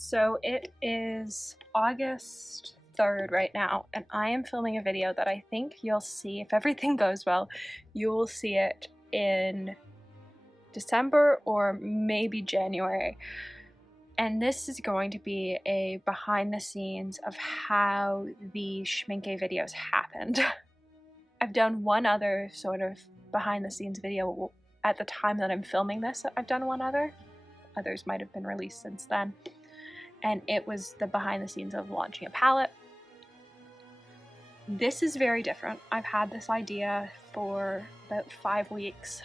So it is August 3rd right now, and I am filming a video that I think you'll see, if everything goes well, you will see it in December or maybe January. And this is going to be a behind the scenes of how the Schmincke videos happened. I've done one other sort of behind the scenes video at the time that I'm filming this. I've done one other. Others might have been released since then. And it was the behind the scenes of launching a palette. This is very different. I've had this idea for about 5 weeks,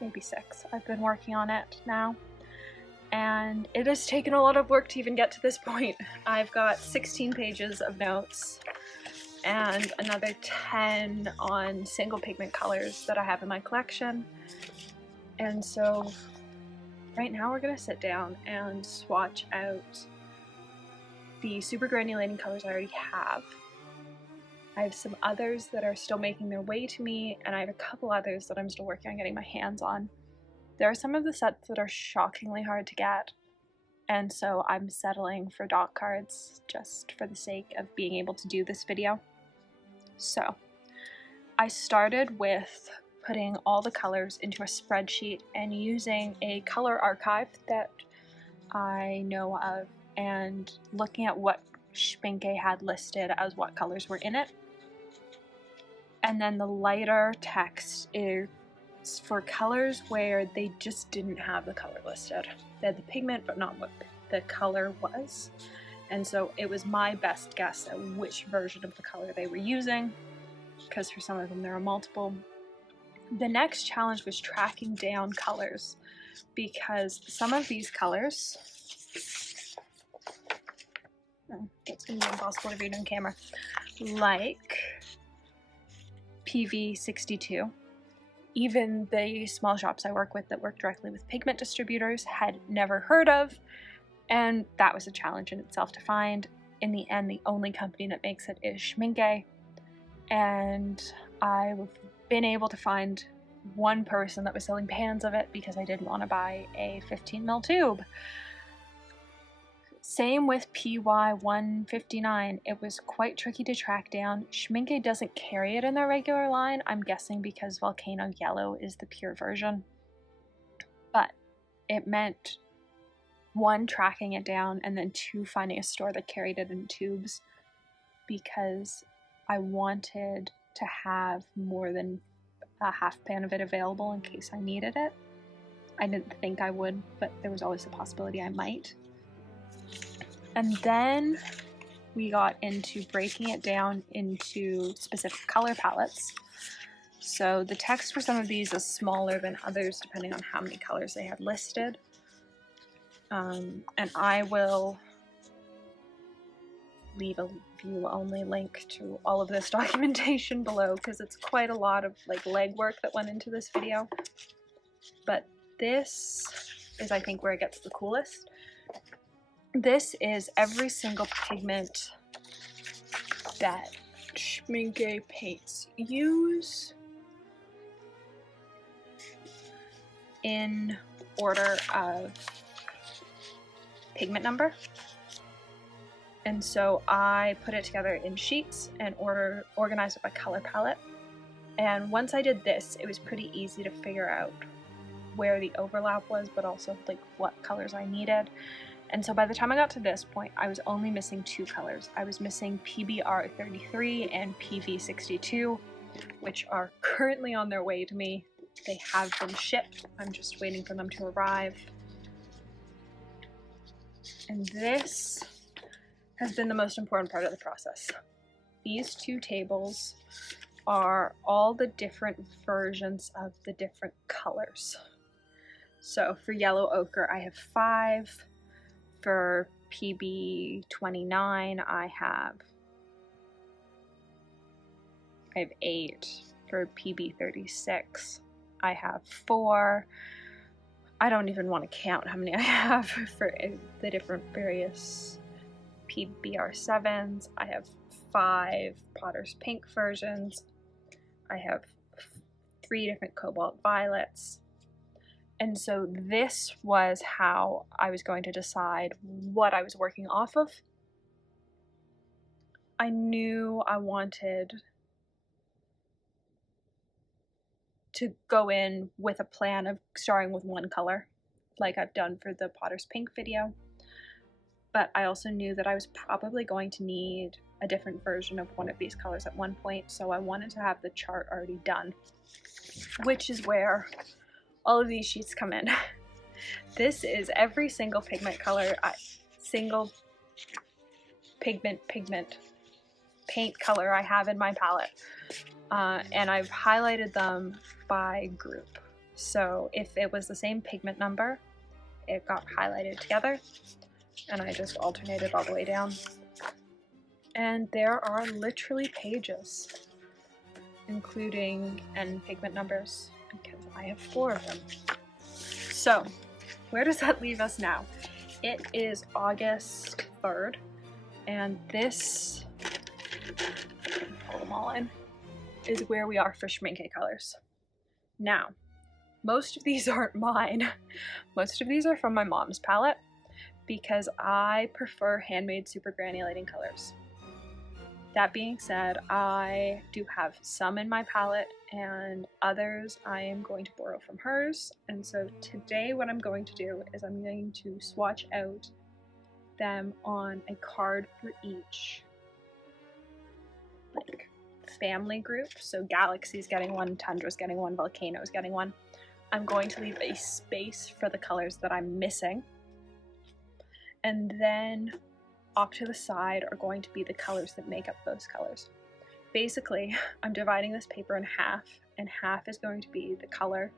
maybe 6. I've been working on it now, and it has taken a lot of work to even get to this point. I've got 16 pages of notes and another 10 on single pigment colors that I have in my collection. And so right now we're gonna sit down and swatch out the super granulating colors I already have. I have some others that are still making their way to me, and I have a couple others that I'm still working on getting my hands on. There are some of the sets that are shockingly hard to get, and so I'm settling for dot cards just for the sake of being able to do this video. So I started with putting all the colors into a spreadsheet and using a color archive that I know of and looking at what Schmincke had listed as what colors were in it. And then the lighter text is for colors where they just didn't have the color listed. They had the pigment but not what the color was. And so it was my best guess at which version of the color they were using, because for some of them there are multiple. The next challenge was tracking down colors, because some of these colors, that's going to be impossible to read on camera, like PV62, even the small shops I work with that work directly with pigment distributors had never heard of, and that was a challenge in itself to find. In the end, the only company that makes it is Schmincke, and I've been able to find one person that was selling pans of it because I didn't want to buy a 15 ml tube. Same with PY159, it was quite tricky to track down. Schmincke doesn't carry it in their regular line, I'm guessing because Volcano Yellow is the pure version. But it meant 1, tracking it down, and then 2, finding a store that carried it in tubes, because I wanted to have more than a half pan of it available in case I needed it. I didn't think I would, but there was always a possibility I might. And then we got into breaking it down into specific color palettes. So the text for some of these is smaller than others depending on how many colors they had listed. And I will leave a view-only link to all of this documentation below, because it's quite a lot of legwork that went into this video. But this is, I think, where it gets the coolest. This is every single pigment that Schmincke paints use in order of pigment number. And so I put it together in sheets and organized it by color palette. And once I did this, it was pretty easy to figure out where the overlap was, but also what colors I needed. And so by the time I got to this point, I was only missing 2 colors. I was missing PBR33 and PV62, which are currently on their way to me. They have been shipped. I'm just waiting for them to arrive. And this has been the most important part of the process. These 2 tables are all the different versions of the different colors. So for yellow ochre, I have 5. For PB29, I have 8. For PB36, I have 4. I don't even want to count how many I have for the different various PBR7s. I have 5 Potter's Pink versions. I have 3 different cobalt violets. And so this was how I was going to decide what I was working off of. I knew I wanted to go in with a plan of starting with one color, like I've done for the Potter's Pink video. But I also knew that I was probably going to need a different version of one of these colors at one point, so I wanted to have the chart already done, which is where all of these sheets come in. This is every single pigment color, single pigment paint color I have in my palette, and I've highlighted them by group. So if it was the same pigment number, it got highlighted together, and I just alternated all the way down. And there are literally pages, including N pigment numbers, because I have 4 of them. So where does that leave us now? It is August 3rd, and this, pull them all in, is where we are for Schmincke colors. Now, most of these aren't mine. Most of these are from my mom's palette, because I prefer handmade super granulating colors. That being said, I do have some in my palette, and others I am going to borrow from hers. And so today what I'm going to do is I'm going to swatch out them on a card for each like family group. So Galaxy's getting one, Tundra's getting one, Volcano's getting one. I'm going to leave a space for the colors that I'm missing. And then off to the side are going to be the colors that make up those colors. Basically, I'm dividing this paper in half, and half is going to be the color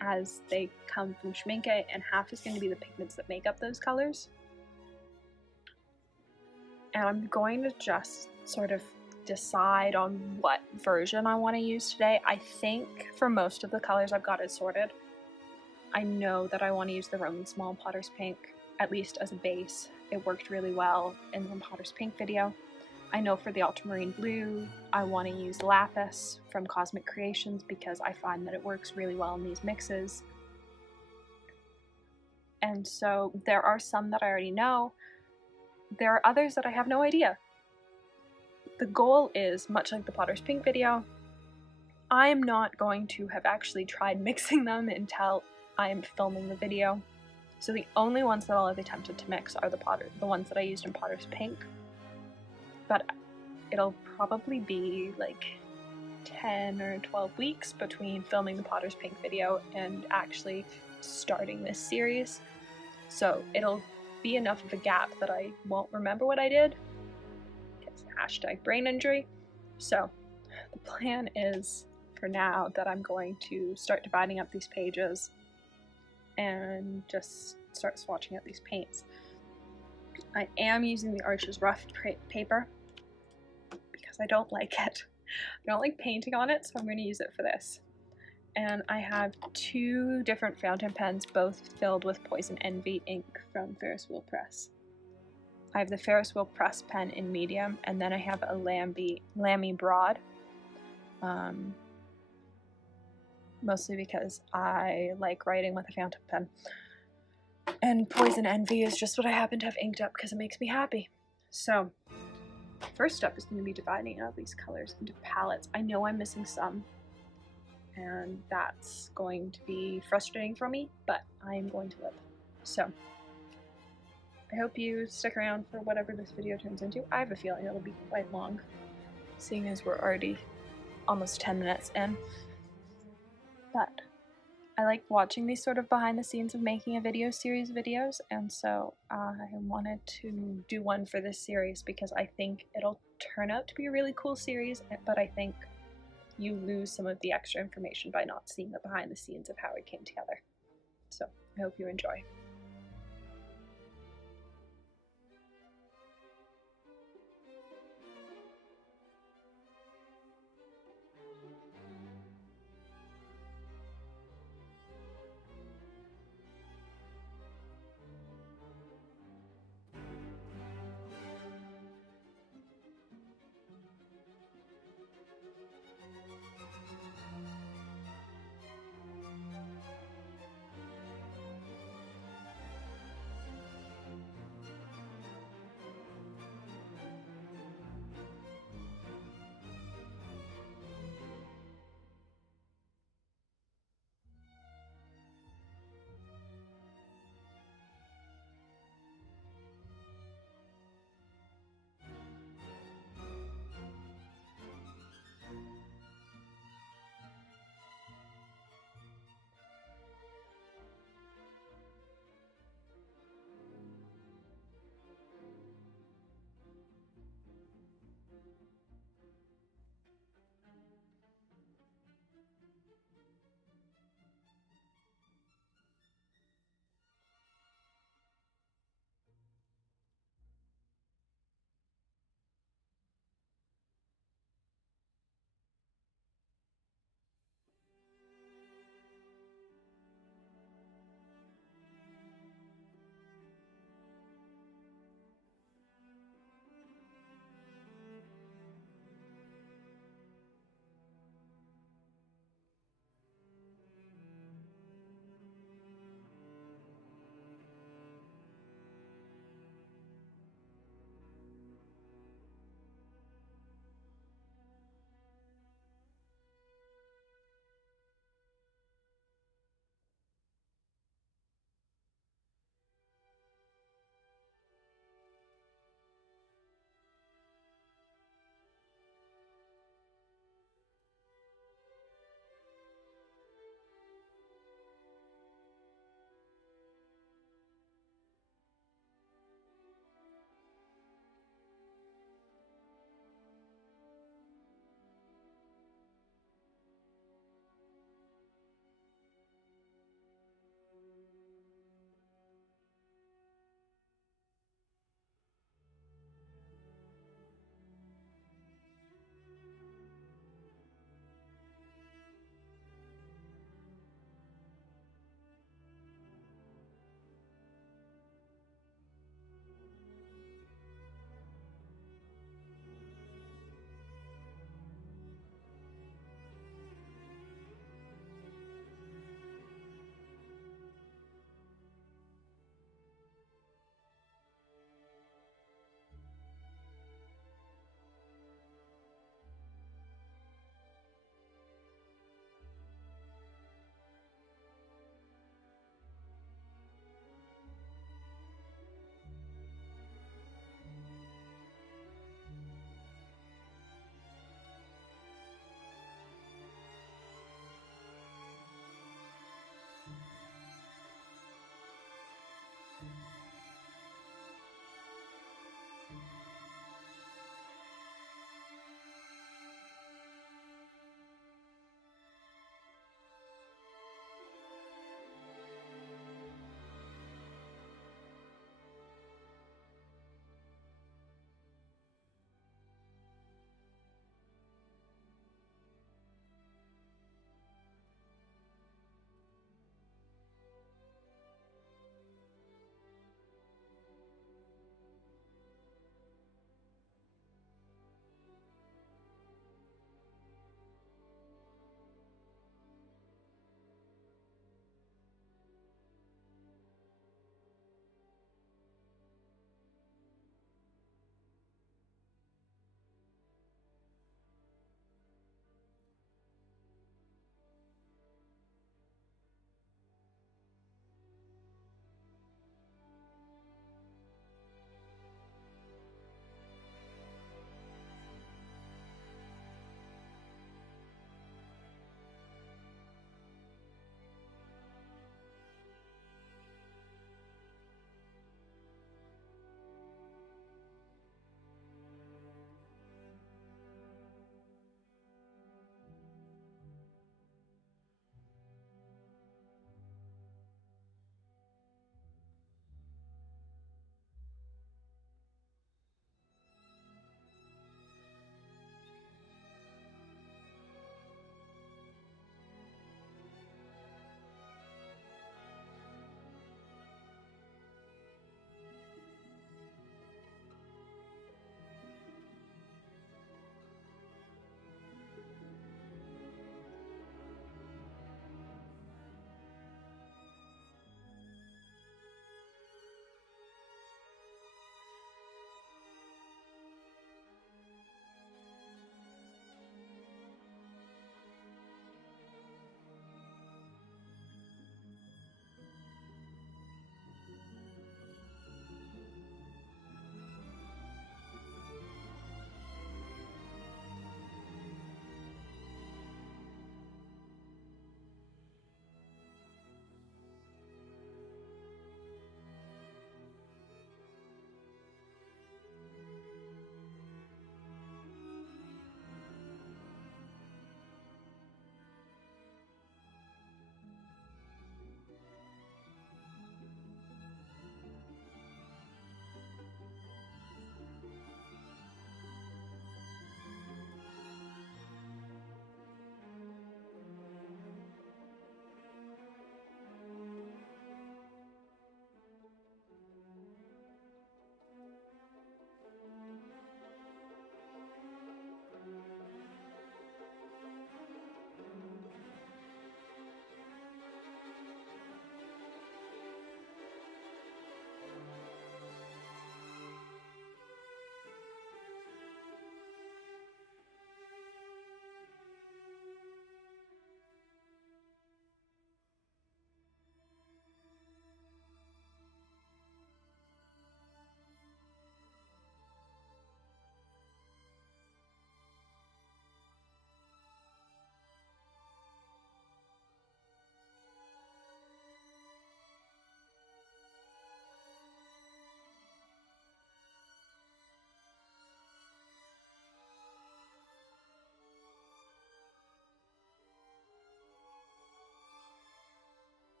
as they come from Schmincke, and half is going to be the pigments that make up those colors. And I'm going to just sort of decide on what version I want to use today. I think for most of the colors I've got it sorted. I know that I want to use the Roman Small Potter's Pink, at least as a base. It worked really well in the Potter's Pink video. I know for the Ultramarine Blue, I want to use Lapis from Cosmic Creations because I find that it works really well in these mixes. And so there are some that I already know. There are others that I have no idea. The goal is, much like the Potter's Pink video, I'm not going to have actually tried mixing them until I'm filming the video. So the only ones that I'll have attempted to mix are the ones that I used in Potter's Pink. But it'll probably be like 10 or 12 weeks between filming the Potter's Pink video and actually starting this series. So it'll be enough of a gap that I won't remember what I did. Because hashtag brain injury. So the plan is, for now, that I'm going to start dividing up these pages and just start swatching out these paints. I am using the Arches Rough paper because I don't like it. I don't like painting on it, so I'm going to use it for this. And I have 2 different fountain pens, both filled with Poison Envy ink from Ferris Wheel Press. I have the Ferris Wheel Press pen in medium, and then I have a Lamy Broad. Mostly because I like writing with a fountain pen. And Poison Envy is just what I happen to have inked up because it makes me happy. So, first step is going to be dividing out these colors into palettes. I know I'm missing some, and that's going to be frustrating for me, but I'm going to live. So, I hope you stick around for whatever this video turns into. I have a feeling it'll be quite long, seeing as we're already almost 10 minutes in. But I like watching these sort of behind the scenes of making a video series videos, and so I wanted to do one for this series because I think it'll turn out to be a really cool series, but I think you lose some of the extra information by not seeing the behind the scenes of how it came together. So I hope you enjoy.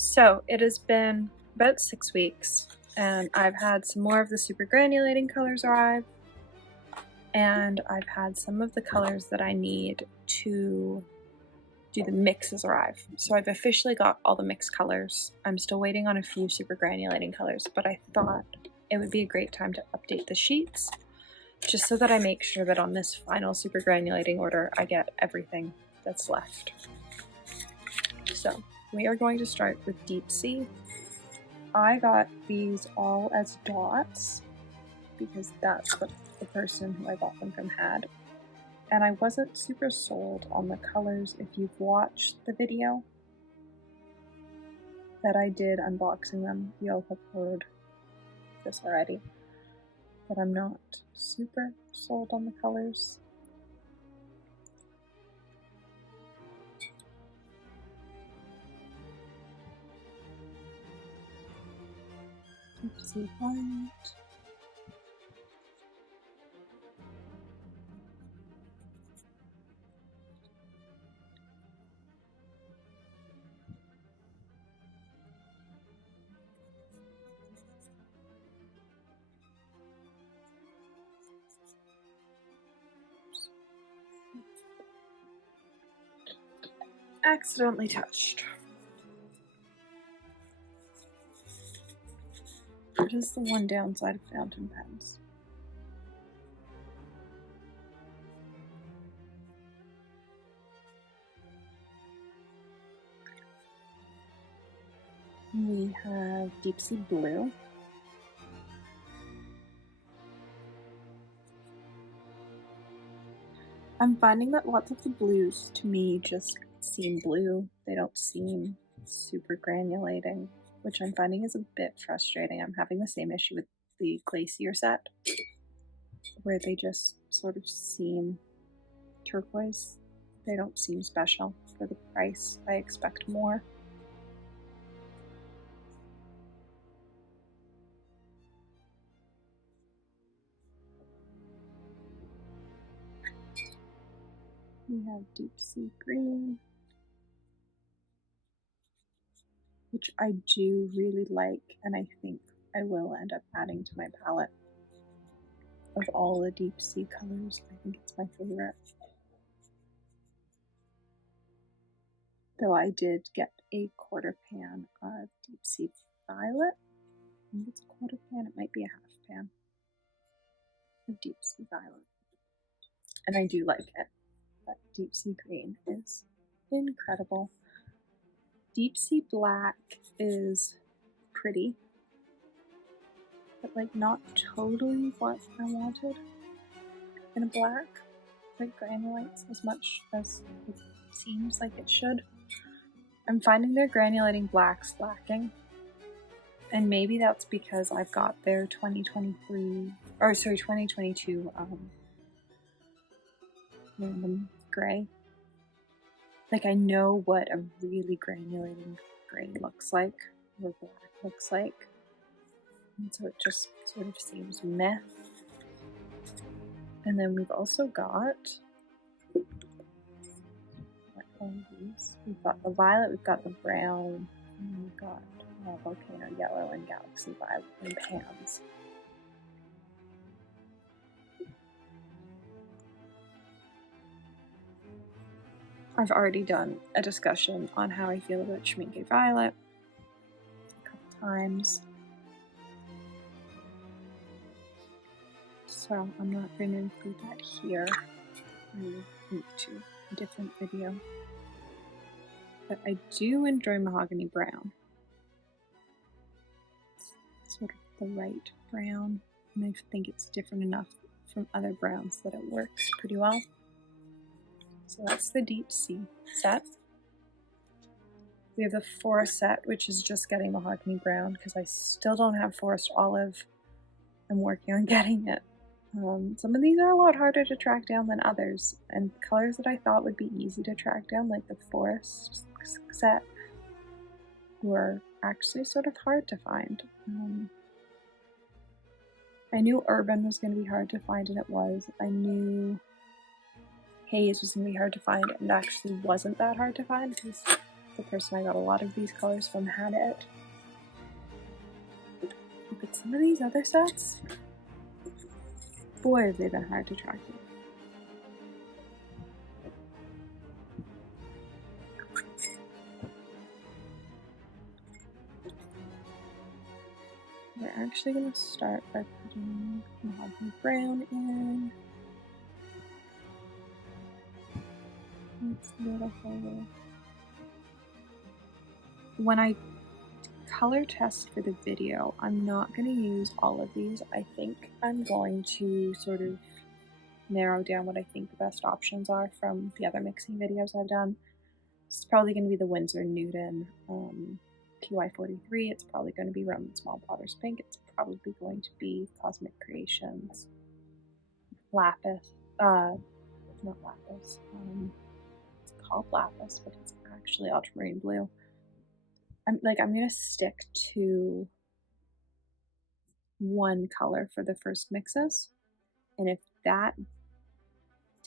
So it has been about 6 weeks, and I've had some more of the super granulating colors arrive, and I've had some of the colors that I need to do the mixes arrive. So I've officially got all the mixed colors. I'm still waiting on a few super granulating colors, but I thought it would be a great time to update the sheets, just so that I make sure that on this final super granulating order, I get everything that's left. So we are going to start with Deep Sea. I got these all as dots because that's what the person who I bought them from had. And I wasn't super sold on the colors. If you've watched the video that I did unboxing them, you'll have heard this already. But I'm not super sold on the colors. Deep Sea Violet. Accidentally touched. It is the one downside of fountain pens. We have Deep Sea Blue. I'm finding that lots of the blues to me just seem blue. They don't seem super granulating, which I'm finding is a bit frustrating. I'm having the same issue with the Glacier set, where they just sort of seem turquoise. They don't seem special for the price. I expect more. We have Deep Sea Green, which I do really like, and I think I will end up adding to my palette. Of all the Deep Sea colors, I think it's my favorite. Though I did get a quarter pan of Deep Sea Violet. I think it's a quarter pan, it might be a half pan of Deep Sea Violet. And I do like it. But Deep Sea Green is incredible. Deep Sea Black is pretty, but like not totally what I wanted in a black. Like granulates as much as it seems like it should. I'm finding their granulating blacks lacking. And maybe that's because I've got their 2022 random gray. Like I know what a really granulating gray looks like, or black looks like. And so it just sort of seems meh. And then we've also got we've got the violet, we've got the brown, and we've got volcano yellow and galaxy violet and pans. I've already done a discussion on how I feel about Schmincke Violet a couple times, so I'm not going to include that here. I will link to a different video. But I do enjoy mahogany brown. It's sort of the right brown, and I think it's different enough from other browns that it works pretty well. So that's the Deep Sea set. We have the Forest set, which is just getting mahogany brown because I still don't have Forest Olive. I'm working on getting it. Some of these are a lot harder to track down than others, and colors that I thought would be easy to track down, like the Forest set, were actually sort of hard to find. I knew Urban was going to be hard to find, and it was. I knew Haze was going to be hard to find, and it actually wasn't that hard to find because the person I got a lot of these colors from had it. But some of these other sets, boy, have they been hard to track down. We're actually going to start by putting mahogany brown in. It's beautiful. When I color test for the video, I'm not going to use all of these. I think I'm going to sort of narrow down what I think the best options are from the other mixing videos I've done. It's probably going to be the Winsor Newton PY43. It's probably going to be Roman Small Potter's Pink. It's probably going to be Cosmic Creations Lapis. Not Lapis. It's called Lapis, but it's actually Ultramarine Blue. I'm going to stick to one color for the first mixes, and if that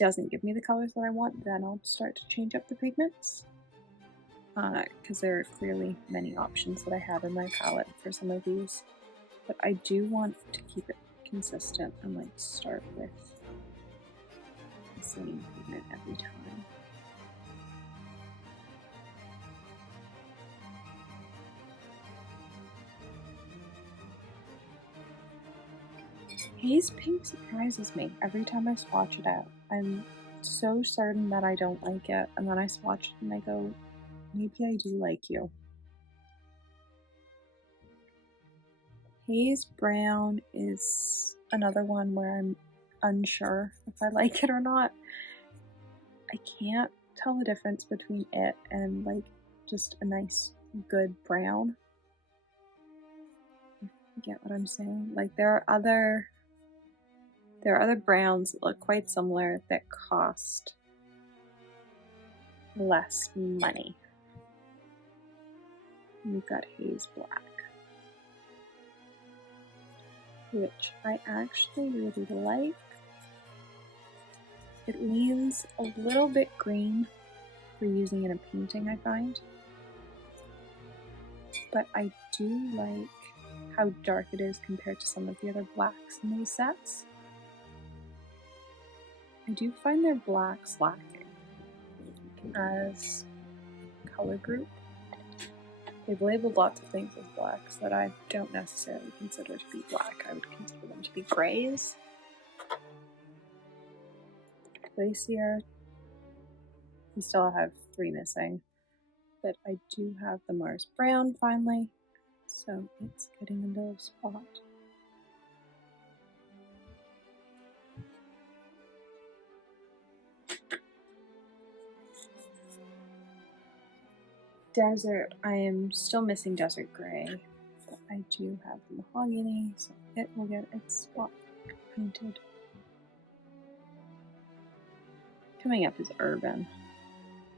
doesn't give me the colors that I want, then I'll start to change up the pigments, because there are clearly many options that I have in my palette for some of these, but I do want to keep it consistent and like start with the same pigment every time. Haze Pink surprises me every time I swatch it out. I'm so certain that I don't like it, and then I swatch it and I go, maybe I do like you. Haze Brown is another one where I'm unsure if I like it or not. I can't tell the difference between it and like just a nice, good brown. You get what I'm saying? Like there are other browns that look quite similar that cost less money. We've got Haze Black, which I actually really like. It leans a little bit green for using in a painting, I find. But I do like how dark it is compared to some of the other blacks in these sets. I do find their blacks lacking as color group. They've labeled lots of things as blacks that I don't necessarily consider to be black. I would consider them to be grays. Glacier, we still have 3 missing, but I do have the Mars Brown finally, so it's getting into a spot. Desert, I am still missing Desert Gray, but I do have the Mahogany, so it will get its spot painted. Coming up is Urban.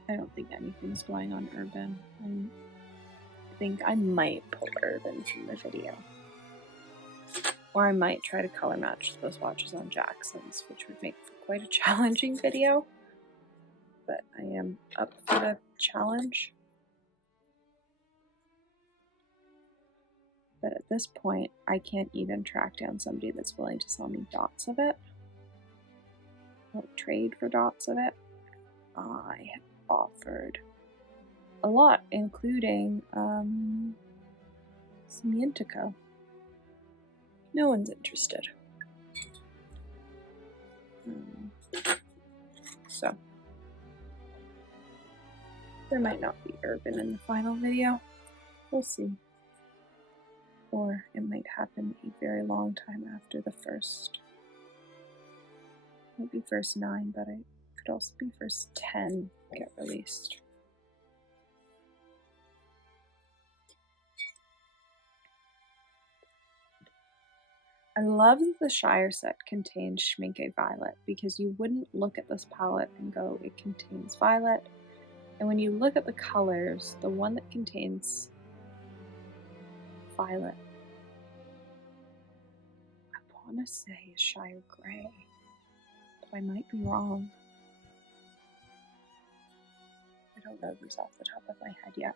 I don't think anything's going on Urban. I think I might pull Urban from the video. Or I might try to color match those swatches on Jackson's, which would make for quite a challenging video. But I am up for the challenge. But at this point, I can't even track down somebody that's willing to sell me dots of it. Or trade for dots of it. I have offered a lot, including Schmincke. No one's interested. So, there might not be Urban in the final video. We'll see. Or it might happen a very long time after the first. It might be first 9, but it could also be first 10 get released. I love that the Shire set contains Schmincke Violet, because you wouldn't look at this palette and go, it contains violet. And when you look at the colors, the one that contains violet, I want to say is Shire Gray, but I might be wrong. But don't know these off the top of my head yet.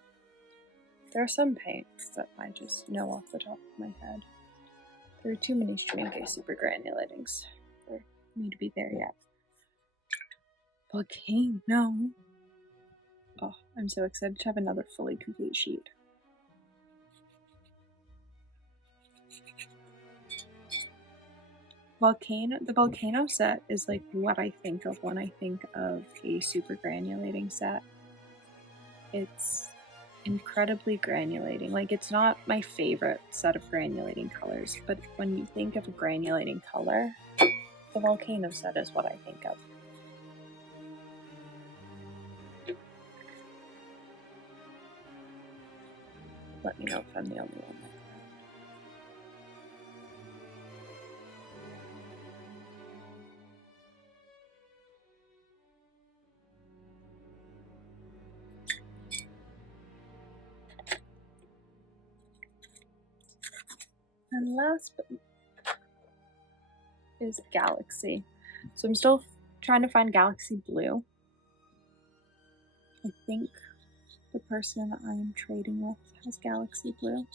There are some paints that I just know off the top of my head. There are too many Schmincke supergranulatings for me to be there yet. Volcano! Oh, I'm so excited to have another fully complete sheet. The volcano set is like what I think of when I think of a supergranulating set. It's incredibly granulating. Like, it's not my favorite set of granulating colors, but when you think of a granulating color, the volcano set is what I think of. Let me know if I'm the only one like that. And last but is Galaxy. So I'm still trying to find Galaxy Blue. I think the person I'm trading with has Galaxy Blue.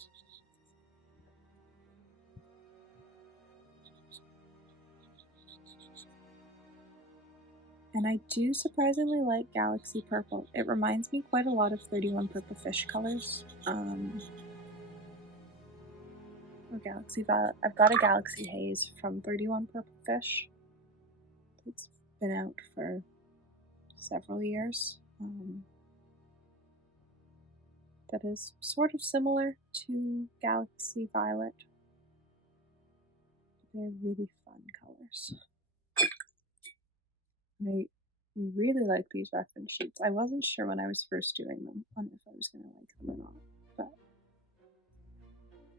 And I do surprisingly like Galaxy Purple. It reminds me quite a lot of 31 Purple Fish colors. Or Galaxy Violet. I've got a Galaxy Haze from 31 Purple Fish. It's been out for several years. That is sort of similar to Galaxy Violet. They're really fun colors. I really like these reference sheets. I wasn't sure when I was first doing them on if I was going to like them or not, but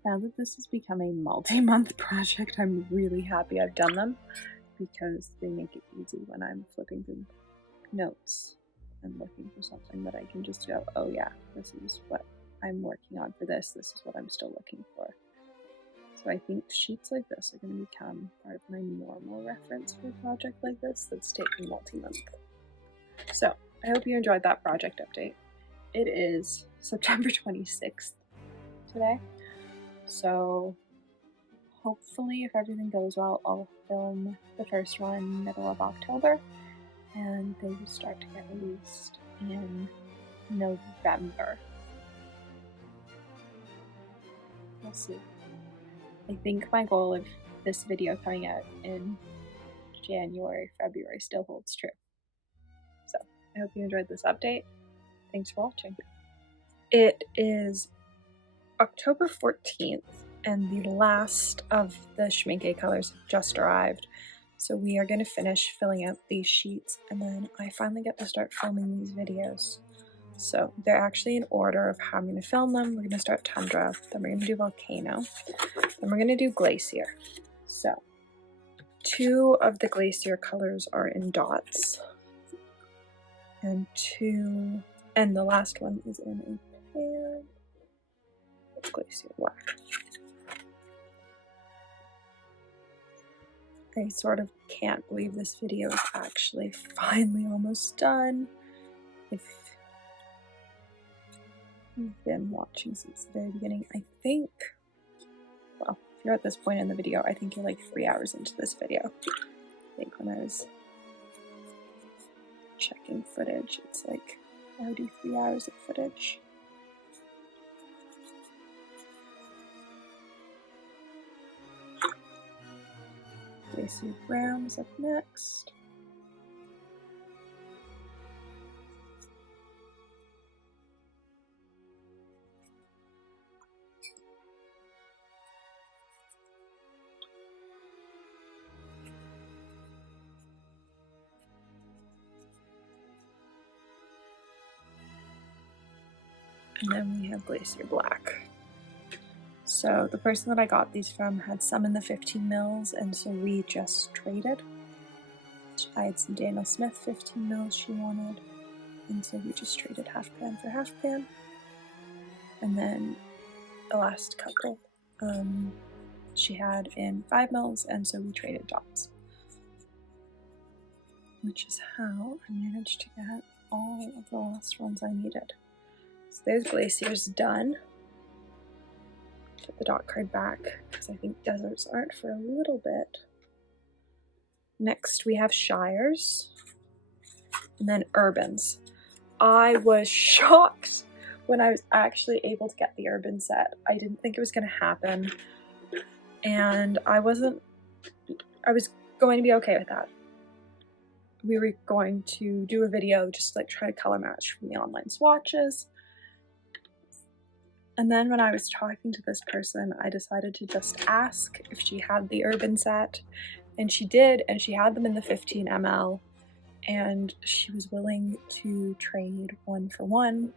now that this has become a multi-month project, I'm really happy I've done them because they make it easy when I'm flipping through notes and looking for something that I can just go, oh yeah, this is what I'm working on for this. This is what I'm still looking for. So I think sheets like this are going to become part of my normal reference for a project like this that's taking multi-month. So I hope you enjoyed that project update. It is September 26th today. So hopefully, if everything goes well, I'll film the first one middle of October, and they will start to get released in November. We'll see. I think my goal of this video coming out in January, February still holds true. So I hope you enjoyed this update. Thanks for watching. It is October 14th, and the last of the Schmincke colors just arrived. So we are going to finish filling out these sheets, and then I finally get to start filming these videos. So they're actually in order of how I'm going to film them. We're going to start Tundra, then we're going to do Volcano, then we're going to do Glacier. So 2 of the Glacier colors are in dots, and the last one is in a pan. Glacier Black. I sort of can't believe this video is actually finally almost done. If you've been watching since the very beginning, I think, well, if you're at this point in the video, I think you're like 3 hours into this video. I think when I was checking footage, it's like already 3 hours of footage. Glacier Brown is up next. And then we have Glacier Black. So the person that I got these from had some in the 15 mils, and so we just traded. I had some Daniel Smith 15 mils she wanted, and so we just traded half pan for half pan. And then the last couple she had in 5 mils, and so we traded dots. Which is how I managed to get all of the last ones I needed. So there's Glaciers done. Put the dot card back because I think deserts aren't for a little bit. Next we have Shires, and then Urbans. I was shocked when I was actually able to get the urban set. I didn't think it was going to happen, and I was going to be okay with that. We were going to do a video just like try to color match from the online swatches. And then when I was talking to this person, I decided to just ask if she had the urban set, and she did, and she had them in the 15 ml, and she was willing to trade 1 for 1,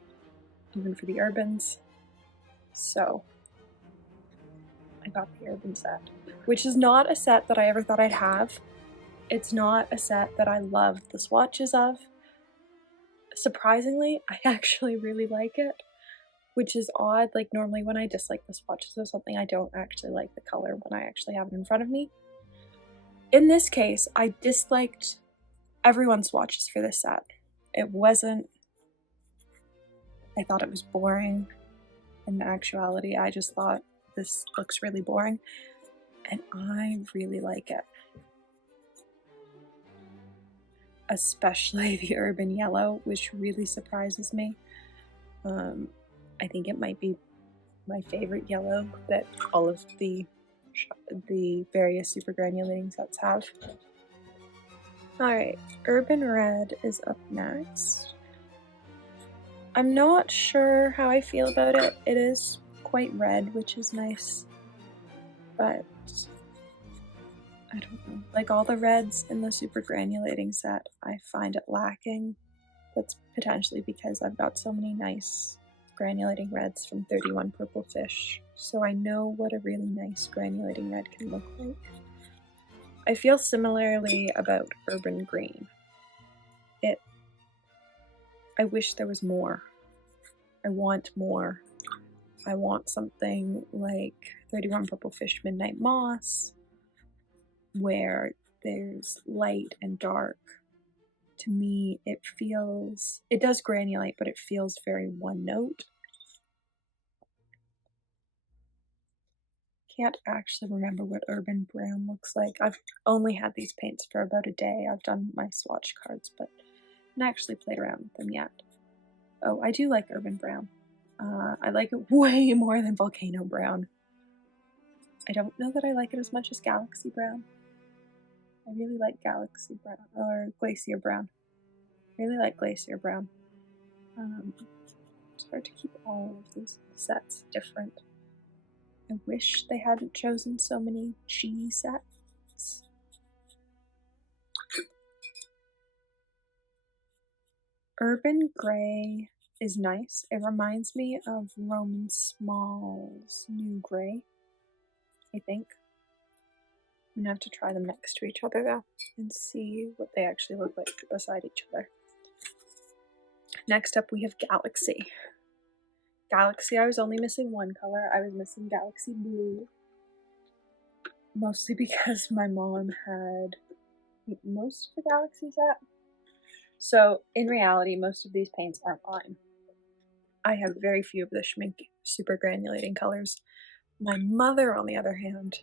even for the urbans. So I got the urban set, which is not a set that I ever thought I'd have. It's not a set that I love the swatches of. Surprisingly, I actually really like it, which is odd. Like normally when I dislike the swatches of something, I don't actually like the color when I actually have it in front of me. In this case, I disliked everyone's swatches for this set. It wasn't, I thought it was boring. In actuality, I just thought this looks really boring, and I really like it. Especially the urban yellow, which really surprises me. I think it might be my favorite yellow that all of the various super granulating sets have. Alright, Urban Red is up next. I'm not sure how I feel about it. It is quite red, which is nice, but I don't know. Like all the reds in the super granulating set, I find it lacking. That's potentially because I've got so many nice granulating reds from 31 Purple Fish, so I know what a really nice granulating red can look like. I feel similarly about Urban Green. I wish there was more. I want more. I want something like 31 Purple Fish Midnight Moss, where there's light and dark. To me, it does granulate, but it feels very one note. Can't actually remember what Urban Brown looks like. I've only had these paints for about a day. I've done my swatch cards, but haven't actually played around with them yet. Oh, I do like Urban Brown. I like it way more than Volcano Brown. I don't know that I like it as much as Galaxy Brown. I really like Galaxy Brown, or Glacier Brown. I really like Glacier Brown. It's hard to keep all of these sets different. I wish they hadn't chosen so many G sets. Urban Gray is nice. It reminds me of Roman Small's New Gray, I think. I'm gonna have to try them next to each other though and see what they actually look like beside each other. Next up we have Galaxy. Galaxy, I was only missing one color. I was missing Galaxy Blue. Mostly because my mom had most of the Galaxy set. So in reality, most of these paints are mine. I have very few of the Schmincke super granulating colors. My mother, on the other hand,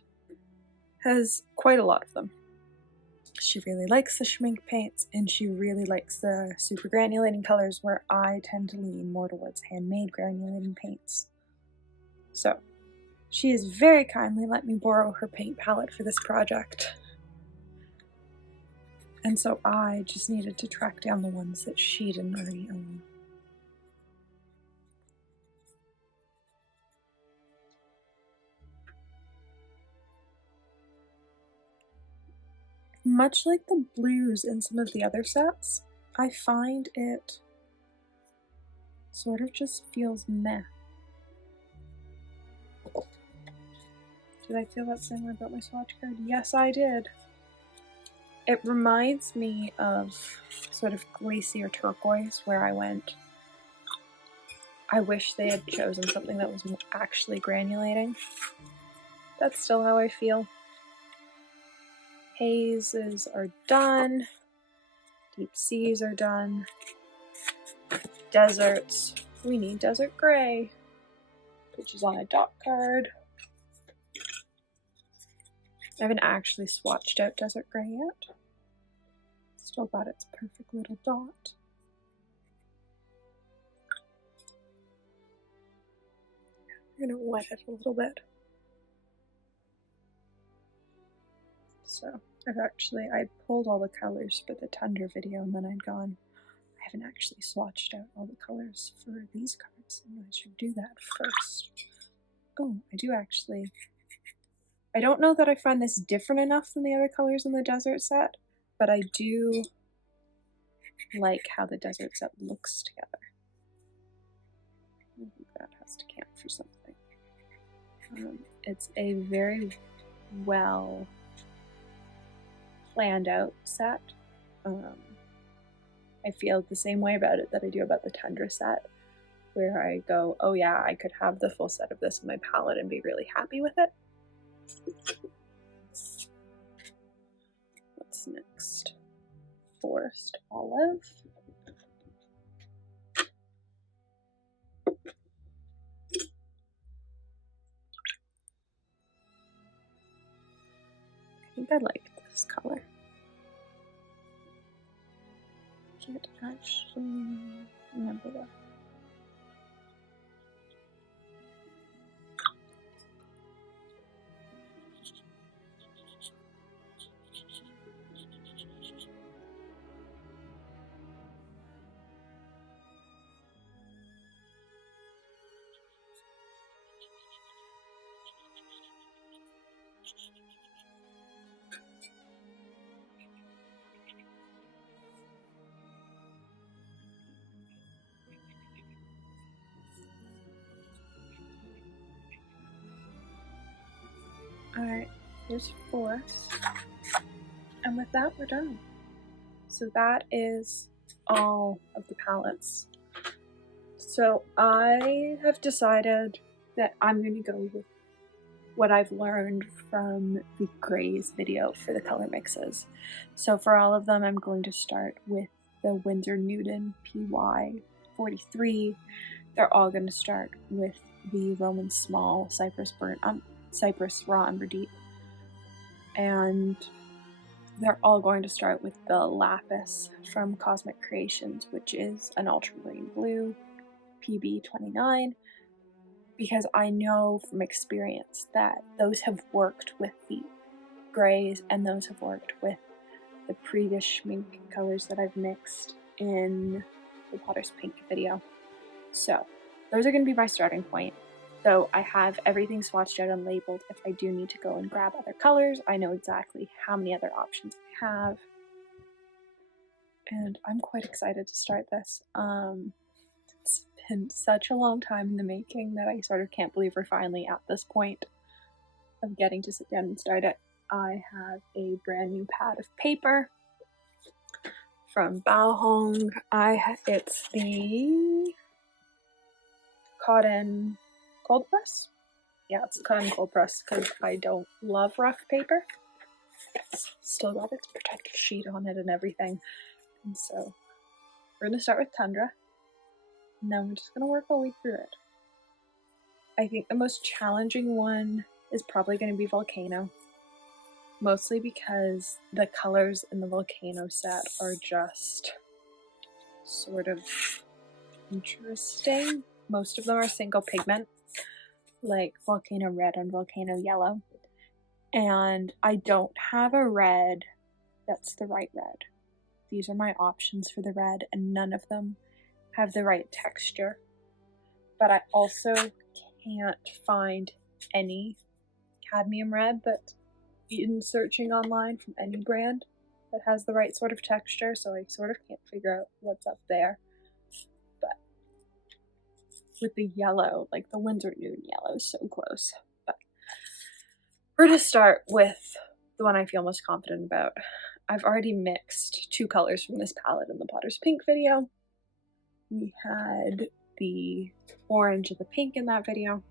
has quite a lot of them. She really likes the Schmincke paints, and she really likes the super granulating colors, where I tend to lean more towards handmade granulating paints. So, she has very kindly let me borrow her paint palette for this project. And so I just needed to track down the ones that she didn't already own. Much like the blues in some of the other sets, I find it sort of just feels meh. Did I feel that same way about my swatch card? Yes, I did. It reminds me of sort of Glacier Turquoise, where I went, I wish they had chosen something that was actually granulating. That's still how I feel. Hazes are done. Deep Seas are done. deserts, we need desert gray, which is on a dot card. I haven't actually swatched out desert gray yet. Still got its perfect little dot. I'm gonna wet it a little bit. So I pulled all the colors for the Tundra video, and then I haven't actually swatched out all the colors for these cards, and I should do that first. Oh, I don't know that I find this different enough than the other colors in the desert set, but I do like how the desert set looks together. I think that has to count for something. It's a very well planned out set. I feel the same way about it that I do about the Tundra set, where I go, oh yeah, I could have the full set of this in my palette and be really happy with it. What's next? Forest Olive. I think I like this color. Can't actually remember that. Alright, here's forest. And with that, we're done. So that is all of the palettes. So I have decided that I'm going to go with what I've learned from the grays video for the color mixes. So for all of them, I'm going to start with the Winsor Newton PY 43. They're all going to start with the Roman Small Cypress Raw Umber Deep. And they're all going to start with the Lapis from Cosmic Creations, which is an ultramarine blue, PB 29, because I know from experience that those have worked with the grays and those have worked with the previous Schmincke colors that I've mixed in the Potter's Pink video. So those are going to be my starting point. So I have everything swatched out and labeled. If I do need to go and grab other colors, I know exactly how many other options I have. And I'm quite excited to start this. It's been such a long time in the making that I sort of can't believe we're finally at this point of getting to sit down and start it. I have a brand new pad of paper from Baohong. It's the cotton cold press. Yeah, it's cotton cold press because I don't love rough paper. It's still got its protective sheet on it and everything. And so we're going to start with Tundra. And then we're just going to work our way through it. I think the most challenging one is probably going to be Volcano. Mostly because the colors in the Volcano set are just sort of interesting. Most of them are single pigment, like Volcano Red and Volcano Yellow. And I don't have a red that's the right red. These are my options for the red, and none of them have the right texture. But I also can't find any cadmium red that in searching online from any brand that has the right sort of texture, so I sort of can't figure out what's up there. But with the yellow, like the Winsor Newton yellow is so close. But we're going to start with the one I feel most confident about. I've already mixed two colors from this palette in the Potter's Pink video. We had the orange and the pink in that video,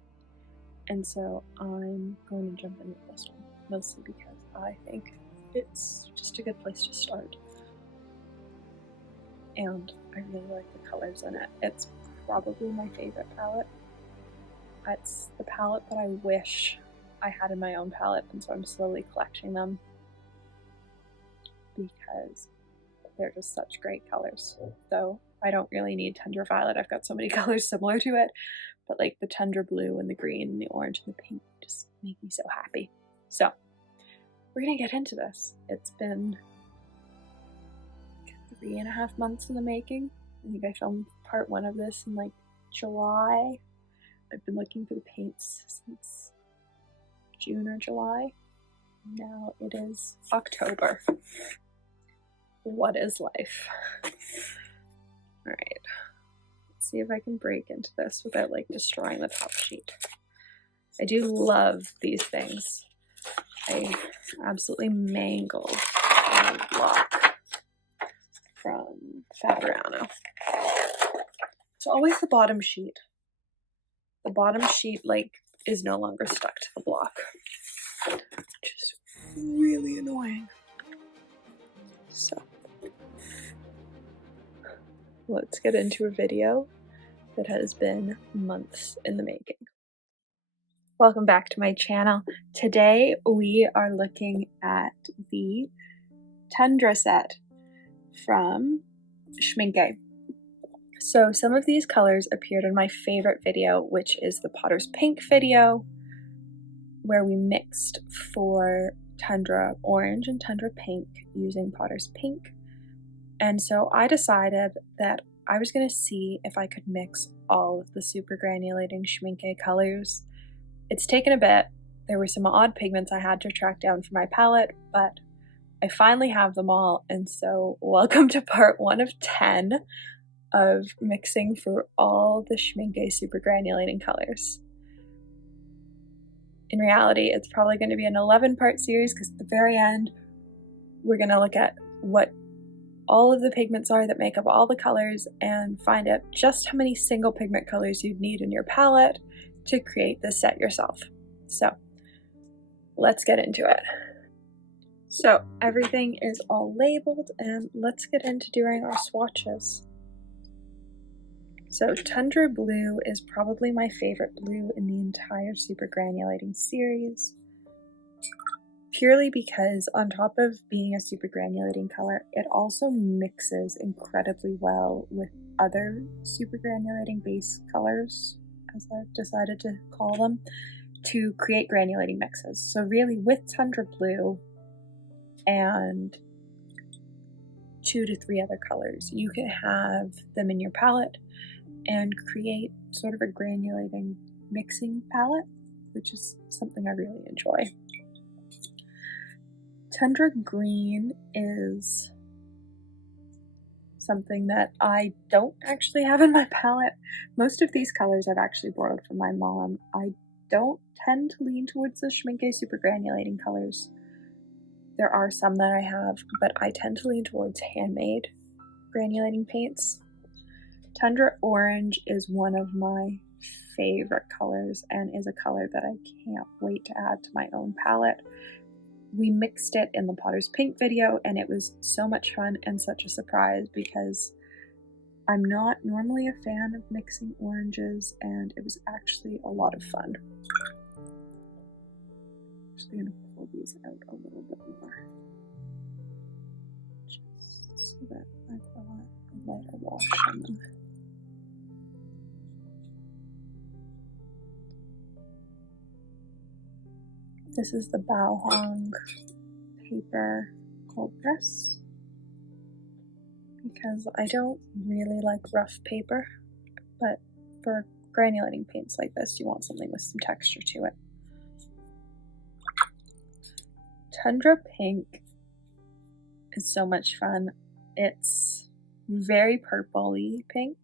and so I'm going to jump in with this one, mostly because I think it's just a good place to start. and I really like the colors in it. It's probably my favorite palette. It's the palette that I wish I had in my own palette, and so I'm slowly collecting them because they're just such great colors. Though I don't really need Tundra Violet, I've got so many colors similar to it, but like the Tundra Blue and the green and the orange and the pink just make me so happy. So we're gonna get into this. It's been 3.5 months in the making. I think I filmed part 1 of this in like July. I've been looking for the paints since June or July. Now it is October. What is life? Alright, let's see if I can break into this without like destroying the top sheet. I do love these things. I absolutely mangled the block from Fabriano. It's always the bottom sheet. The bottom sheet like is no longer stuck to the block, which is really annoying. So let's get into a video that has been months in the making. Welcome back to my channel. Today we are looking at the Tundra set from Schmincke. So some of these colors appeared in my favorite video, which is the Potter's Pink video, where we mixed for Tundra Orange and Tundra Pink using Potter's Pink. And so I decided that I was going to see if I could mix all of the super granulating Schmincke colors. It's taken a bit. There were some odd pigments I had to track down for my palette, but I finally have them all, and so welcome to part 1 of 10 of mixing for all the Schmincke super granulating colors. In reality, it's probably going to be an 11-part series because at the very end, we're going to look at what all of the pigments are that make up all the colors and find out just how many single pigment colors you'd need in your palette to create this set yourself. So let's get into it. So everything is all labeled, and let's get into doing our swatches. So Tundra Blue is probably my favorite blue in the entire super granulating series, purely because on top of being a super granulating color, it also mixes incredibly well with other super granulating base colors, as I've decided to call them, to create granulating mixes. So really with Tundra Blue and 2 to 3 other colors, you can have them in your palette and create sort of a granulating mixing palette, which is something I really enjoy. Tundra Green is something that I don't actually have in my palette. Most of these colors I've actually borrowed from my mom. I don't tend to lean towards the Schmincke super granulating colors. There are some that I have, but I tend to lean towards handmade granulating paints. Tundra Orange is one of my favorite colors and is a color that I can't wait to add to my own palette. We mixed it in the Potter's Pink video, and it was so much fun and such a surprise because I'm not normally a fan of mixing oranges, and it was actually a lot of fun. I'm actually going to pull these out a little bit more, just so that I've got a lighter wash on them. This is the Bao paper cold press because I don't really like rough paper, but for granulating paints like this, you want something with some texture to it. Tundra Pink is so much fun. It's very purpley pink.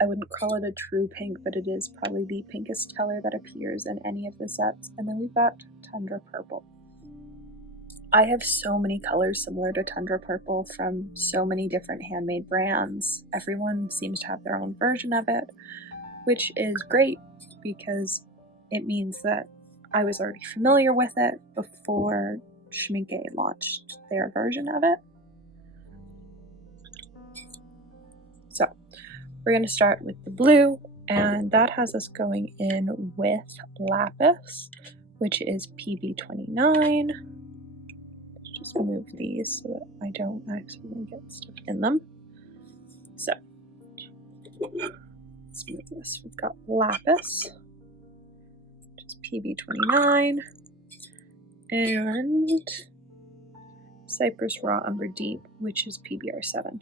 I wouldn't call it a true pink, but it is probably the pinkest color that appears in any of the sets. And then we've got Tundra Purple. I have so many colors similar to Tundra Purple from so many different handmade brands. Everyone seems to have their own version of it, which is great because it means that I was already familiar with it before Schmincke launched their version of it. we're going to start with the blue, and that has us going in with lapis, which is PB29. Let's just move these so that I don't accidentally get stuff in them. So let's move this. We've got lapis, which is PB29, and Cypress Raw Umber Deep, which is PBR7.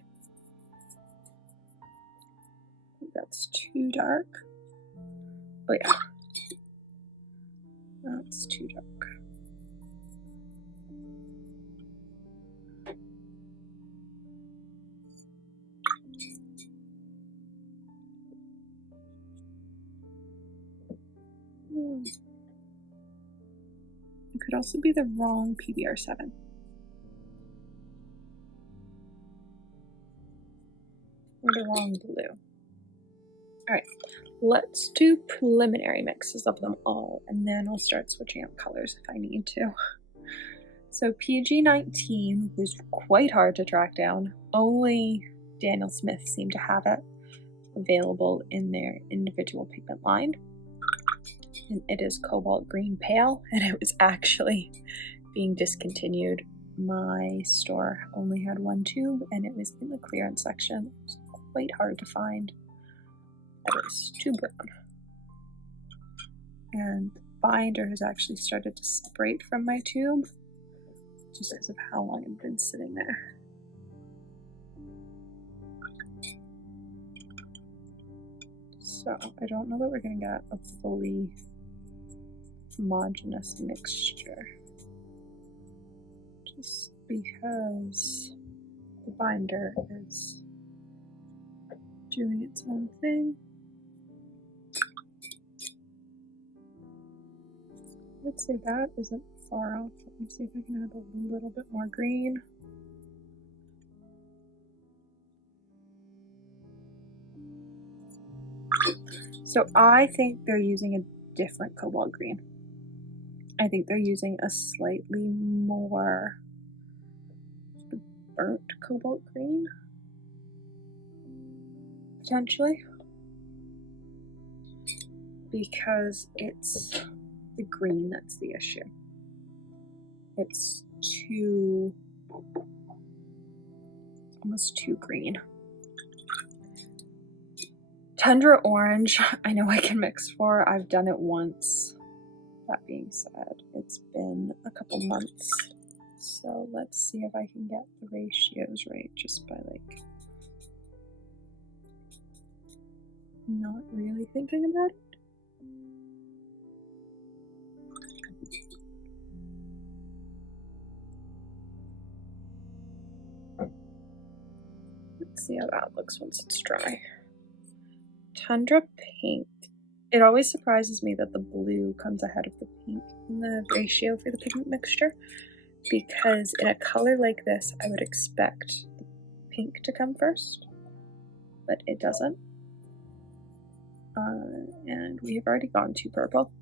That's too dark. Oh yeah, that's too dark. It could also be the wrong PBR7. Or the wrong blue. Alright, let's do preliminary mixes of them all, and then I'll start switching up colors if I need to. So PG19 was quite hard to track down. Only Daniel Smith seemed to have it available in their individual pigment line. And it is cobalt green pale, and it was actually being discontinued. My store only had one tube, and it was in the clearance section. It was quite hard to find. It was too brown. And the binder has actually started to separate from my tube, just because of how long it's been sitting there. So I don't know that we're going to get a fully homogeneous mixture, just because the binder is doing its own thing. I'd say that isn't far off. Let me see if I can add a little bit more green. So I think they're using a different cobalt green. I think they're using a slightly more burnt cobalt green, potentially, because it's the green that's the issue. It's almost too green. Tundra orange, I know I can mix for. I've done it once. That being said, it's been a couple months, so let's see if I can get the ratios right just by like not really thinking about it. Let's see how that looks once it's dry. Tundra pink. It always surprises me that the blue comes ahead of the pink in the ratio for the pigment mixture, because in a color like this, I would expect the pink to come first, but it doesn't. And we have already gone to purple.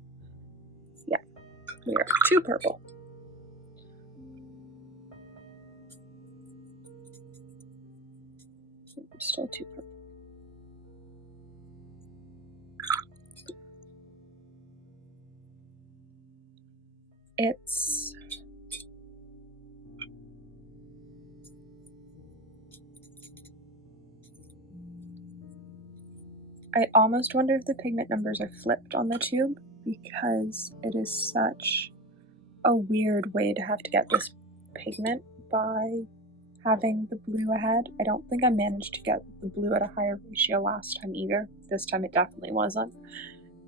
Yeah, we are too purple. We're still too purple. I almost wonder if the pigment numbers are flipped on the tube, because it is such a weird way to have to get this pigment by having the blue ahead. I don't think I managed to get the blue at a higher ratio last time either. This time it definitely wasn't,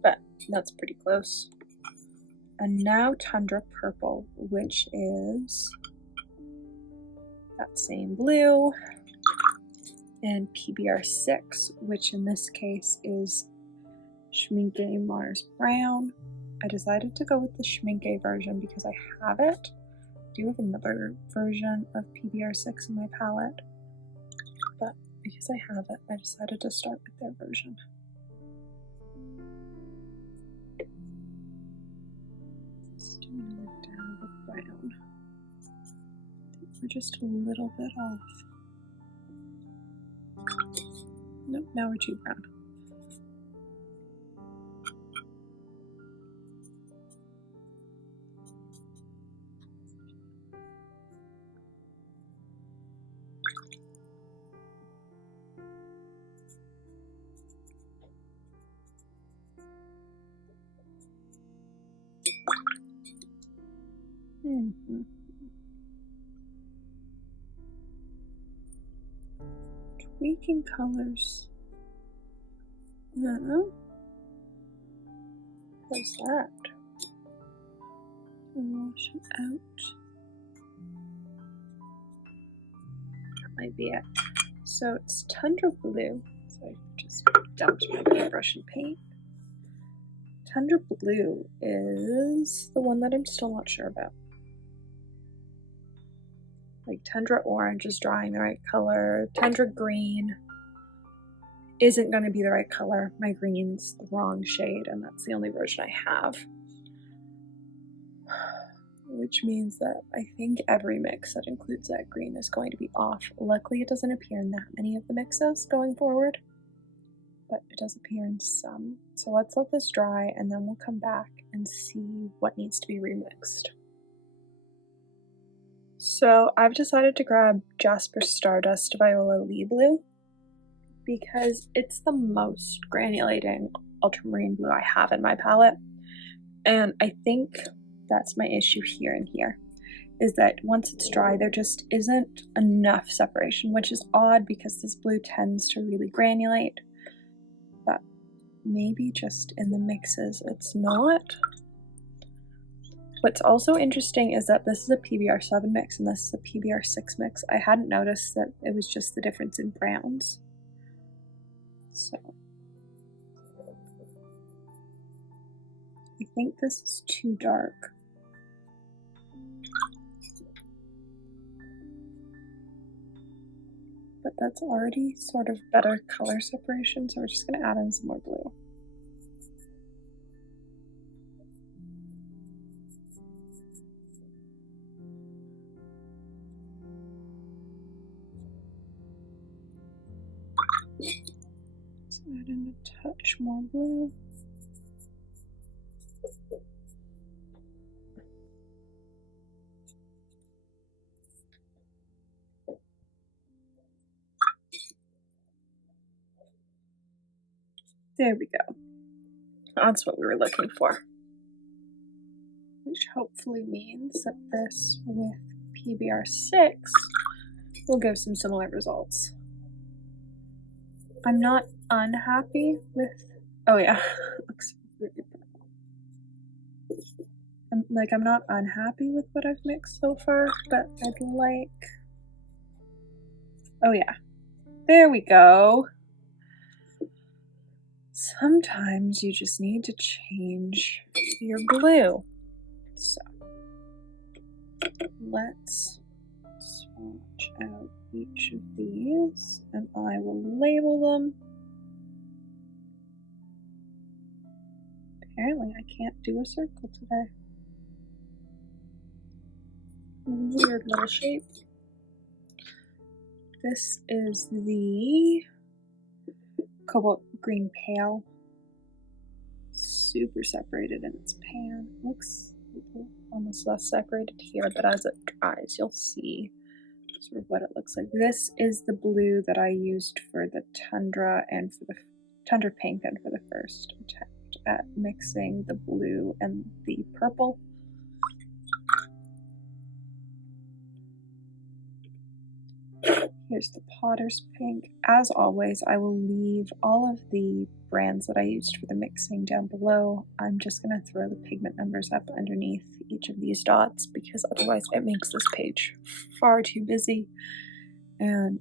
but that's pretty close. And now Tundra Purple, which is that same blue, and PBR6, which in this case is Schmincke Mars Brown. I decided to go with the Schmincke version because I have it. I do have another version of PBR6 in my palette, but because I have it, I decided to start with their version. Let's do another dab of brown. I think we're just a little bit off. Nope, now we're too brown. Tweaking colors. No. What's that? Wash it out. That might be it. So it's Tundra Blue. So I just dumped my paintbrush and paint. Tundra Blue is the one that I'm still not sure about. Like Tundra Orange is drawing the right color. Tundra Green isn't going to be the right color. My green's the wrong shade, and that's the only version I have. Which means that I think every mix that includes that green is going to be off. Luckily, it doesn't appear in that many of the mixes going forward, but it does appear in some. So let's let this dry, and then we'll come back and see what needs to be remixed. So I've decided to grab Jasper Stardust Viola Lee Blue because it's the most granulating ultramarine blue I have in my palette. And I think that's my issue here and here, is that once it's dry, there just isn't enough separation, which is odd because this blue tends to really granulate. But maybe just in the mixes it's not. What's also interesting is that this is a PBR7 mix and this is a PBR6 mix. I hadn't noticed that it was just the difference in browns. So I think this is too dark. But that's already sort of better color separation, so we're just going to add in some more blue. Let's add in a touch more blue. There we go. That's what we were looking for. Which hopefully means that this with PBR6 will give some similar results. I'm not unhappy with, oh yeah, looks really brown. I'm not unhappy with what I've mixed so far, but I'd like, oh yeah, there we go. Sometimes you just need to change your blue. So let's swatch out each of these and I will label them. Apparently I can't do a circle today. Weird little shape. This is the Cobalt Green Pale. Super separated in its pan. Looks almost less separated here, but as it dries, you'll see sort of what it looks like. This is the blue that I used for the Tundra and for the Tundra Pink and for the first attempt at mixing the blue and the purple. Here's the Potter's Pink. As always, I will leave all of the brands that I used for the mixing down below. I'm just going to throw the pigment numbers up underneath each of these dots because otherwise it makes this page far too busy and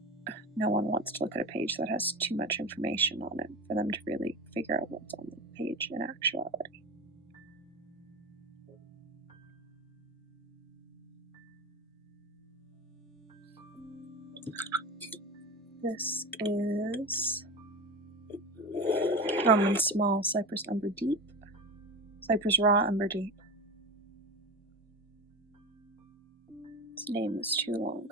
no one wants to look at a page that has too much information on it for them to really figure out what's on the page in actuality. This is Roman Small Cypress Umber Deep. Cypress Raw Umber Deep. Its name is too long.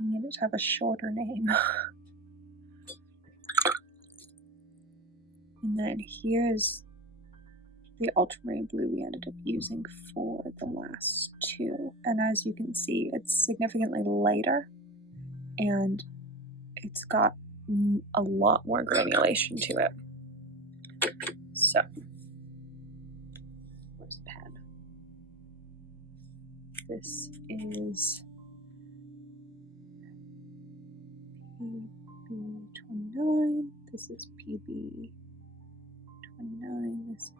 I need it to have a shorter name. And then here's the ultramarine blue we ended up using for the last two. And as you can see, it's significantly lighter and it's got a lot more granulation to it. So, where's the pen? This is PB29, this is PB29, this is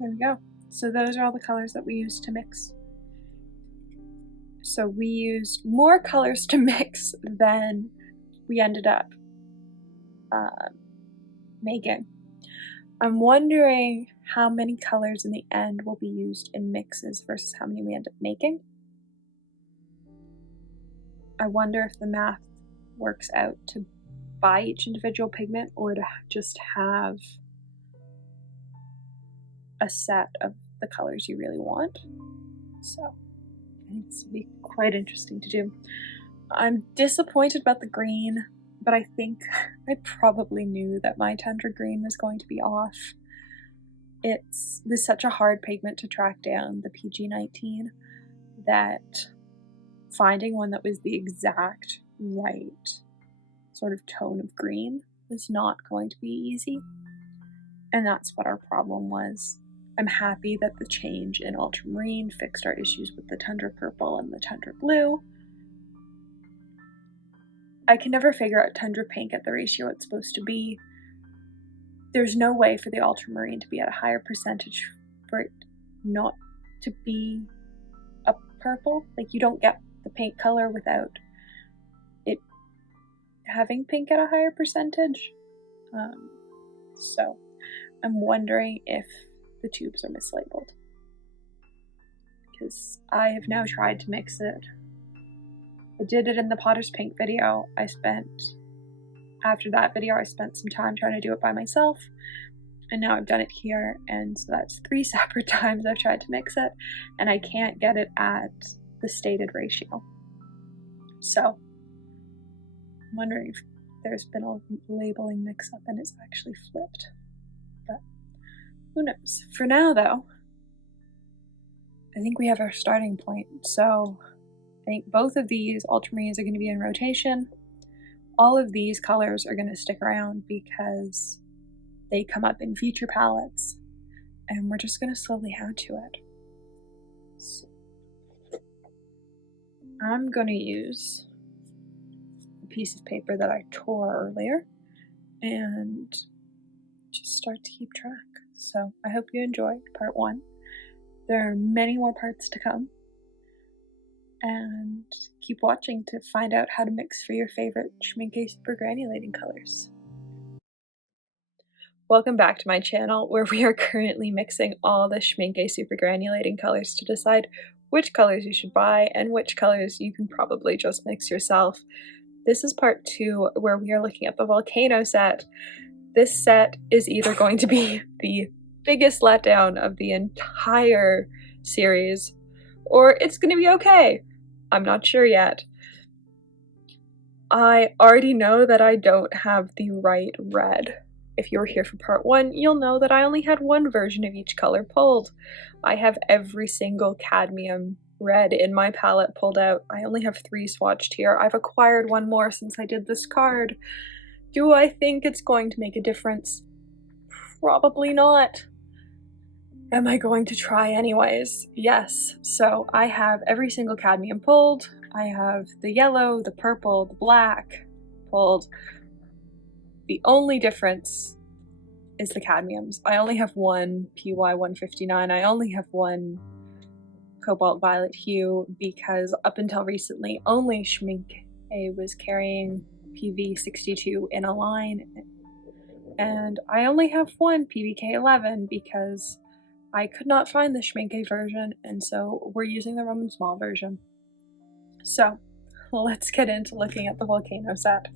there we go. So those are all the colors that we used to mix. So we used more colors to mix than we ended up making. I'm wondering how many colors in the end will be used in mixes versus how many we end up making. I wonder if the math works out to buy each individual pigment or to just have a set of the colors you really want. So I think this will be quite interesting to do. I'm disappointed about the green, but I think I probably knew that my tundra green was going to be off. It was such a hard pigment to track down, the PG19, that finding one that was the exact right sort of tone of green was not going to be easy. And that's what our problem was. I'm happy that the change in ultramarine fixed our issues with the tundra purple and the tundra blue. I can never figure out tundra pink at the ratio it's supposed to be. There's no way for the ultramarine to be at a higher percentage for it not to be a purple. Like, you don't get the pink color without it having pink at a higher percentage. So I'm wondering if the tubes are mislabeled, because I have now tried to mix it. I did it in the Potter's Pink video. After that video, I spent some time trying to do it by myself, and now I've done it here, and so that's 3 separate times I've tried to mix it, and I can't get it at the stated ratio. So I'm wondering if there's been a labeling mix-up and it's actually flipped, but who knows. For now, though, I think we have our starting point. So I think both of these ultramarines are going to be in rotation. All of these colors are going to stick around because they come up in future palettes, and we're just going to slowly add to it. So I'm going to use a piece of paper that I tore earlier and just start to keep track. So I hope you enjoyed part 1. There are many more parts to come, and keep watching to find out how to mix for your favorite Schmincke supergranulating colors. Welcome back to my channel, where we are currently mixing all the Schmincke supergranulating colors to decide which colors you should buy and which colors you can probably just mix yourself. This is part 2, where we are looking at the volcano set. This set is either going to be the biggest letdown of the entire series, or it's going to be okay. I'm not sure yet. I already know that I don't have the right red. If you were here for part 1, you'll know that I only had one version of each color pulled. I have every single cadmium red in my palette pulled out. I only have 3 swatched here. I've acquired one more since I did this card. Do I think it's going to make a difference? Probably not. Am I going to try anyways? Yes. So I have every single cadmium pulled. I have the yellow, the purple, the black pulled. The only difference is the cadmiums. I only have one PY159. I only have one cobalt violet hue because up until recently only Schmincke was carrying PV62 in a line, and I only have one PBK11 because I could not find the Schmincke version, and so we're using the Roman small version. So let's get into looking at the volcano set.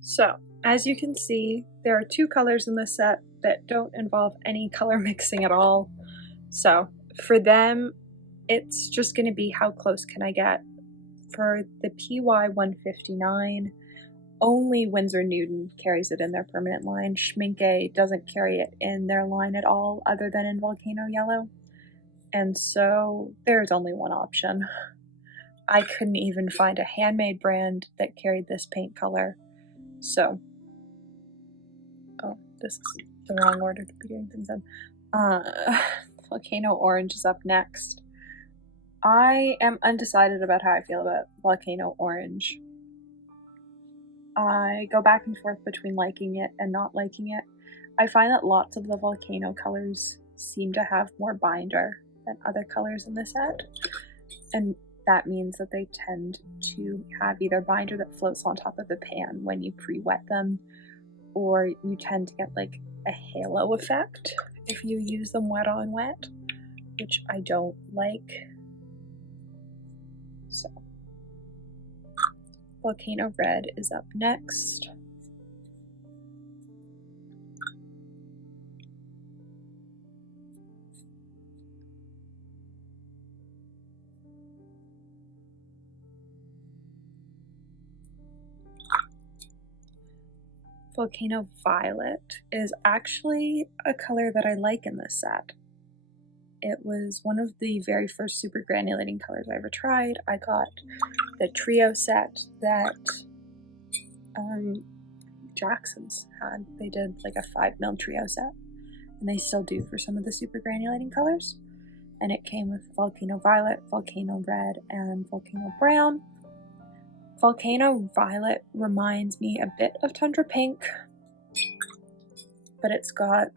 So as you can see, there are two colors in this set that don't involve any color mixing at all. So for them, it's just going to be how close can I get. For the PY 159, only Winsor Newton carries it in their permanent line. Schmincke doesn't carry it in their line at all other than in Volcano Yellow. And so there's only one option. I couldn't even find a handmade brand that carried this paint color. So, oh, this is the wrong order to be doing things in. Volcano Orange is up next. I am undecided about how I feel about Volcano Orange. I go back and forth between liking it and not liking it. I find that lots of the volcano colors seem to have more binder than other colors in the set, and that means that they tend to have either binder that floats on top of the pan when you pre-wet them, or you tend to get like a halo effect if you use them wet on wet, which I don't like. So Volcano Red is up next. Volcano Violet is actually a color that I like in this set. It was one of the very first super granulating colors I ever tried. I got the trio set that Jackson's had. They did like a 5mm trio set, and they still do for some of the super granulating colors. And it came with Volcano Violet, Volcano Red, and Volcano Brown. Volcano Violet reminds me a bit of Tundra Pink, but it's got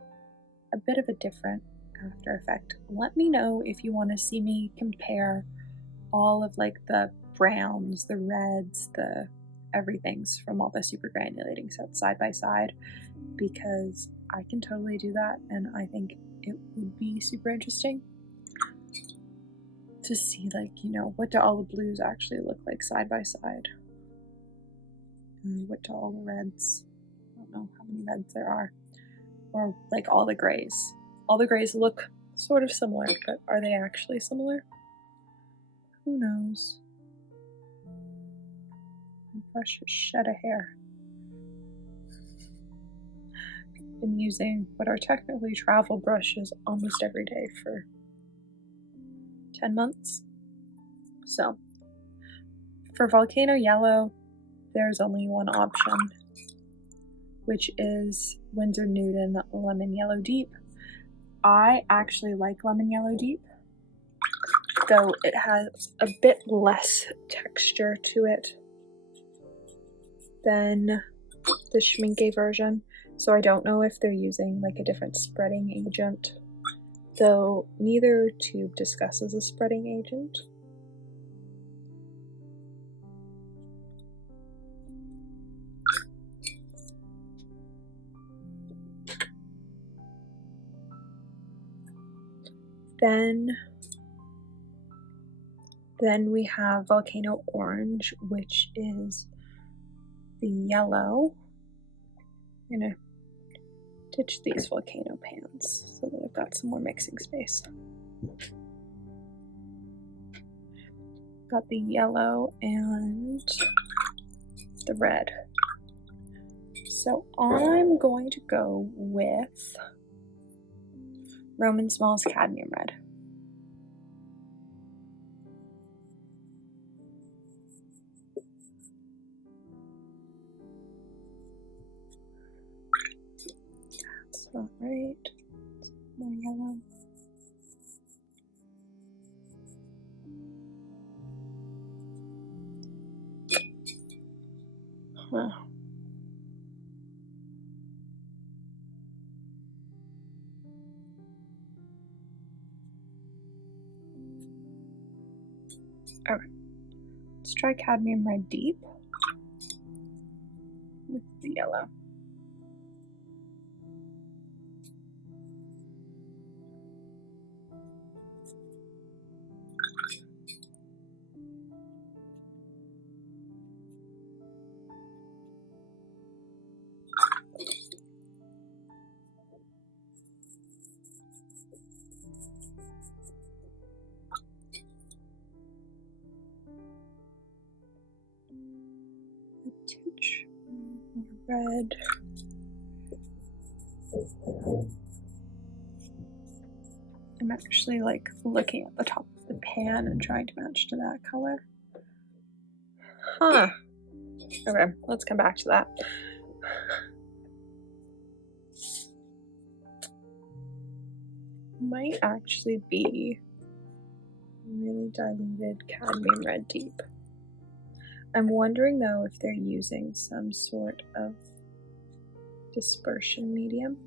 a bit of a different after effect. Let me know if you want to see me compare all of like the browns, the reds, the everythings from all the super granulating sets side by side, because I can totally do that, and I think it would be super interesting to see, like, you know, what do all the blues actually look like side by side, and what do all the reds, I don't know how many reds there are, or like all the grays. All the grays look sort of similar, but are they actually similar? Who knows? My brush has shed a hair. I've been using what are technically travel brushes almost every day for 10 months. So, for Volcano Yellow, there's only one option, which is Winsor Newton Lemon Yellow Deep. I actually like Lemon Yellow Deep, though it has a bit less texture to it than the Schmincke version, so I don't know if they're using like a different spreading agent, though neither tube discusses a spreading agent. Then we have Volcano Orange, which is the yellow. I'm gonna ditch these volcano pans so that I've got some more mixing space. Got the yellow and the red. So I'm going to go with Roman Smalls Cadmium Red. That's not right. More yellow. Huh. Okay, let's try Cadmium Red Deep with the yellow. red. I'm actually like looking at the top of the pan and trying to match to that color. Huh. Okay, let's come back to that. Might actually be really diluted cadmium red deep. I'm wondering though if they're using some sort of dispersion medium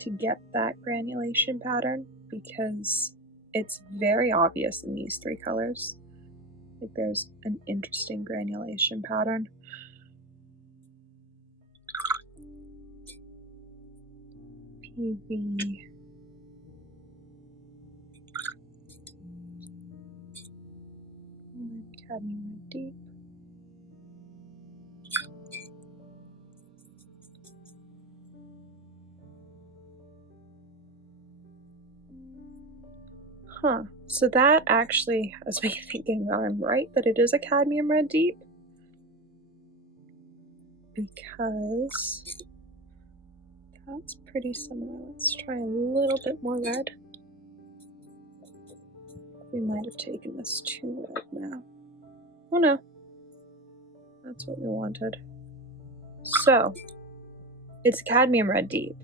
to get that granulation pattern, because it's very obvious in these three colors. Like there's an interesting granulation pattern. PV. Cadmium red deep. Huh. So that actually has me thinking that I'm right, that it is a cadmium red deep. Because that's pretty similar. Let's try a little bit more red. We might have taken this too red now. Oh no. That's what we wanted. So, it's cadmium red deep.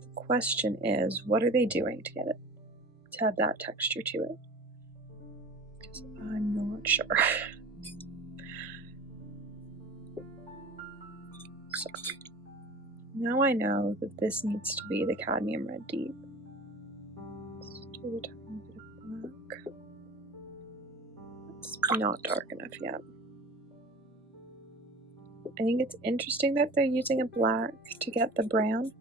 The question is, what are they doing to get it to have that texture to it? Because I'm not sure. So, now I know that this needs to be the cadmium red deep. Let's do a tiny bit of black. It's not dark enough yet. I think it's interesting that they're using a black to get the brown.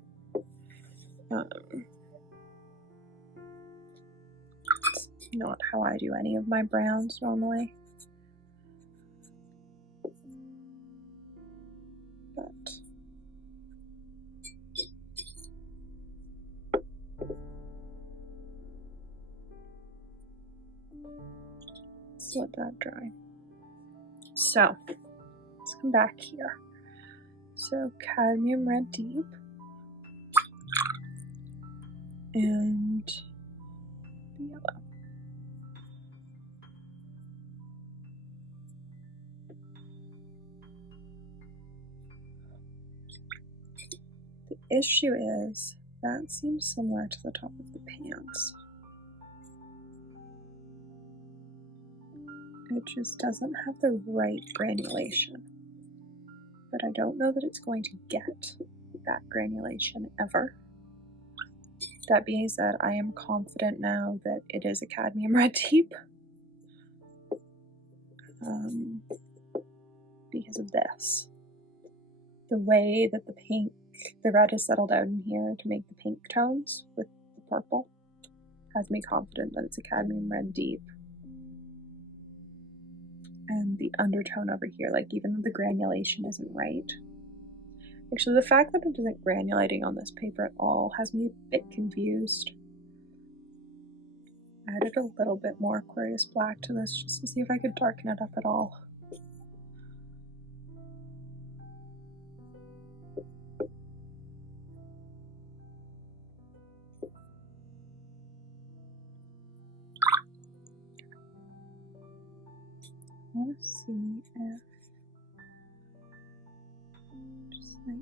It's not how I do any of my browns normally. But let's let that dry. So let's come back here. So cadmium red deep and the yellow. The issue is that seems similar to the top of the pans. It just doesn't have the right granulation. But I don't know that it's going to get that granulation ever. That being said, I am confident now that it is a cadmium red deep. Because of this. The way that the red has settled out in here to make the pink tones with the purple has me confident that it's a cadmium red deep. And the undertone over here, like even though the granulation isn't right. Actually, the fact that it isn't granulating on this paper at all has me a bit confused. I added a little bit more Aquarius black to this just to see if I could darken it up at all. I want to see if just like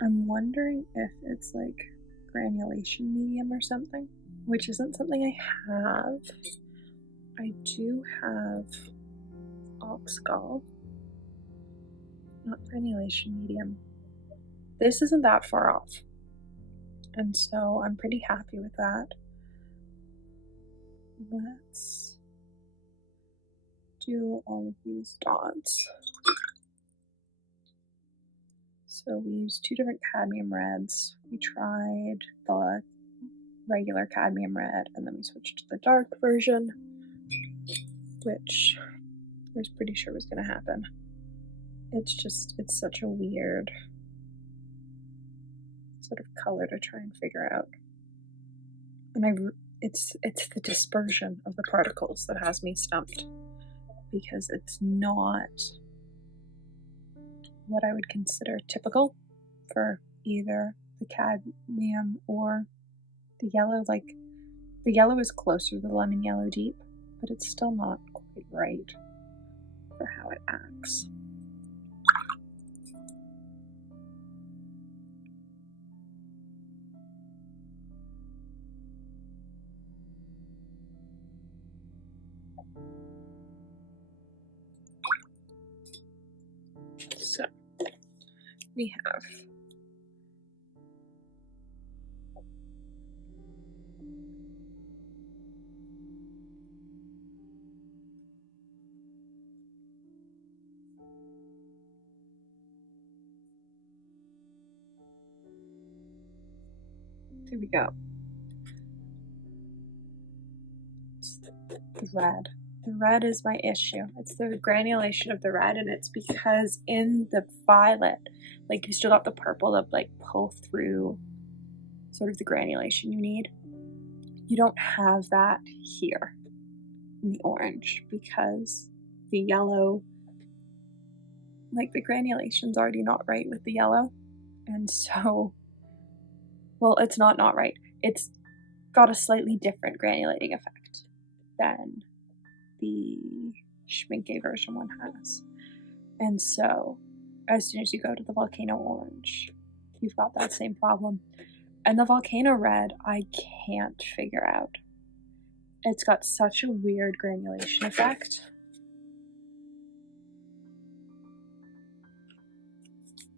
I'm wondering if it's like granulation medium or something, which isn't something I have. I do have Oxgall, not granulation medium. This isn't that far off. And so I'm pretty happy with that. Let's do all of these dots. So we used two different cadmium reds. We tried the regular cadmium red and then we switched to the dark version, which I was pretty sure was going to happen. It's such a weird sort of color to try and figure out. And it's the dispersion of the particles that has me stumped, because it's not what I would consider typical for either the cadmium or the yellow. Like, the yellow is closer to the lemon yellow deep, but it's still not quite right for how it acts. So we have there we go. It's the red. The red is my issue. It's the granulation of the red, and it's because in the violet, like, you still got the purple to like pull through sort of the granulation you need. You don't have that here in the orange, because the yellow, like, the granulation's already not right with the yellow. And so, well, it's not right. It's got a slightly different granulating effect than the Schmincke version one has. And so, as soon as you go to the volcano orange, you've got that same problem. And the volcano red, I can't figure out. It's got such a weird granulation effect.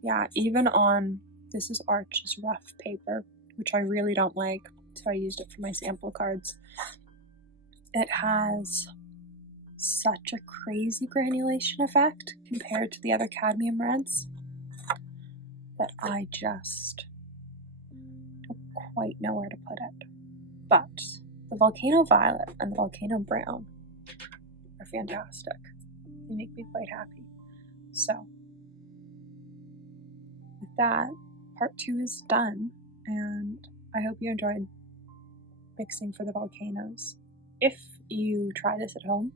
Yeah, even on, this is Arch's rough paper, which I really don't like, so I used it for my sample cards. It has such a crazy granulation effect compared to the other cadmium reds that I just don't quite know where to put it. But the volcano violet and the volcano brown are fantastic. They make me quite happy. So with that, part 2 is done, and I hope you enjoyed mixing for the volcanoes. If you try this at home,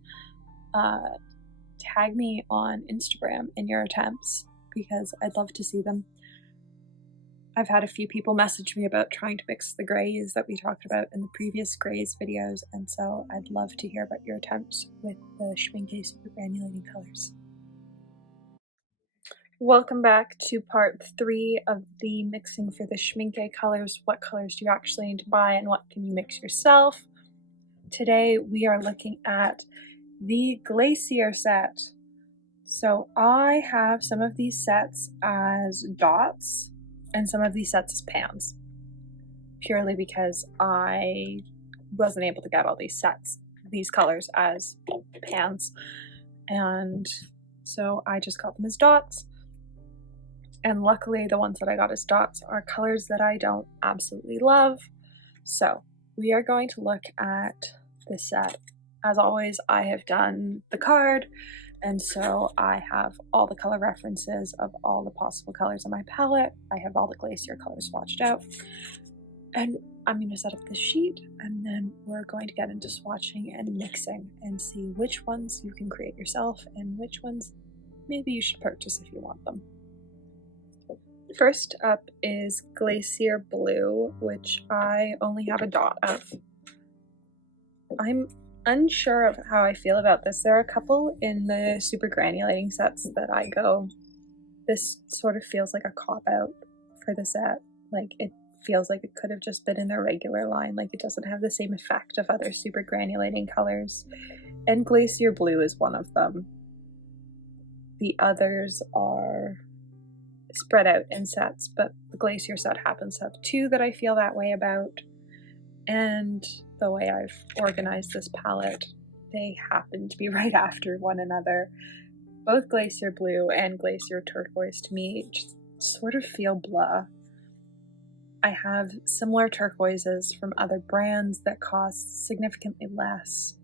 tag me on Instagram in your attempts, because I'd love to see them. I've had a few people message me about trying to mix the grays that we talked about in the previous grays videos, and so I'd love to hear about your attempts with the Schmincke super granulating colors. Welcome back to part 3 of the mixing for the Schmincke colors. What colors do you actually need to buy, and what can you mix yourself? Today we are looking at the Glacier set. So I have some of these sets as dots and some of these sets as pans, purely because I wasn't able to get all these colors as pans, and so I just got them as dots. And luckily the ones that I got as dots are colors that I don't absolutely love. So we are going to look at this set. As always, I have done the card, and so I have all the color references of all the possible colors on my palette. I have all the Glacier colors swatched out, and I'm going to set up the sheet, and then we're going to get into swatching and mixing and see which ones you can create yourself and which ones maybe you should purchase if you want them. First up is Glacier Blue, which I only have a dot of. I'm unsure of how I feel about this. There are a couple in the super granulating sets that I go, this sort of feels like a cop-out for the set. Like, it feels like it could have just been in their regular line. Like, it doesn't have the same effect of other super granulating colors. And Glacier Blue is one of them. The others are spread out in sets, but the Glacier set happens to have 2 that I feel that way about. And the way I've organized this palette, they happen to be right after one another. Both Glacier Blue and Glacier Turquoise to me just sort of feel blah. I have similar turquoises from other brands that cost significantly less,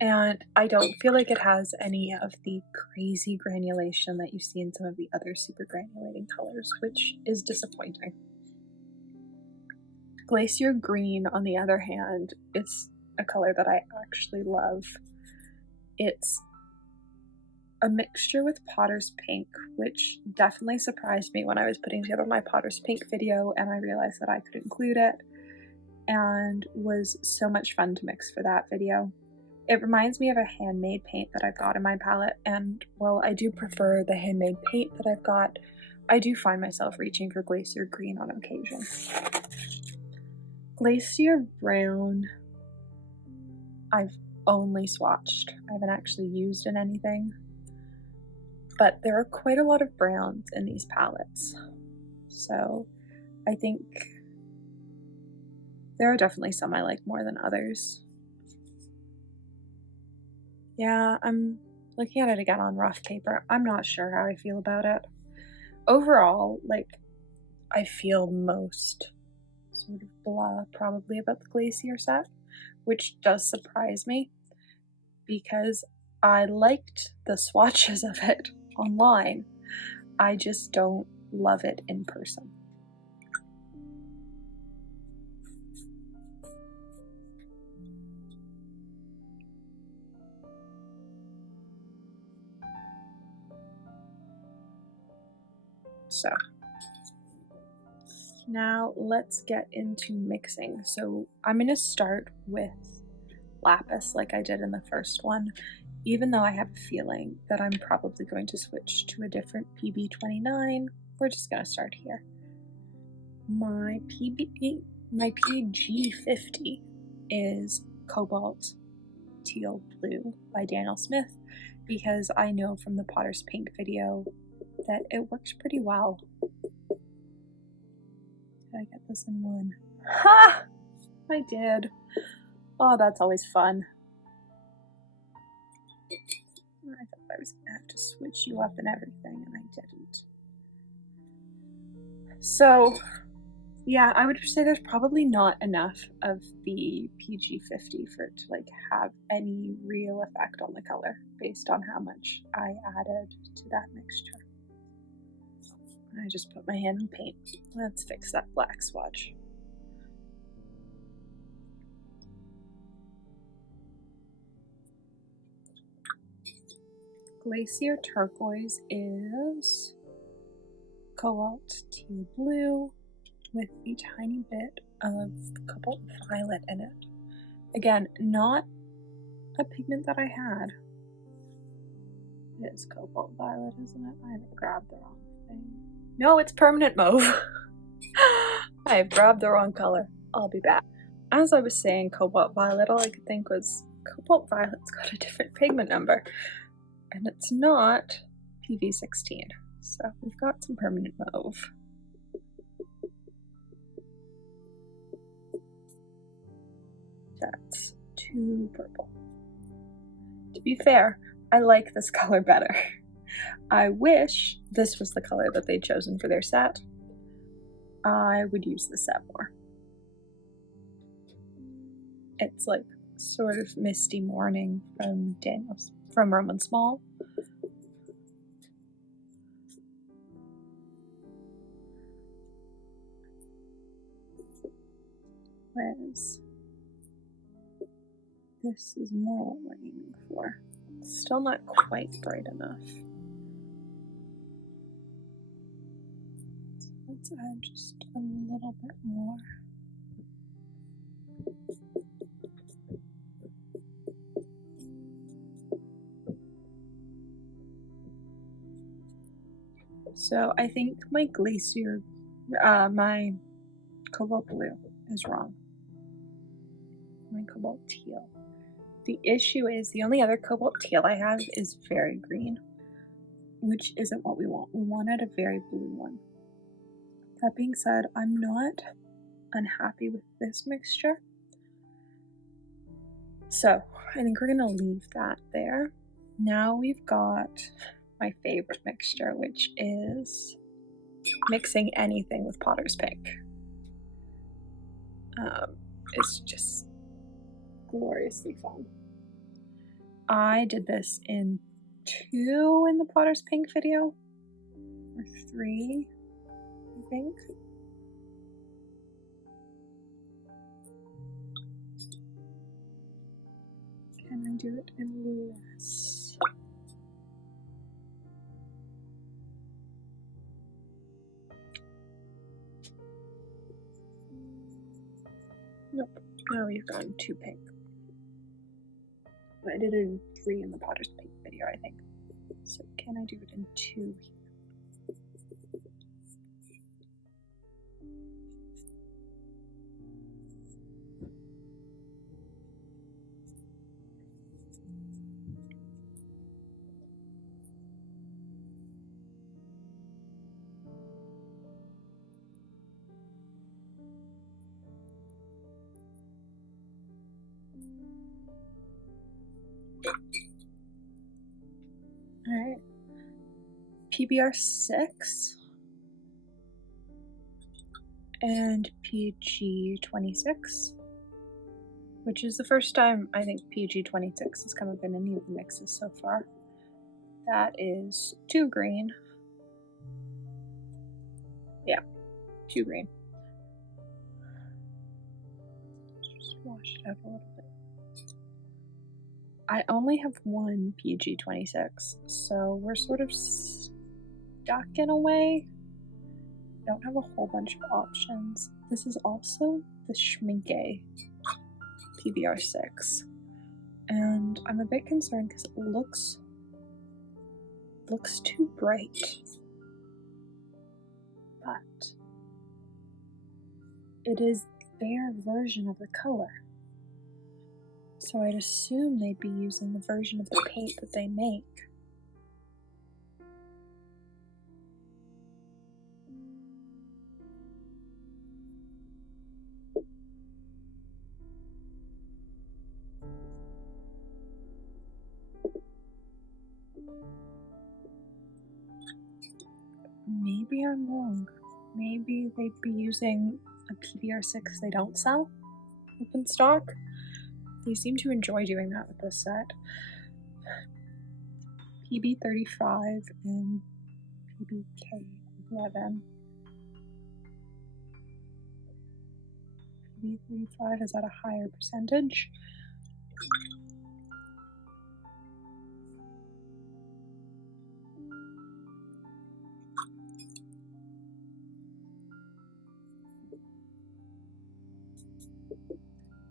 and I don't feel like it has any of the crazy granulation that you see in some of the other super granulating colors, which is disappointing. Glacier Green, on the other hand, is a color that I actually love. It's a mixture with Potter's Pink, which definitely surprised me when I was putting together my Potter's Pink video and I realized that I could include it, and was so much fun to mix for that video. It reminds me of a handmade paint that I've got in my palette, and while I do prefer the handmade paint that I've got, I do find myself reaching for Glacier Green on occasion. Glacier Brown, I've only swatched. I haven't actually used in anything. But there are quite a lot of browns in these palettes. So I think there are definitely some I like more than others. Yeah, I'm looking at it again on rough paper. I'm not sure how I feel about it. Overall, like, I feel most sort of blah probably about the Glacier set, which does surprise me because I liked the swatches of it online. I just don't love it in person. So now let's get into mixing. So I'm going to start with lapis like I did in the first one, even though I have a feeling that I'm probably going to switch to a different PB29. We're just going to start here. My PG50 is Cobalt Teal Blue by Daniel Smith, because I know from the Potter's Pink video that it works pretty well. Did I get this in one? Ha! I did. Oh, that's always fun. I thought I was going to have to switch you up and everything, and I didn't. So, yeah, I would say there's probably not enough of the PG50 for it to like have any real effect on the color based on how much I added to that mixture. I just put my hand in paint. Let's fix that black swatch. Glacier Turquoise is Cobalt Teal Blue with a tiny bit of Cobalt Violet in it. Again, not a pigment that I had. It is Cobalt Violet, isn't it? I haven't grabbed the wrong thing. No, it's Permanent Mauve. I have grabbed the wrong color. I'll be back. As I was saying Cobalt Violet, all I could think was Cobalt Violet's got a different pigment number. And it's not PV16. So we've got some Permanent Mauve. That's too purple. To be fair, I like this color better. I wish this was the color that they'd chosen for their set. I would use the set more. It's like sort of Misty Morning from Roman Small. Whereas this is more what we're aiming for. Still not quite bright enough. Let's add just a little bit more. So I think my Glacier, my Cobalt Blue is wrong. My Cobalt Teal. The issue is the only other Cobalt Teal I have is very green, which isn't what we want. We wanted a very blue one. That being said, I'm not unhappy with this mixture. So I think we're gonna leave that there. Now we've got my favorite mixture, which is mixing anything with Potter's Pink. It's just gloriously fun. I did this in 2 in the Potter's Pink video, or 3, I think. Can I do it in less? Nope. Oh, you've gone too pink. I did it in 3 in the Potter's Pink video, I think. So can I do it in 2 here? Alright. PBR 6 and PG 26, which is the first time I think PG 26 has come up in any of the mixes so far. That is 2 green. Yeah, 2 green. Just wash it out a little bit. I only have 1 PG 26, so we're sort of stuck in a way. Don't have a whole bunch of options. This is also the Schmincke PBR 6, and I'm a bit concerned because it looks too bright, but it is their version of the color, so I'd assume they'd be using the version of the paint that they make. Maybe I'm wrong. Maybe they'd be using a PBR 6 they don't sell open stock. They seem to enjoy doing that with this set. PB 35 and PBK 11. PB 35 is at a higher percentage.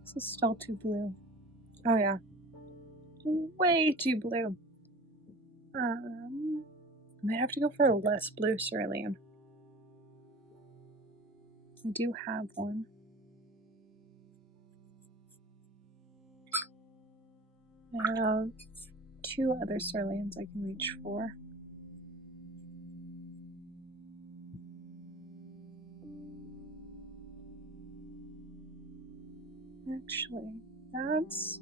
This is still too blue. Oh yeah. Way too blue. I might have to go for a less blue cerulean. I do have one. I have 2 other ceruleans I can reach for. Actually, it's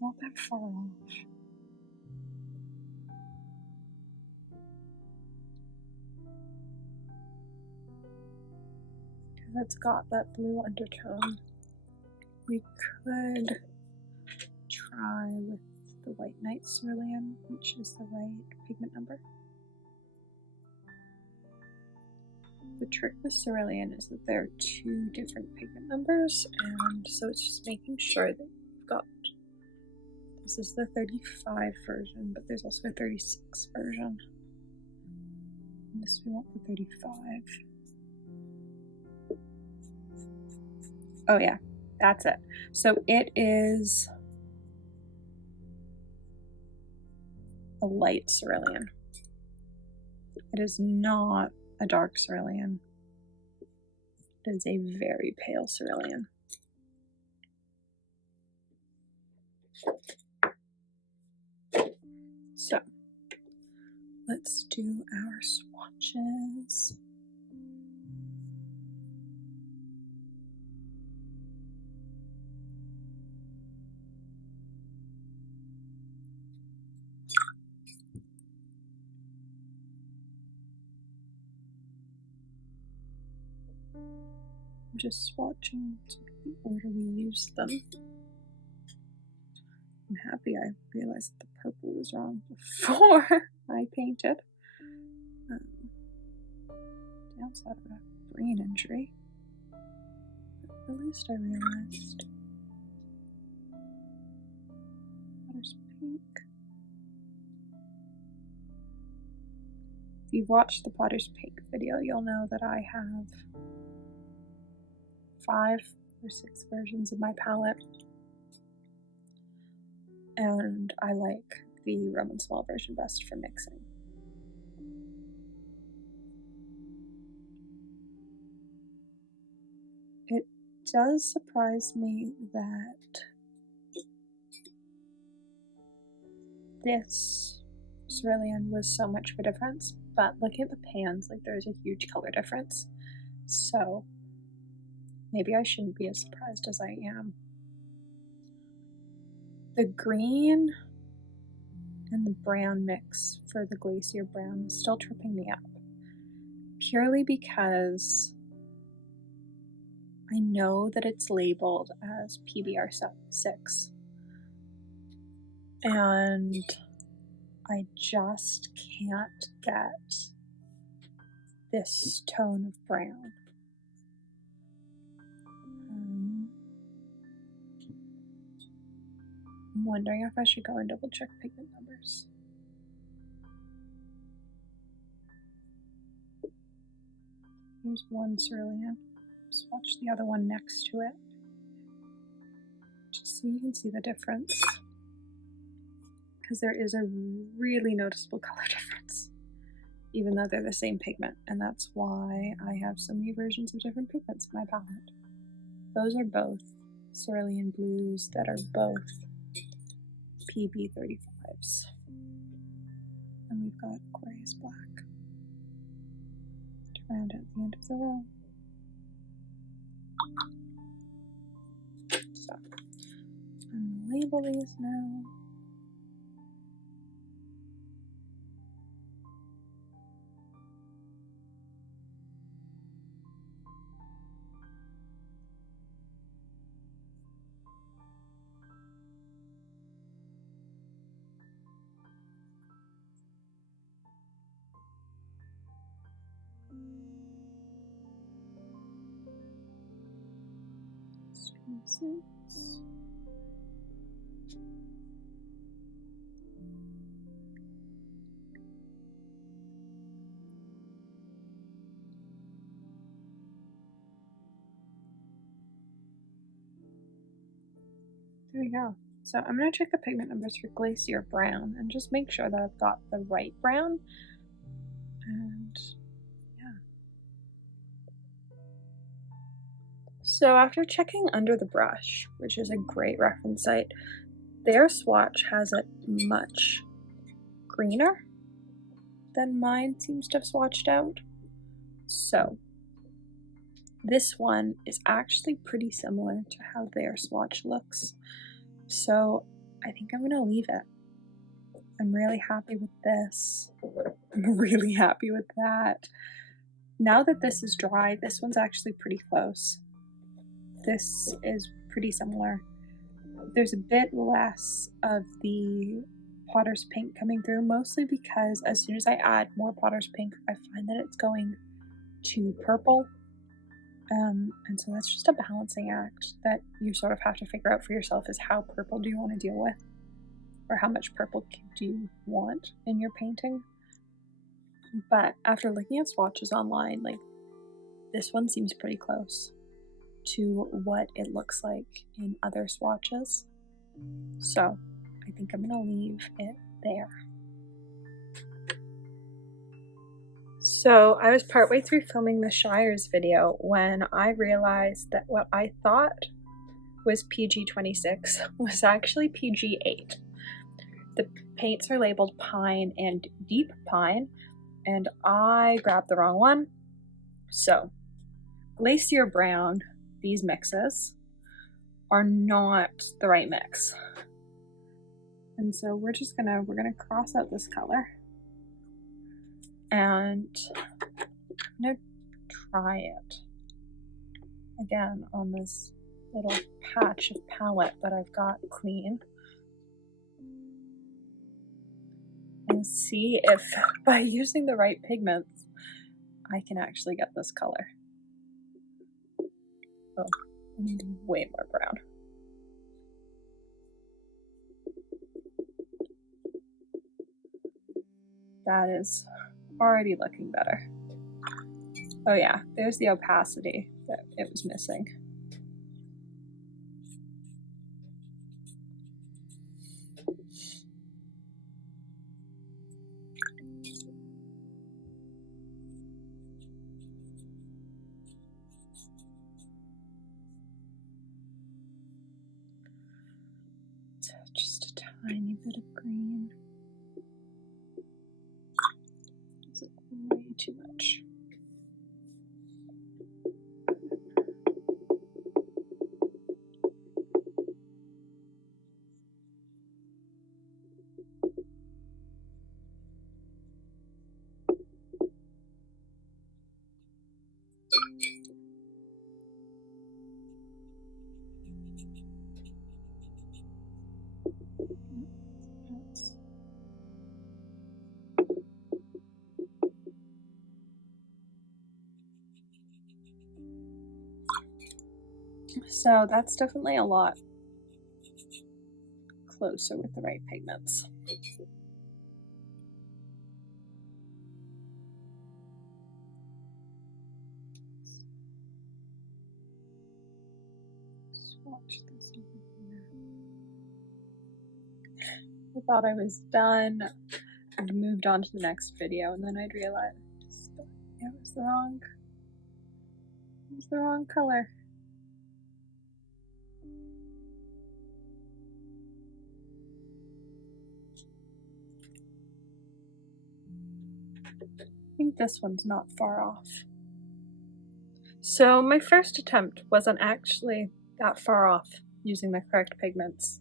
not that far off. Because it's got that blue undertone. We could try with the White Knight cerulean, which is the right pigment number. The trick with cerulean is that there are 2 different pigment numbers, and so it's just making sure that you've got, this is the 35 version, but there's also a 36 version. And this we want the 35. Oh yeah, that's it. So it is a light cerulean. It is not a dark cerulean. It is a very pale cerulean. So let's do our swatches. I'm just swatching the order we use them. I'm happy I realized the purple was wrong before I painted. Downside of a brain injury. But at least I realized. think. If you've watched the Potter's Pink video, you'll know that I have 5 or 6 versions of my palette, and I like the Roman small version best for mixing. It does surprise me that this cerulean was so much of a difference, but looking at the pans, like, there's a huge color difference, so maybe I shouldn't be as surprised as I am. The green and the brown mix for the Glacier Brown is still tripping me up, purely because I know that it's labeled as PBR6, and I just can't get this tone of brown. I'm wondering if I should go and double check pigment numbers. Here's one cerulean. Swatch the other one next to it, just so you can see the difference, because there is a really noticeable color difference, even though they're the same pigment, and that's why I have so many versions of different pigments in my palette. Those are both cerulean blues that are both PB35s, and we've got Aquarius Black to round out the end of the row. So, I'm going to label these now. There we go. So I'm going to check the pigment numbers for Glacier Brown and just make sure that I've got the right brown. And yeah. So after checking under the brush, which is a great reference site, their swatch has it much greener than mine seems to have swatched out. So this one is actually pretty similar to how their swatch looks. So I think I'm going to leave it. I'm really happy with this. I'm really happy with that. Now that this is dry, this one's actually pretty close. This is pretty similar. There's a bit less of the Potter's Pink coming through, mostly because as soon as I add more Potter's Pink, I find that it's going to purple. And so that's just a balancing act that you sort of have to figure out for yourself, is how purple do you want to deal with? Or how much purple do you want in your painting? But after looking at swatches online, like, this one seems pretty close to what it looks like in other swatches. So I think I'm going to leave it there. So I was partway through filming the Shires video when I realized that what I thought was PG-26 was actually PG-8. The paints are labeled Pine and Deep Pine, and I grabbed the wrong one. So Glacier Brown, these mixes are not the right mix. And so we're gonna cross out this color. And I'm going to try it again on this little patch of palette that I've got clean. And see if by using the right pigments, I can actually get this color. Oh, I need way more brown. That is already looking better. Oh yeah, there's the opacity that it was missing. Just a tiny bit of green. Is it way too much? So that's definitely a lot closer with the right pigments. Swatch this over here. I thought I was done. I moved on to the next video, and then I'd realized it was the wrong color. I think this one's not far off. So my first attempt wasn't actually that far off using the correct pigments.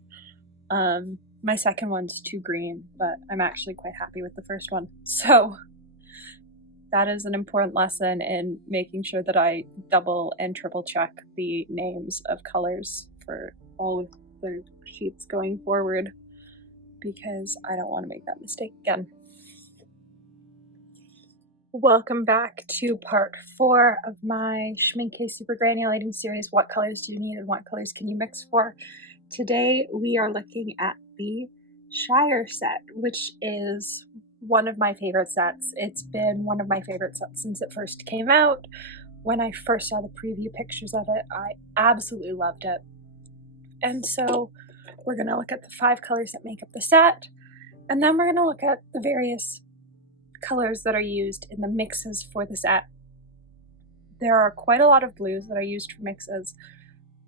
My second one's too green, but I'm actually quite happy with the first one. So that is an important lesson in making sure that I double and triple check the names of colors for all of the sheets going forward, because I don't want to make that mistake again. Welcome back to part 4 of my Schmincke super granulating series, What Colors Do You Need and What Colors Can You Mix For? Today we are looking at the Shire set, which is one of my favorite sets. It's been one of my favorite sets since it first came out. When I first saw the preview pictures of it, I absolutely loved it. And so we're going to look at the 5 colors that make up the set, and then we're going to look at the various colors that are used in the mixes for the set. There are quite a lot of blues that are used for mixes,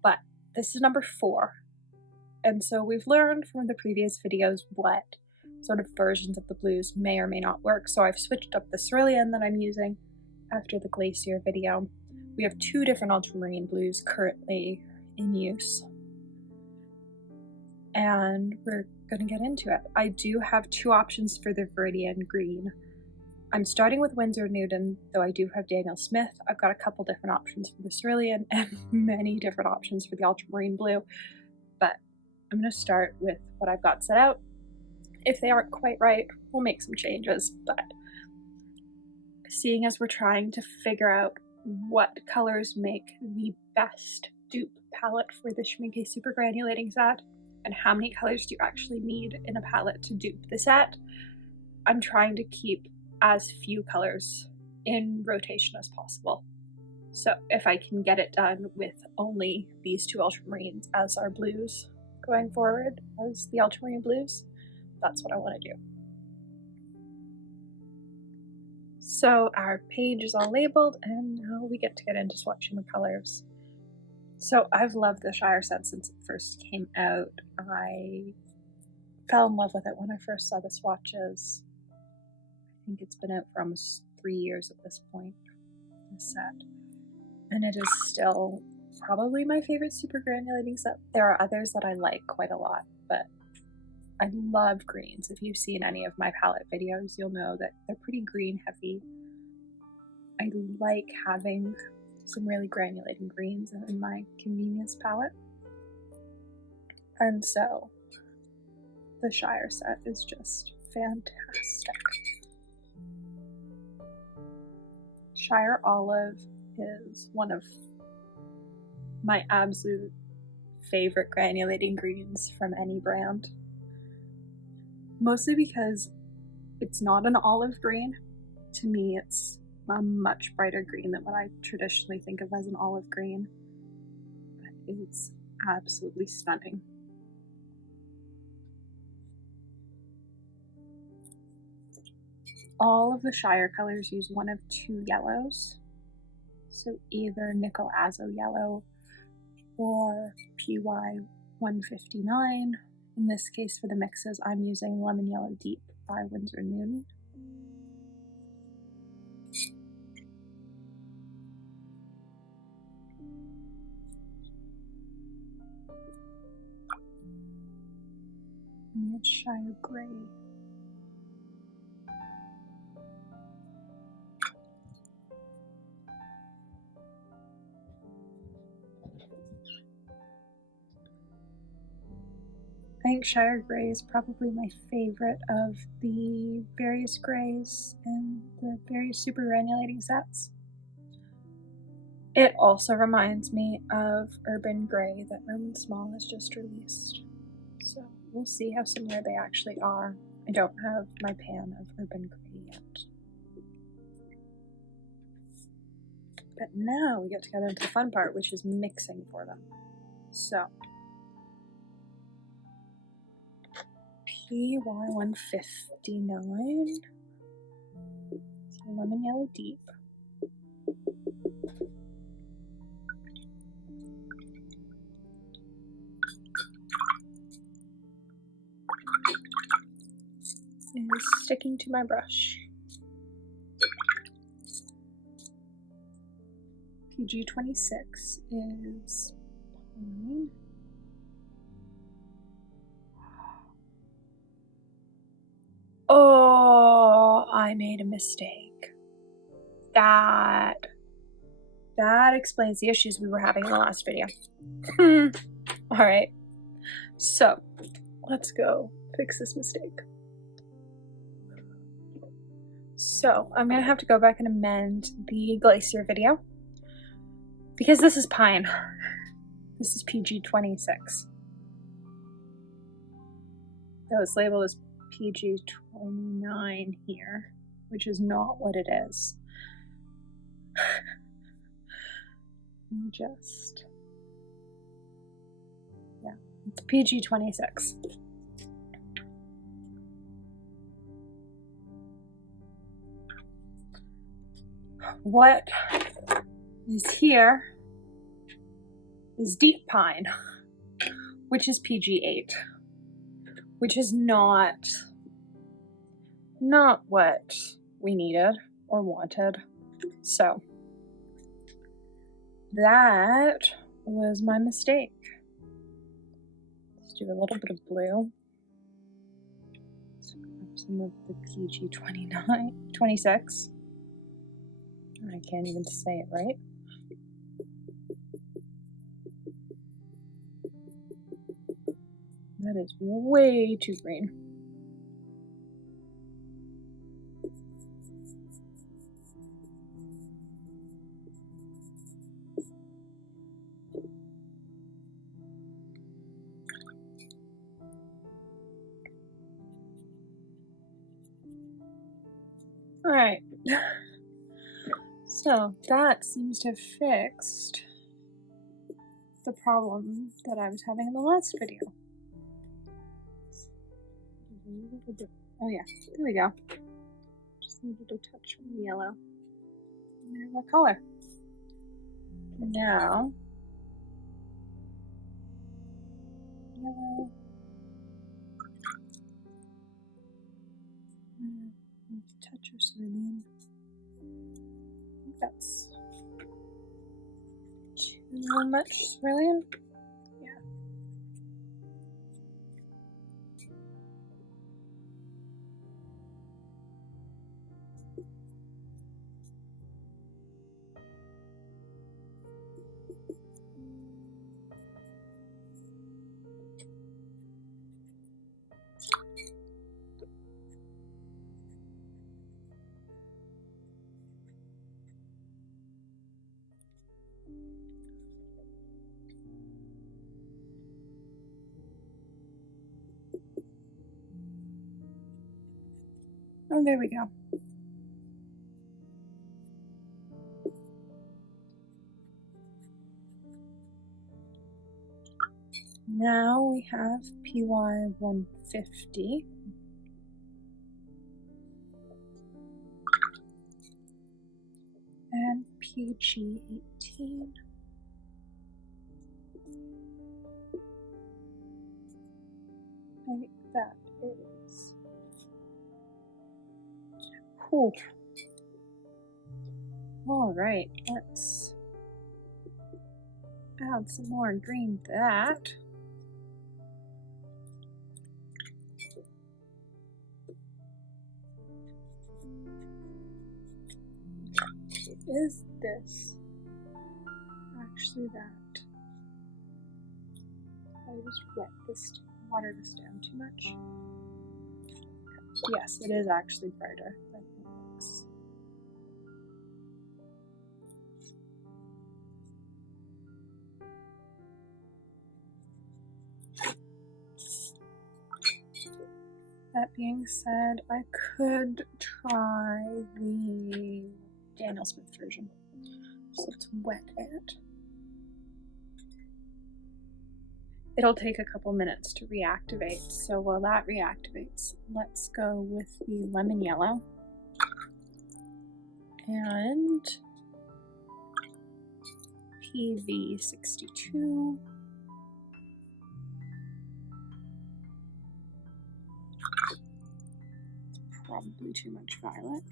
but this is number 4. And so we've learned from the previous videos what sort of versions of the blues may or may not work. So I've switched up the cerulean that I'm using after the glacier video. We have 2 different ultramarine blues currently in use, and we're going to get into it. I do have 2 options for the Viridian green. I'm starting with Winsor Newton, though I do have Daniel Smith. I've got a couple different options for the cerulean and many different options for the ultramarine blue, but I'm going to start with what I've got set out. If they aren't quite right, we'll make some changes, but seeing as we're trying to figure out what colors make the best dupe palette for the Schmincke super granulating set, and how many colors do you actually need in a palette to dupe the set, I'm trying to keep as few colors in rotation as possible. So if I can get it done with only these 2 ultramarines as our blues going forward as the ultramarine blues, that's what I want to do. So our page is all labeled, and now we get to get into swatching the colors. So I've loved the Shire set since it first came out. I fell in love with it when I first saw the swatches. I think it's been out for almost 3 years at this point, this set. And it is still probably my favorite super granulating set. There are others that I like quite a lot, but I love greens. If you've seen any of my palette videos, you'll know that they're pretty green heavy. I like having some really granulating greens in my convenience palette. And so the Shire set is just fantastic. Shire Olive is one of my absolute favorite granulating greens from any brand. Mostly because It's not an olive green. To me, it's a much brighter green than what I traditionally think of as an olive green. But it's absolutely stunning. All of the Shire colors use one of two yellows. So either Nickel Azo yellow or PY 159. In this case, for the mixes, I'm using Lemon Yellow Deep by Winsor Newton. And it's Shire Gray. I think Shire Gray is probably my favorite of the various grays in the various super granulating sets. It also reminds me of Urban Gray that Roman Small has just released. So we'll see how similar they actually are. I don't have my pan of Urban Gray yet. But now we get to get into the fun part, which is mixing for them. So PY 159, Lemon Yellow Deep, is sticking to my brush. PG 26 is pine. Oh, I made a mistake. That explains the issues we were having in the last video. Alright, so let's go fix this mistake. So I'm gonna have to go back and amend the Glacier video because this is pine. This is PG 26. So it's labeled as PG 29 here, which is not what it is. Yeah, it's PG 26. What is here is deep pine, which is PG 8, which is not what we needed or wanted. So that was my mistake. Let's do a little bit of blue. Let's grab some of the PG 26. I can't even say it right. That is way too green. All right. So that seems to have fixed the problem that I was having in the last video. Oh yeah, there we go. Just needed a touch from the yellow. And there's our color. Now, yellow. Touch of cerulean. I think that's too much cerulean. Yeah. Oh, there we go. Now we have PY 150. And PG 18. I think that is cool. All right, let's add some more green to that. Is this actually that? I just water this down too much. Yes, it is actually brighter than it looks. That being said, I could try the Daniel Smith version. So let's wet it. It'll take a couple minutes to reactivate, so while that reactivates, let's go with the lemon yellow and PV 62. Probably too much violet.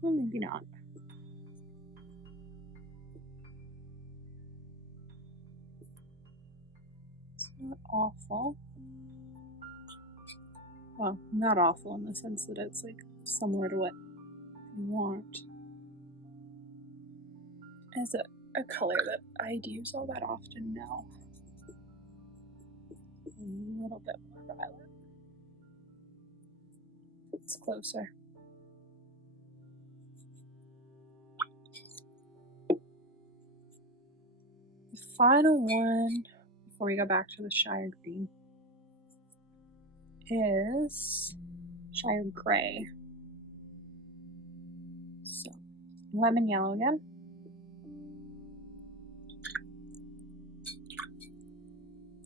Well, maybe not. It's not awful. Well, not awful in the sense that it's like similar to what you want. Is it a color that I'd use all that often? No. A little bit more violet. It's closer. The final one, before we go back to the Shire Green, is Shire Gray. So, lemon yellow again.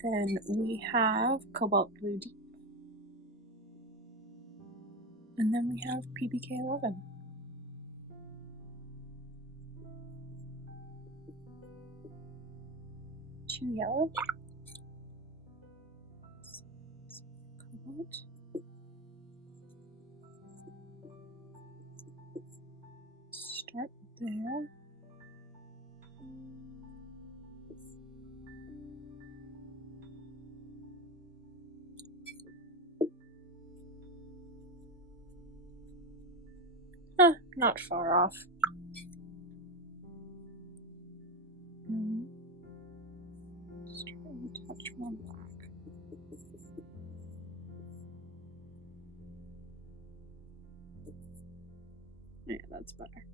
Then we have Cobalt Blue Deep. And then we have PBK 11. Two yellow. Cobalt. Start there. Not far off. Just trying to touch more black. Yeah, that's better.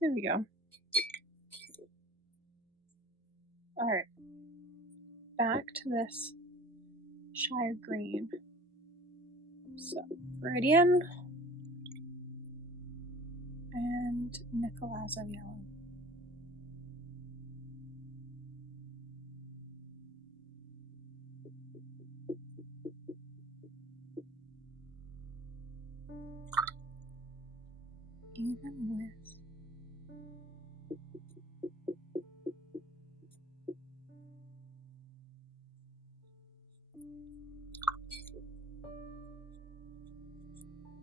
There we go. Alright. Back to this Shire Green. So, Viridian and Nicolazzo Yellow. Even with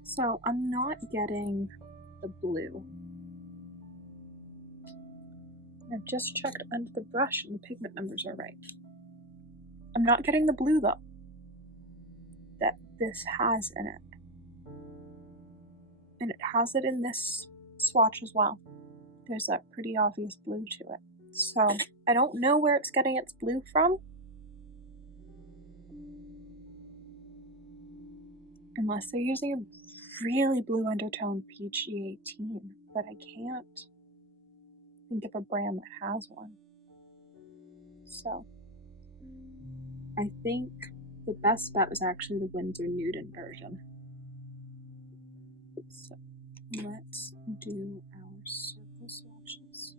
so I'm not getting the blue. I've just checked under the brush and the pigment numbers are right. I'm not getting the blue though that this has in it. And it has it in this swatch as well. There's that pretty obvious blue to it. So I don't know where it's getting its blue from. Unless they're using a really blue undertone PG18, but I can't think of a brand that has one. So I think the best bet was actually the Winsor Newton version. So let's do our circle swatches.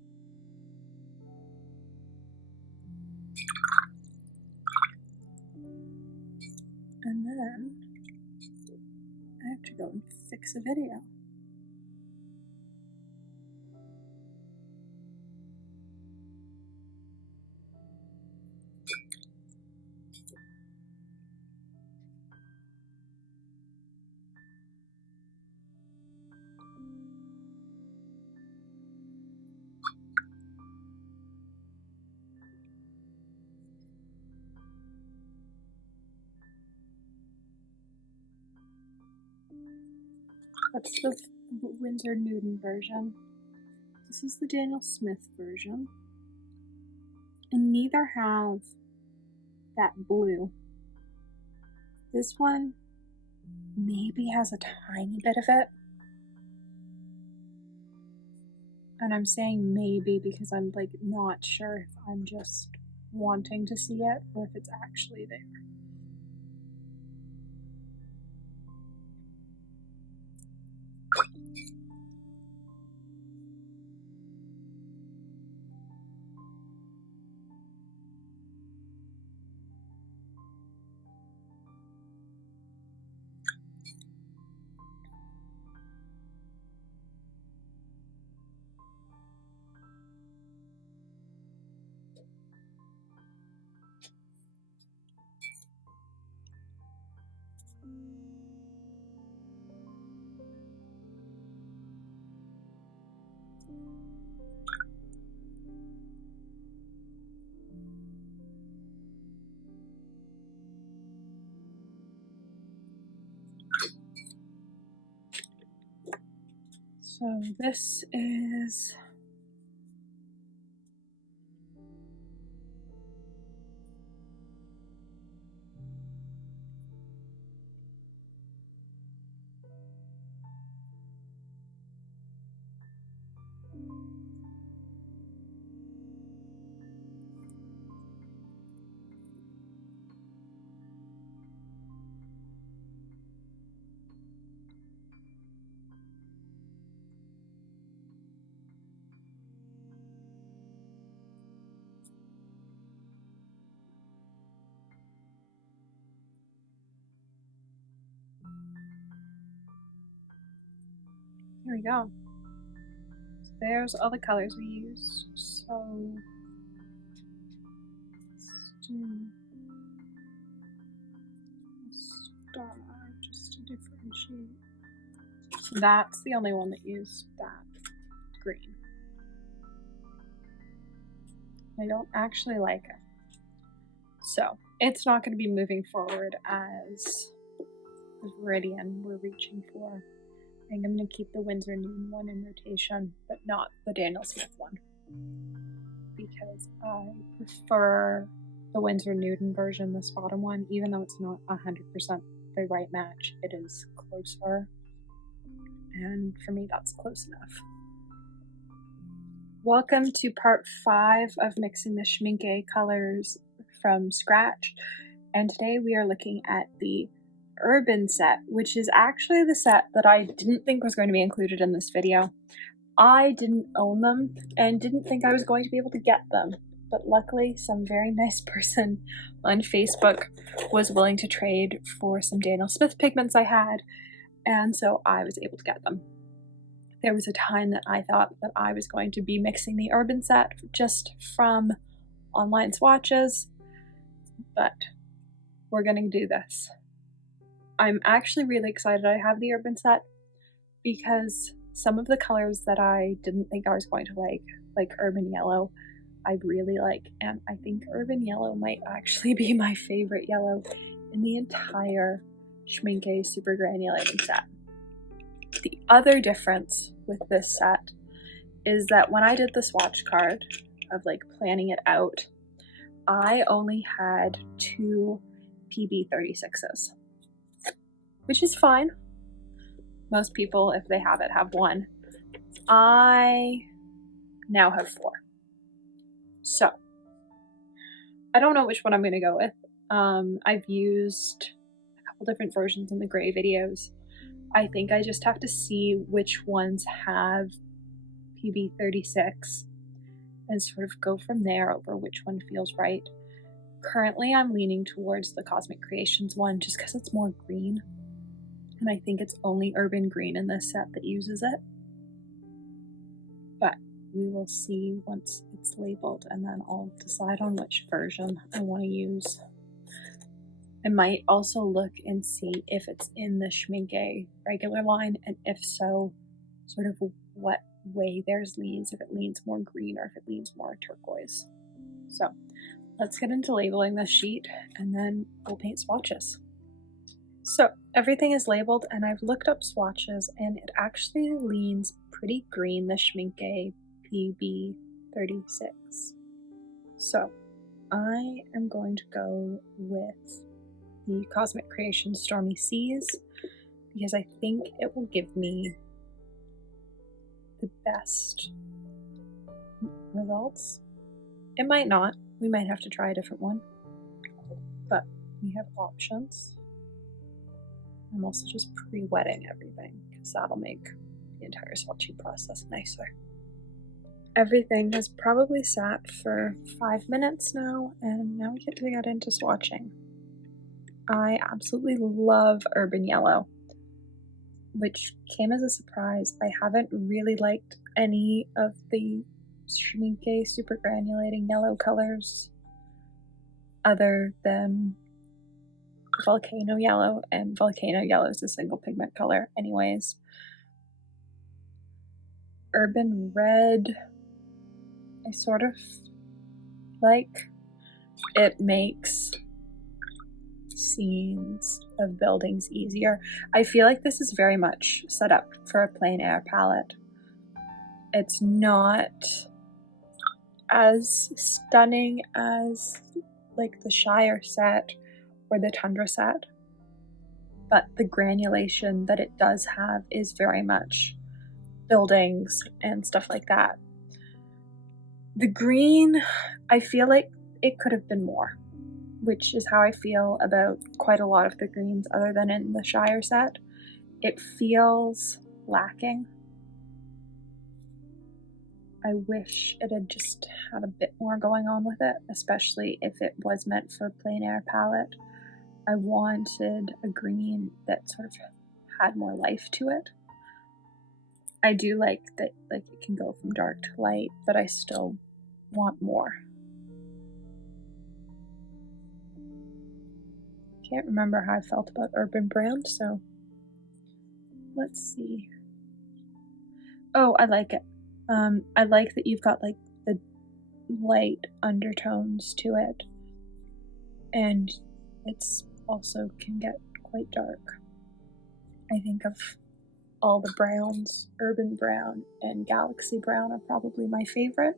And then I have to go and fix a video. That's the Winsor Newton version. This is the Daniel Smith version. And neither have that blue. This one maybe has a tiny bit of it. And I'm saying maybe because I'm like not sure if I'm just wanting to see it or if it's actually there. So this is Here we go. So there's all the colors we used. So let's do a star just to differentiate. So that's the only one that used that green. I don't actually like it. So it's not going to be moving forward as the Viridian we're reaching for. I think I'm going to keep the Winsor Newton one in rotation, but not the Daniel Smith one. Because I prefer the Winsor Newton version, this bottom one, even though it's not 100% the right match, it is closer. And for me, that's close enough. Welcome to part 5 of mixing the Schmincke colors from scratch. And today we are looking at the Urban set, which is actually the set that I didn't think was going to be included in this video. I didn't own them and didn't think I was going to be able to get them, but luckily some very nice person on Facebook was willing to trade for some Daniel Smith pigments I had, and so I was able to get them. There was a time that I thought that I was going to be mixing the Urban set just from online swatches, but we're going to do this. I'm actually really excited I have the Urban set because some of the colors that I didn't think I was going to like Urban Yellow, I really like, and I think Urban Yellow might actually be my favorite yellow in the entire Schmincke Super Granulating set. The other difference with this set is that when I did the swatch card of like planning it out, I only had 2 PB36s. Which is fine. Most people, if they have it, have 1. I now have 4. So, I don't know which one I'm going to go with. I've used a couple different versions in the gray videos. I think I just have to see which ones have PB36 and sort of go from there over which one feels right. Currently, I'm leaning towards the Cosmic Creations one just because it's more green. And I think it's only Urban Green in this set that uses it. But we will see once it's labeled, and then I'll decide on which version I want to use. I might also look and see if it's in the Schmincke regular line, and if so, sort of what way theirs leans, if it leans more green or if it leans more turquoise. So let's get into labeling this sheet, and then we'll paint swatches. So everything is labeled, and I've looked up swatches, and it actually leans pretty green, the Schmincke PB36. So I am going to go with the Cosmic Creations Stormy Seas because I think it will give me the best results. It might not. We might have to try a different one, but we have options. I'm also just pre-wetting everything because that'll make the entire swatching process nicer. Everything has probably sat for 5 minutes now, and now we get to get into swatching. I absolutely love Urban Yellow, which came as a surprise. I haven't really liked any of the Schmincke super granulating yellow colors other than Volcano Yellow, and Volcano Yellow is a single pigment color anyways. Urban Red, I sort of like. It makes scenes of buildings easier. I feel like this is very much set up for a plein air palette. It's not as stunning as like the Shire set or the Tundra set, but the granulation that it does have is very much buildings and stuff like that. The green, I feel like it could have been more, which is how I feel about quite a lot of the greens other than in the Shire set. It feels lacking. I wish it had just had a bit more going on with it, especially if it was meant for a plein air palette. I wanted a green that sort of had more life to it. I do like that, like, it can go from dark to light, but I still want more. Can't remember how I felt about Urban Brown, so let's see. Oh, I like it. I like that you've got like the light undertones to it, and it's also can get quite dark. I think of all the browns, Urban Brown and Galaxy Brown are probably my favorite,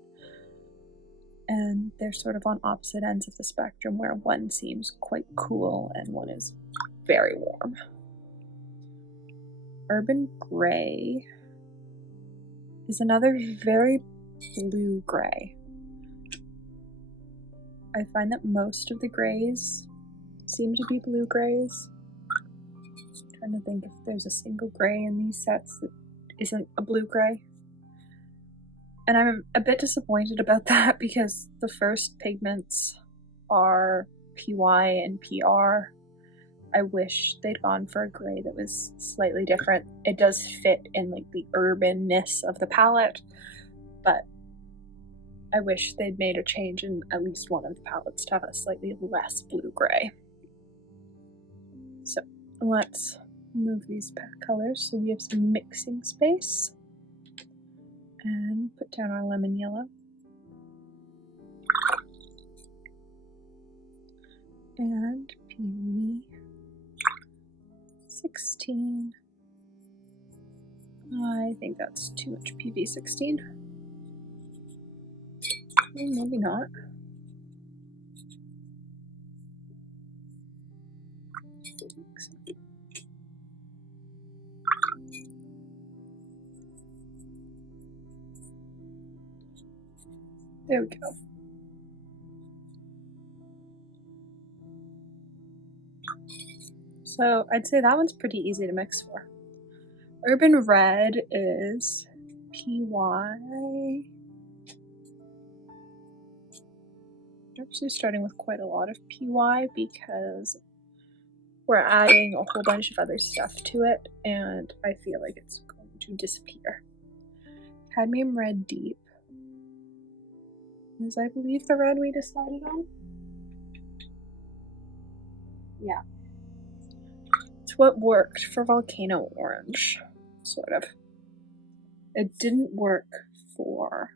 and they're sort of on opposite ends of the spectrum where one seems quite cool and one is very warm. Urban Gray is another very blue gray. I find that most of the grays seem to be blue grays. I'm trying to think if there's a single gray in these sets that isn't a blue gray. And I'm a bit disappointed about that because the first pigments are PY and PR. I wish they'd gone for a gray that was slightly different. It does fit in like the urbanness of the palette, but I wish they'd made a change in at least one of the palettes to have a slightly less blue-gray. So let's move these colors so we have some mixing space. And put down our lemon yellow. And PV16. I think that's too much PV16. Maybe not. There we go. So I'd say that one's pretty easy to mix for. Urban Red is PY. Actually starting with quite a lot of PY because we're adding a whole bunch of other stuff to it and I feel like it's going to disappear. Cadmium Red Deep is, I believe, the red we decided on. Yeah. It's what worked for Volcano Orange, sort of. It didn't work for...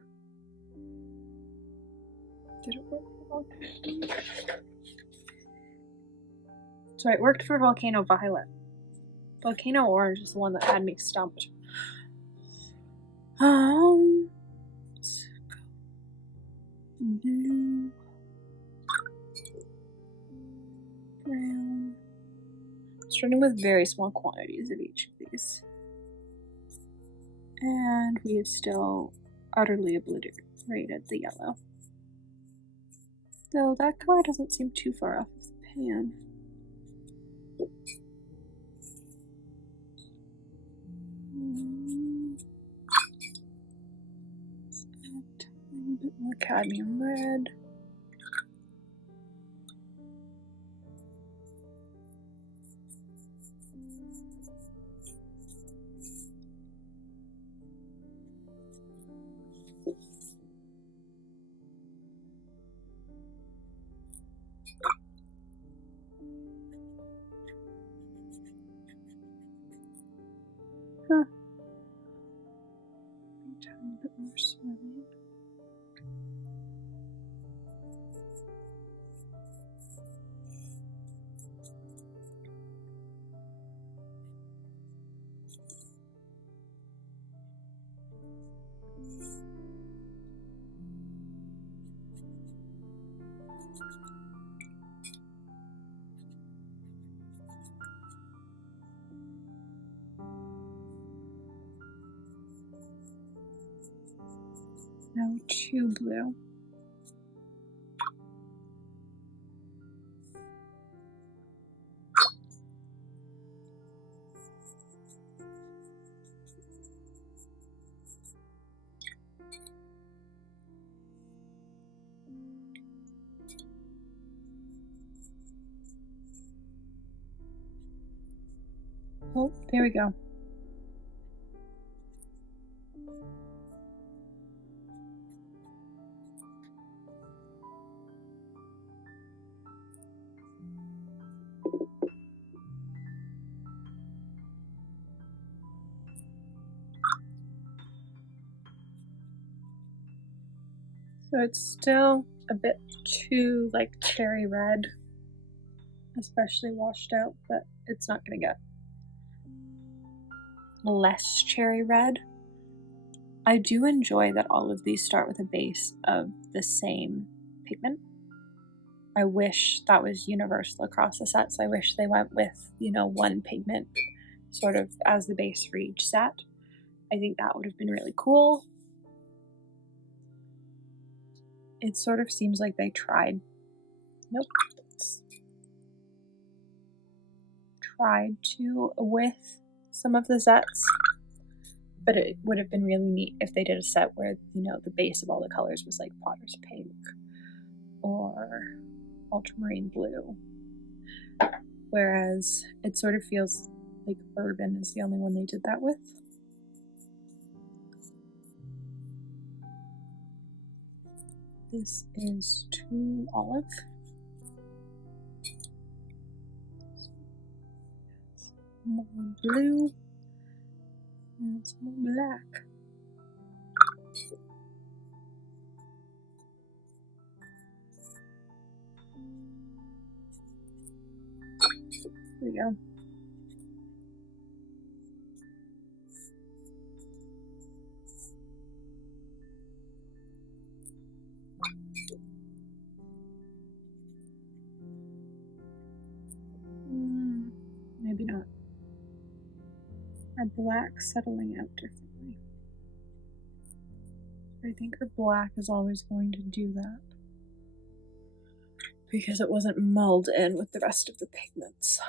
Did it work for Volcano? So it worked for Volcano Violet. Volcano Orange is the one that had me stumped. Let's go blue, brown. Starting with very small quantities of each of these. And we have still utterly obliterated the yellow. Though that color doesn't seem too far off of the pan. Let's add a little bit more cadmium red. Huh. A tiny bit more swirling. No, too blue. Oh, there we go. So it's still a bit too like cherry red, especially washed out, but it's not gonna get less cherry red. I do enjoy that all of these start with a base of the same pigment. I wish that was universal across the sets. I wish they went with, you know, one pigment sort of as the base for each set. I think that would have been really cool. It sort of seems like they tried. Nope. Tried to with some of the sets, but it would have been really neat if they did a set where, you know, the base of all the colors was like Potter's Pink or Ultramarine Blue. Whereas it sort of feels like Urban is the only one they did that with. This is too olive. More blue and some more black. There we go. Maybe not. Our black settling out differently. I think our black is always going to do that because it wasn't mulled in with the rest of the pigments.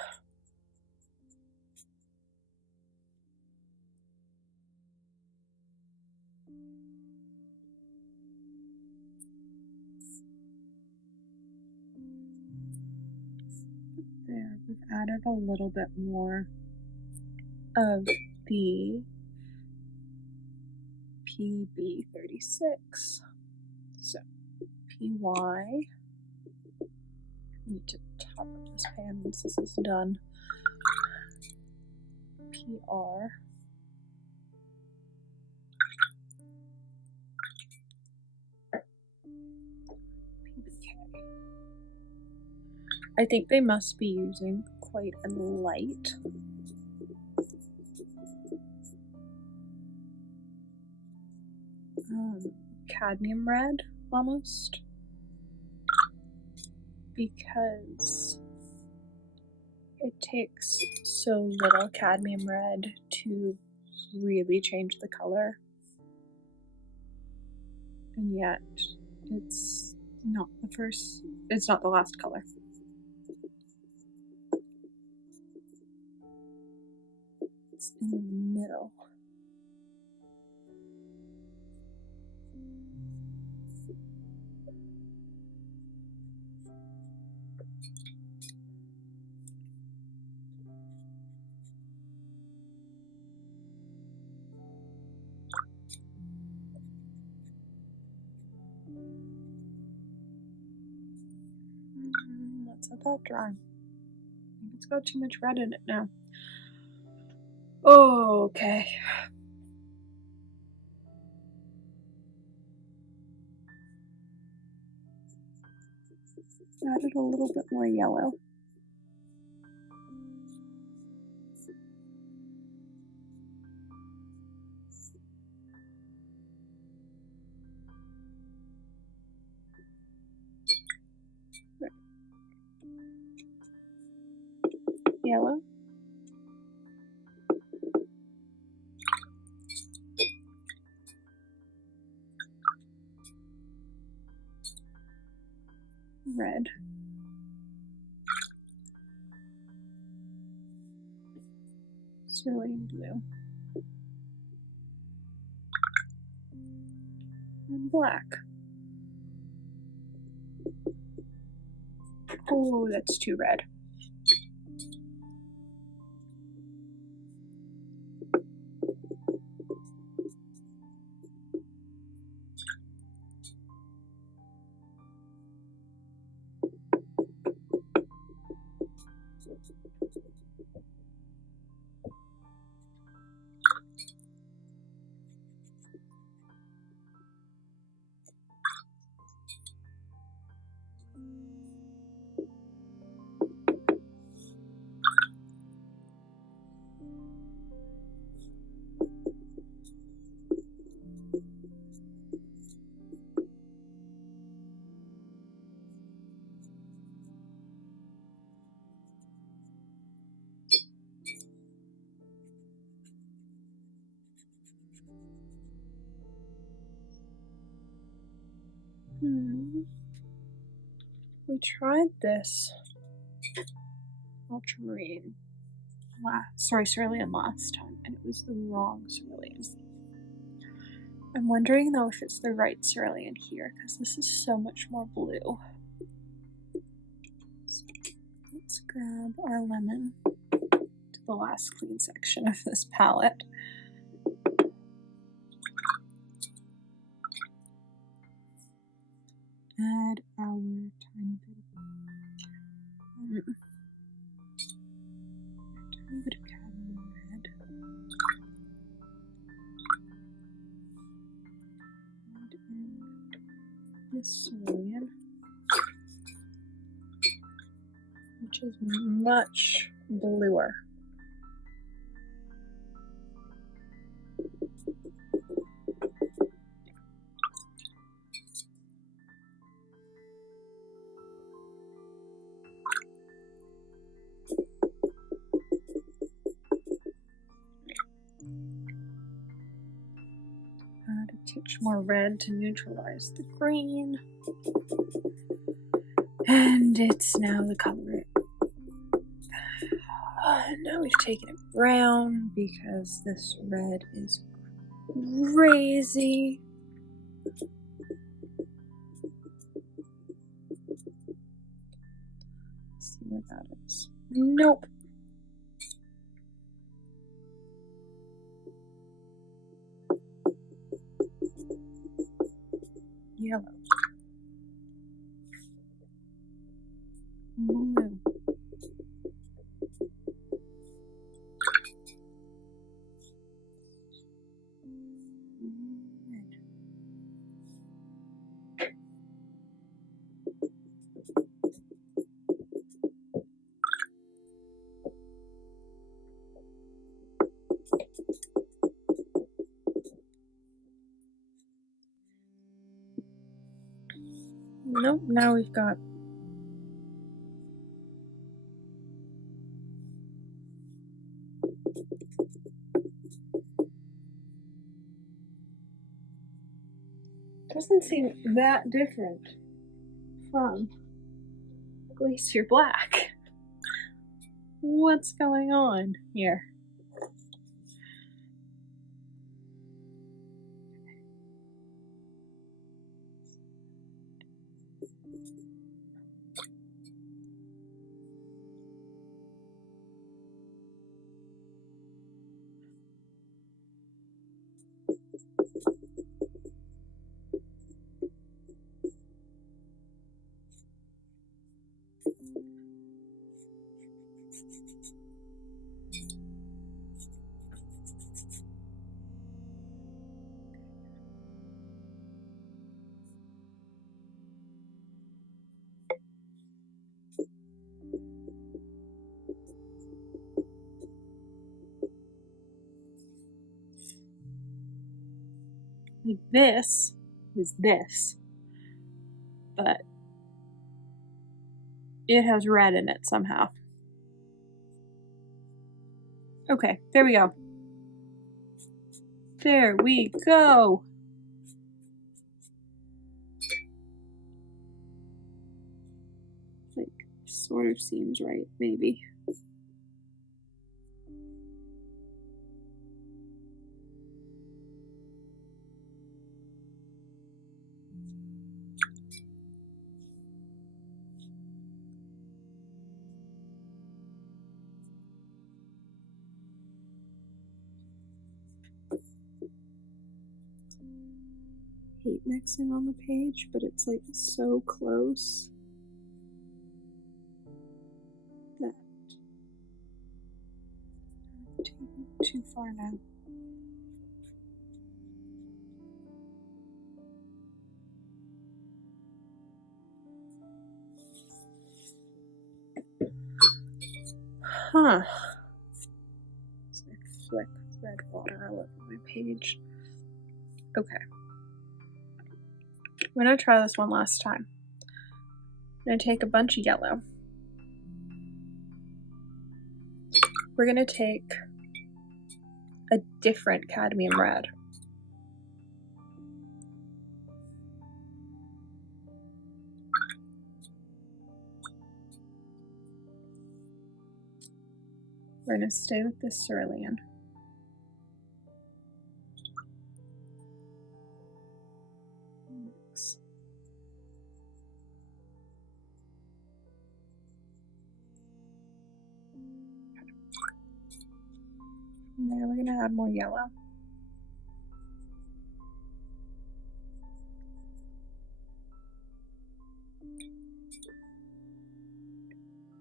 There, we've added a little bit more of the PB36. So, PY, I need to top up this pan once this is done. PR, PBK. I think they must be using quite a light cadmium red, almost, because it takes so little cadmium red to really change the color, and yet it's not the last color. It's in the middle. Let's let that dry. I think it's got too much red in it now. Okay. Added a little bit more yellow. Yellow. Red. Cerulean blue. And black. Oh, that's too red. We tried this ultramarine cerulean last time, and it was the wrong cerulean. I'm wondering though if it's the right cerulean here, because this is so much more blue. So let's grab our lemon to the last clean section of this palette. Add our tiny bit of cadmium red. Add in this cerulean, which is much bluer. Add a touch more red to neutralize the green. And it's now the color. Now we've taken it brown because this red is crazy. Let's see what that is. Nope. Yellow. Blue. Red. Nope, now we've got doesn't seem that different from Glacier Black. What's going on here? Like this is this, but it has red in it somehow. Okay, there we go. There we go. Like, sort of seems right, maybe. Hate mixing on the page, but it's like so close that I'm taking it too far now. Huh. So I flick red water all over my page. Okay. I'm gonna try this one last time. I'm gonna take a bunch of yellow. We're gonna take a different cadmium red. We're gonna stay with this cerulean. And there we're gonna add more yellow.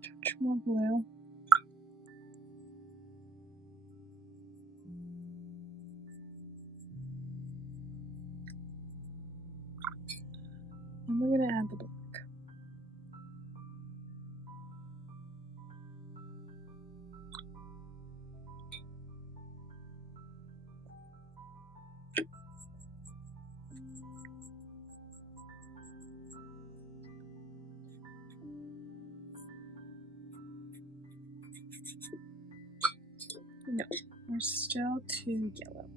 Touch more blue. And we're gonna add the black. No, we're still too yellow.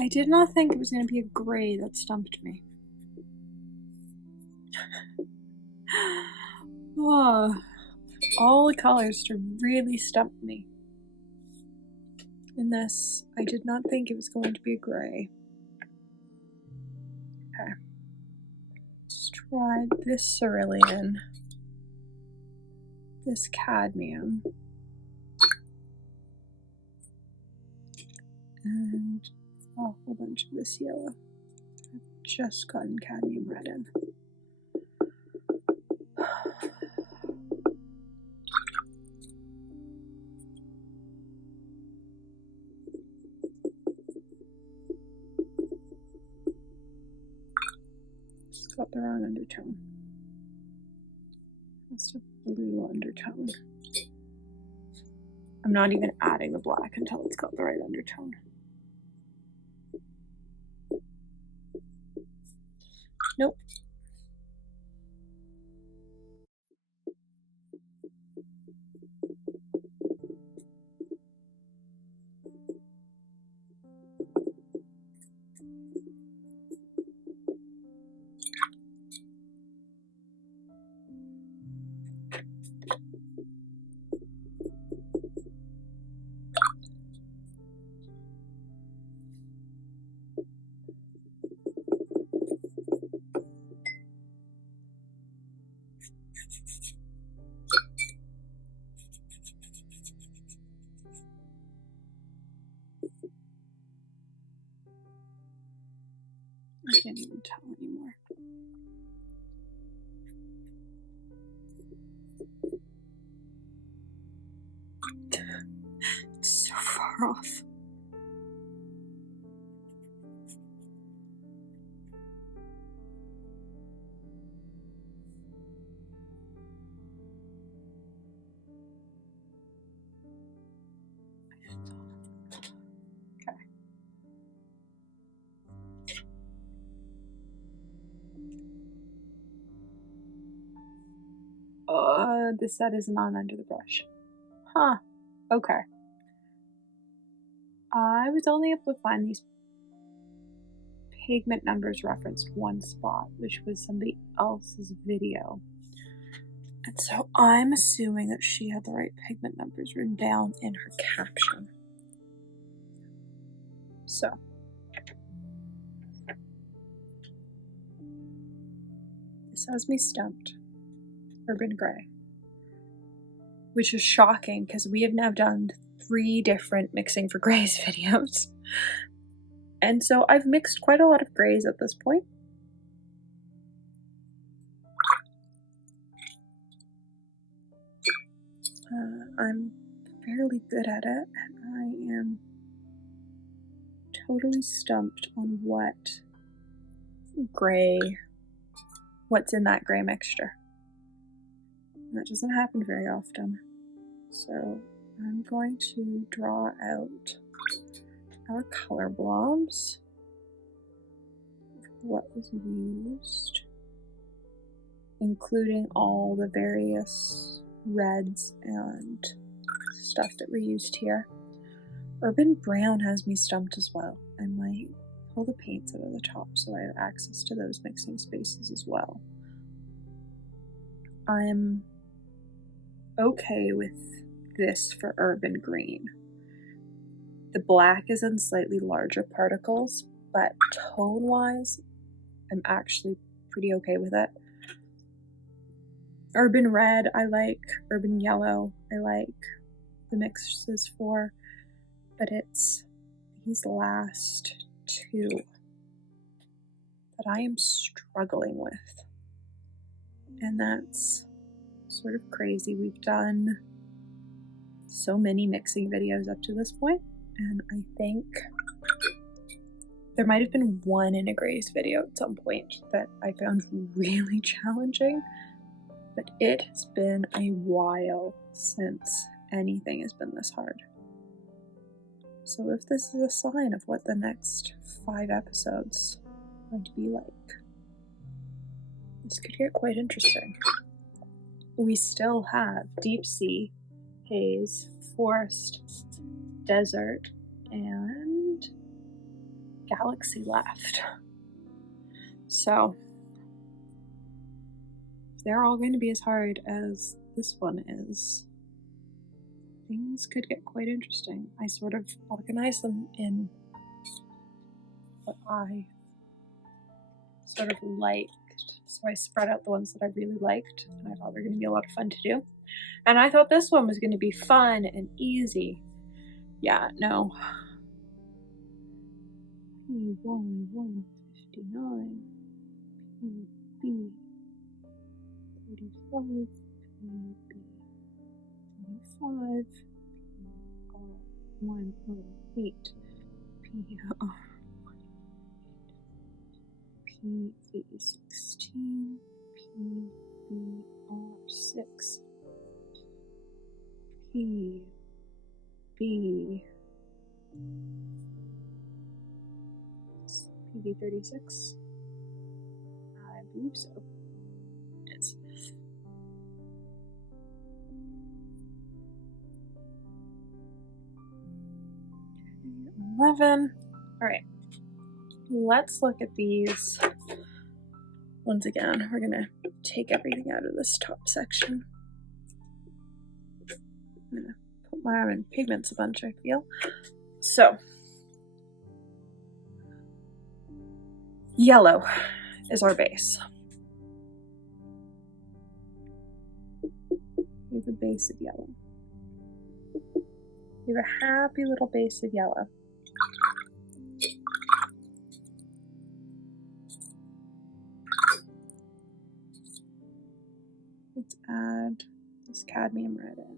I did not think it was going to be a gray that stumped me. Oh, all the colors to really stump me. In this, I did not think it was going to be a gray. Okay. Let's try this cerulean, this cadmium, and a whole bunch of this yellow. I've just gotten cadmium red in. It's got the wrong undertone. That's a blue undertone. I'm not even adding the black until it's got the right undertone. Nope. I can't even tell anymore. It's so far off. This set isn't on under the brush. Huh. Okay. I was only able to find these pigment numbers referenced one spot, which was somebody else's video. And so I'm assuming that she had the right pigment numbers written down in her caption. So. This has me stumped. Urban Gray. Which is shocking because we have now done 3 different mixing for grays videos. And so I've mixed quite a lot of grays at this point. I'm fairly good at it, and I am totally stumped on what's in that gray mixture. And that doesn't happen very often. So I'm going to draw out our color blobs, what was used, including all the various reds and stuff that were used here. Urban Brown has me stumped as well. I might pull the paints out of the top so I have access to those mixing spaces as well. I'm okay with this for Urban Green. The black is in slightly larger particles, but tone-wise, I'm actually pretty okay with it. Urban Red, I like. Urban Yellow, I like the mixes for, but it's these last 2 that I am struggling with. And that's sort of crazy. We've done so many mixing videos up to this point, and I think there might have been one in a grays video at some point that I found really challenging, but it has been a while since anything has been this hard. So if this is a sign of what the next 5 episodes are going to be like, this could get quite interesting. We still have Deep Sea, Haze, Forest, Desert, and Galaxy left. So they're all going to be as hard as this one is, things could get quite interesting. I sort of organize them in what I sort of liked. So I spread out the ones that I really liked, and I thought they were going to be a lot of fun to do. And I thought this one was going to be fun and easy. Yeah, no. P1, 159. PB, 35. PB, 25. PR, 108. PR, PV16. PBR6. PV36. I believe so. It is. Okay, 11. Alright. Let's look at these. Once again, we're gonna take everything out of this top section. I'm gonna put my arm in pigments a bunch, I feel. So, yellow is our base. We have a base of yellow. We have a happy little base of yellow. Let's add this cadmium red in.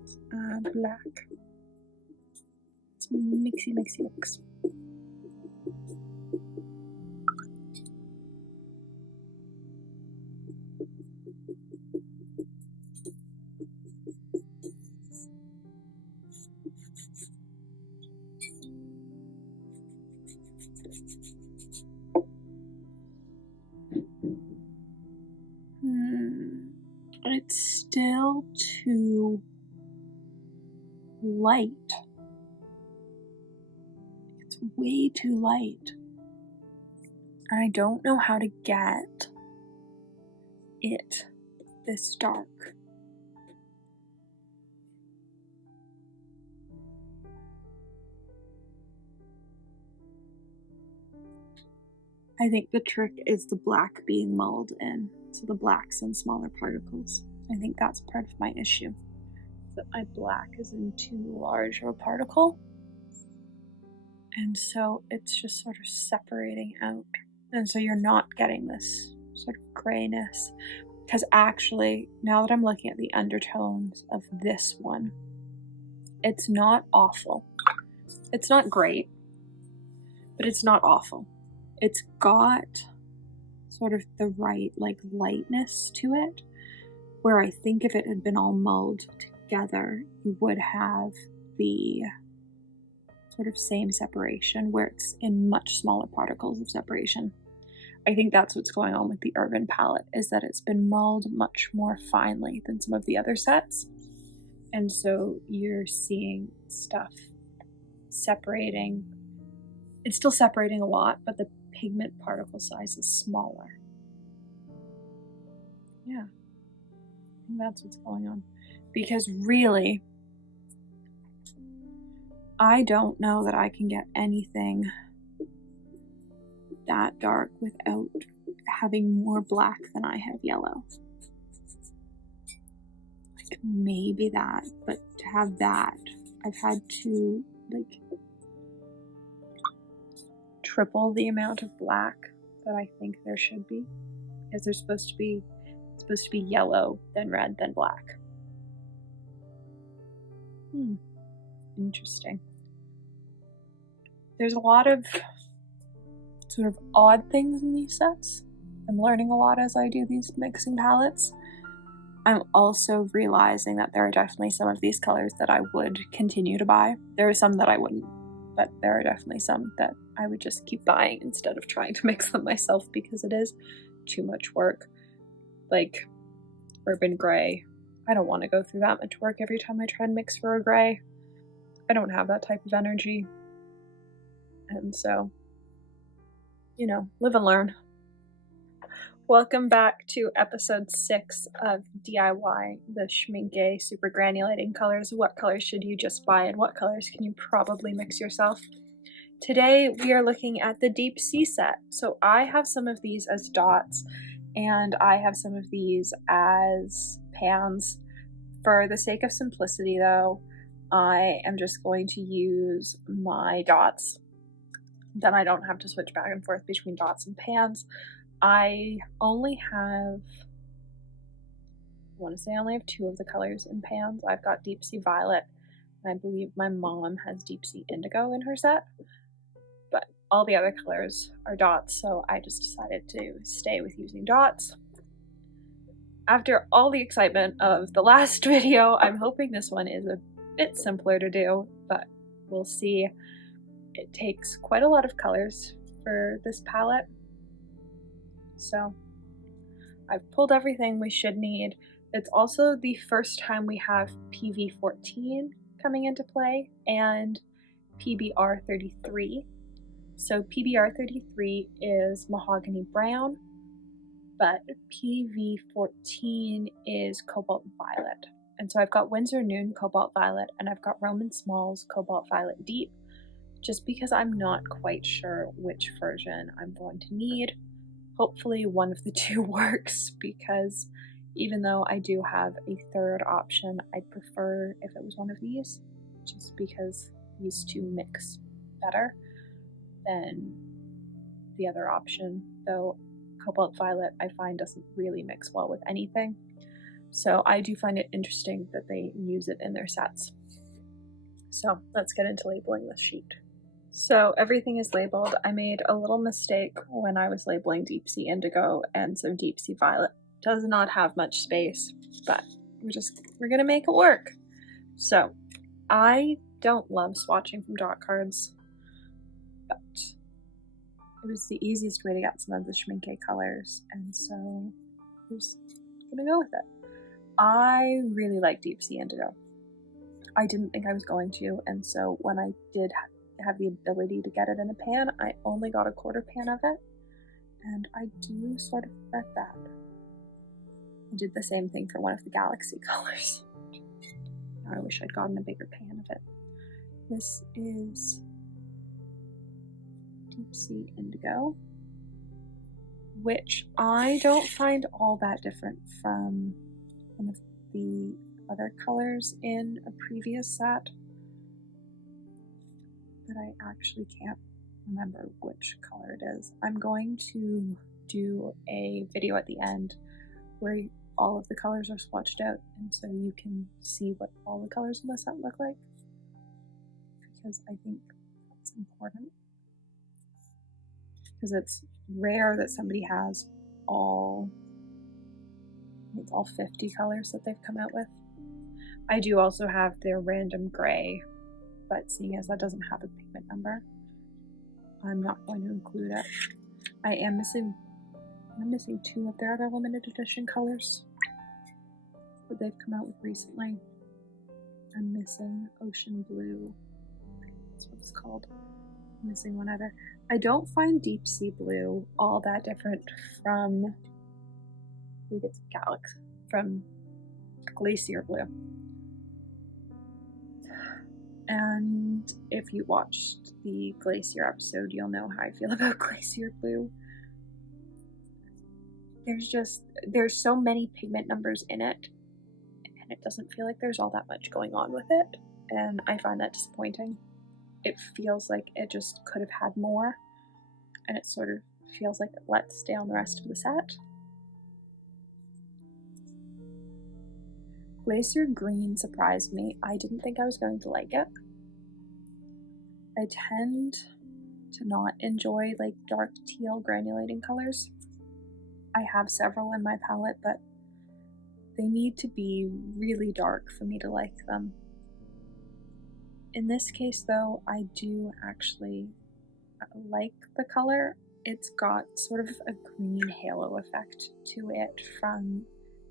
Let's add black. Let's mixy, mixy, mix. It's still too light. It's way too light. And I don't know how to get it this dark. I think the trick is the black being mulled in. So the black's in smaller particles. I think that's part of my issue. That my black is in too large of a particle. And so it's just sort of separating out. And so you're not getting this sort of grayness. Because actually, now that I'm looking at the undertones of this one, it's not awful. It's not great, but it's not awful. It's got sort of the right lightness to it, where I think if it had been all mulled together, you would have the sort of same separation, where it's in much smaller particles of separation. I think that's what's going on with the Urban palette, is that it's been mulled much more finely than some of the other sets. And so you're seeing stuff separating. It's still separating a lot, but the pigment particle size is smaller. Yeah, I think that's what's going on. Because really, I don't know that I can get anything that dark without having more black than I have yellow. Like maybe that, but to have that, I've had to triple the amount of black that I think there should be, because there's supposed to be yellow, then red, then black. Interesting. There's a lot of sort of odd things in these sets. I'm learning a lot as I do these mixing palettes. I'm also realizing that there are definitely some of these colors that I would continue to buy. There are some that I wouldn't, but there are definitely some that I would just keep buying instead of trying to mix them myself, because it is too much work. Like Urban Gray, I don't want to go through that much work every time I try and mix for a gray. I don't have that type of energy. And so you know, live and learn. Welcome back to episode 6 of DIY, the Schmincke super granulating colors. What colors should you just buy and what colors can you probably mix yourself? Today we are looking at the Deep Sea set. So I have some of these as dots and I have some of these as pans. For the sake of simplicity though, I am just going to use my dots. Then I don't have to switch back and forth between dots and pans. I only have, I want to say I only have 2 of the colors in pans. I've got Deep Sea Violet, and I believe my mom has Deep Sea Indigo in her set, but all the other colors are dots, so I just decided to stay with using dots. After all the excitement of the last video, I'm hoping this one is a bit simpler to do, but we'll see. It takes quite a lot of colors for this palette. So I've pulled everything we should need. It's also the first time we have PV14 coming into play and PBR33. So PBR33 is mahogany brown, but PV14 is cobalt violet. And so I've got Winsor Noon cobalt violet and I've got Roman Smalls cobalt violet deep, just because I'm not quite sure which version I'm going to need. Hopefully one of the 2 works, because even though I do have a third option, I'd prefer if it was one of these, just because these 2 mix better than the other option, though cobalt violet I find doesn't really mix well with anything. So I do find it interesting that they use it in their sets. So let's get into labeling this sheet. So everything is labeled. I made a little mistake when I was labeling Deep Sea Indigo and some Deep Sea Violet. Does not have much space, but we're gonna make it work. So I don't love swatching from dot cards, but it was the easiest way to get some of the Schmincke colors, and so I'm just gonna go with it. I really like Deep Sea Indigo. I didn't think I was going to, and so when I did have the ability to get it in a pan, I only got a 1/4 pan of it, and I do sort of regret that. I did the same thing for one of the Galaxy colors. Now I wish I'd gotten a bigger pan of it. This is Deep Sea Indigo, which I don't find all that different from one of the other colors in a previous set, but I actually can't remember which color it is. I'm going to do a video at the end where all of the colors are swatched out, and so you can see what all the colors in the set look like, because I think that's important. Because it's rare that somebody has all 50 colors that they've come out with. I do also have their random gray, but seeing as that doesn't have a pigment number, I'm not going to include it. I'm missing 2 of their other limited edition colors that they've come out with recently. I'm missing Ocean Blue. That's what it's called. I'm missing one other. I don't find Deep Sea Blue all that different from, I think it's from Glacier Blue. And if you watched the Glacier episode, you'll know how I feel about Glacier Blue. There's so many pigment numbers in it, and it doesn't feel like there's all that much going on with it, and I find that disappointing. It feels like it just could have had more, and it sort of feels like it lets down the rest of the set. Glacier Green surprised me. I didn't think I was going to like it. I tend to not enjoy like dark teal granulating colors. I have several in my palette, but they need to be really dark for me to like them. In this case though, I do actually like the color. It's got sort of a green halo effect to it from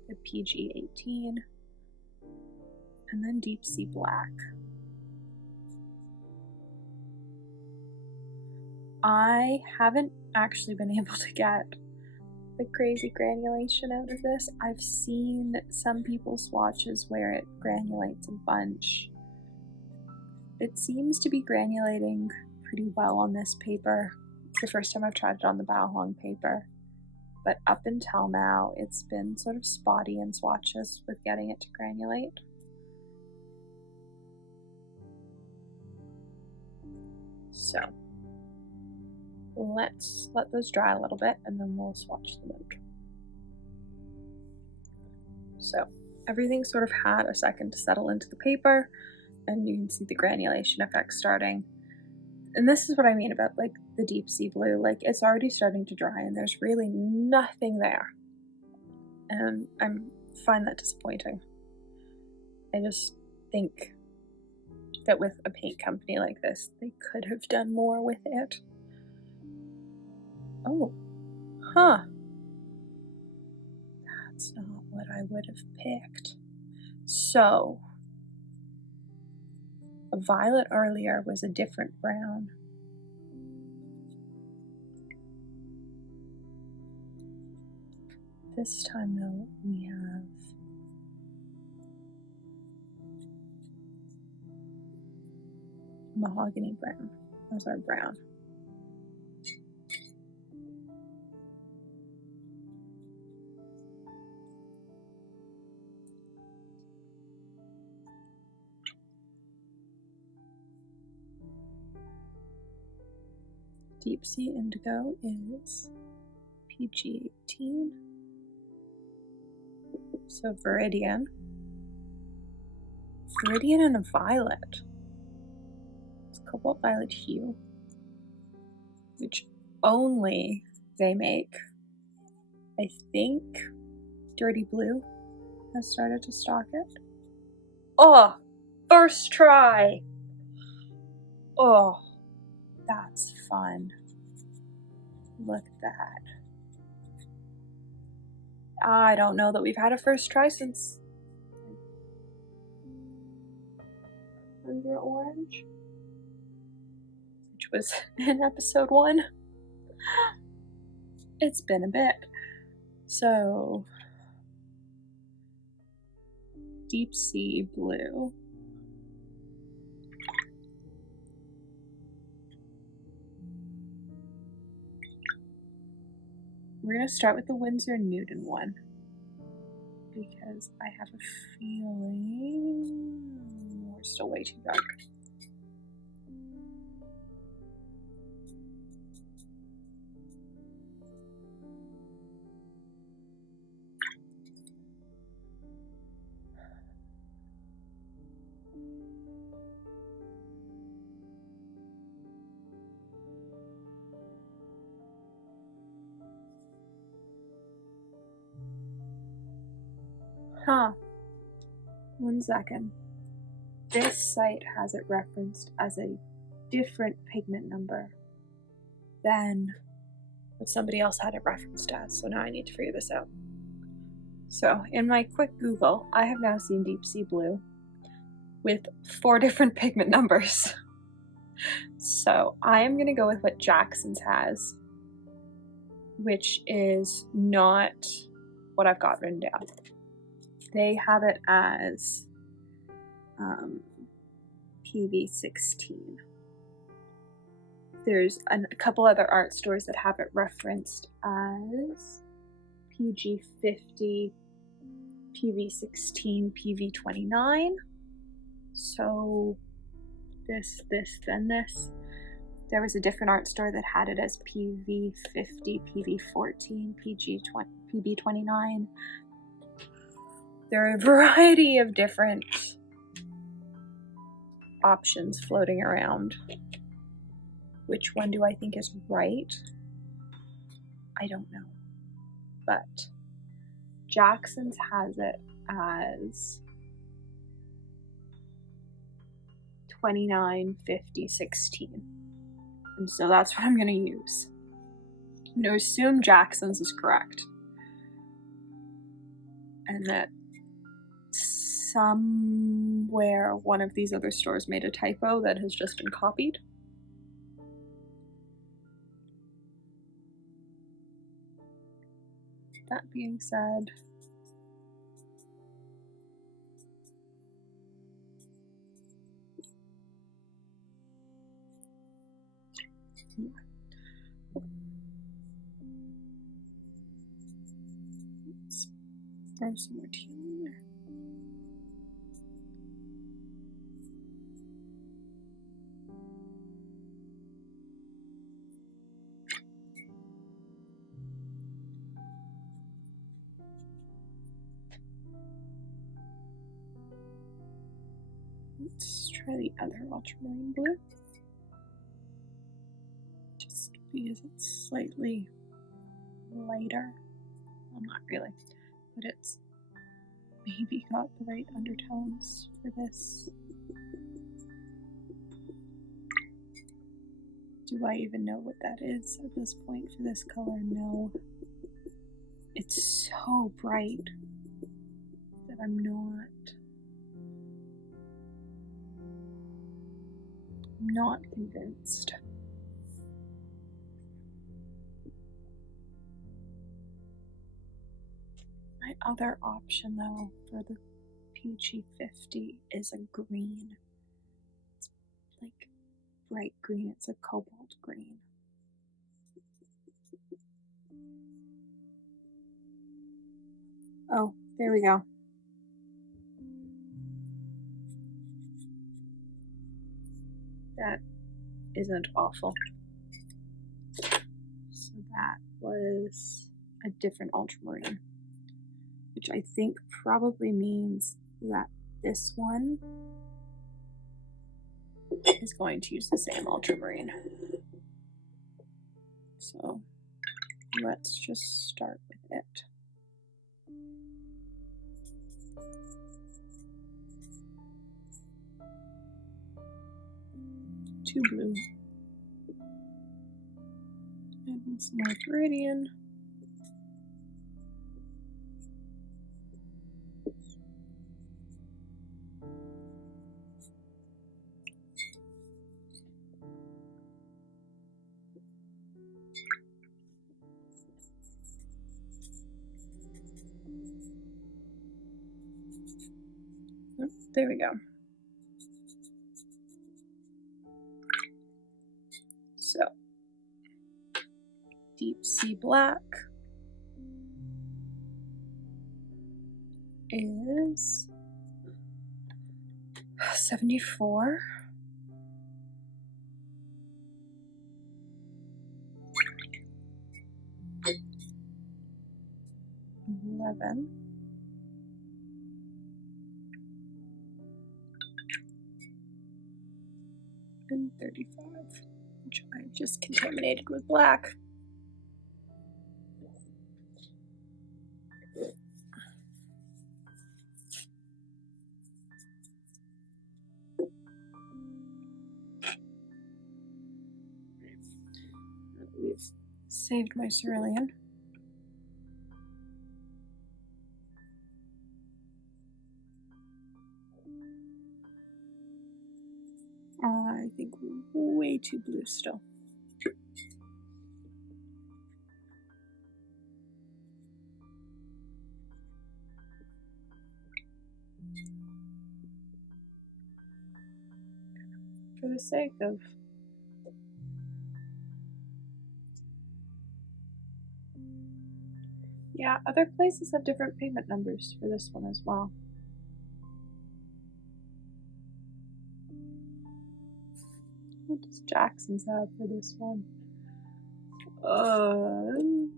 the PG-18. And then Deep Sea Black. I haven't actually been able to get the crazy granulation out of this. I've seen some people's swatches where it granulates a bunch. It seems to be granulating pretty well on this paper. It's the first time I've tried it on the Bao Huang paper, but up until now it's been sort of spotty in swatches with getting it to granulate. So let's let those dry a little bit and then we'll swatch them out. So everything sort of had a second to settle into the paper, and you can see the granulation effect starting. And this is what I mean about like the deep sea blue, like it's already starting to dry and there's really nothing there. And I find that disappointing. I just think that with a paint company like this, they could have done more with it. Oh, huh. That's not what I would have picked. So, a violet earlier was a different brown. This time though, we have mahogany brown as our brown. Deep Sea Indigo is PG18. So Viridian. Viridian and a violet. It's cobalt violet hue, which only they make. I think Dirty Blue has started to stock it. Oh, first try! Oh, that's fun. Look at that. I don't know that we've had a first try since Under Orange, which was in episode 1. It's been a bit. So, Deep Sea Blue. We're going to start with the Winsor Newton one, because I have a feeling we're still way too dark. Huh. 1 second. This site has it referenced as a different pigment number than what somebody else had it referenced as, so now I need to figure this out. So, in my quick Google, I have now seen Deep Sea Blue with 4 different pigment numbers. So, I am going to go with what Jackson's has, which is not what I've got written down. They have it as PV16. There's a couple other art stores that have it referenced as PG50, PV16, PV29. So this, then this. There was a different art store that had it as PV50, PV14, PB29. There are a variety of different options floating around. Which one do I think is right? I don't know. But Jackson's has it as 29, 50, 16. And so that's what I'm going to use. I'm going to assume Jackson's is correct. And that somewhere one of these other stores made a typo that has just been copied. That being said, yeah. Let's throw some more teal in there. Let's try the other ultramarine blue. Just because it's slightly lighter. Well, not really, but it's maybe got the right undertones for this. Do I even know what that is at this point for this color? No. It's so bright that I'm not convinced. My other option though for the PG50 is a green. It's like bright green, it's a cobalt green. Oh, there we go. That isn't awful. So that was a different ultramarine, which I think probably means that this one is going to use the same ultramarine. So let's just start with it. Two blue. And some more Viridian. Oh, there we go. So, deep sea black is 74. $11. And 35, which I just contaminated with black. We've saved my cerulean. I think we're way too blue still. For the sake of yeah, other places have different payment numbers for this one as well. What does Jackson's have for this one? I'm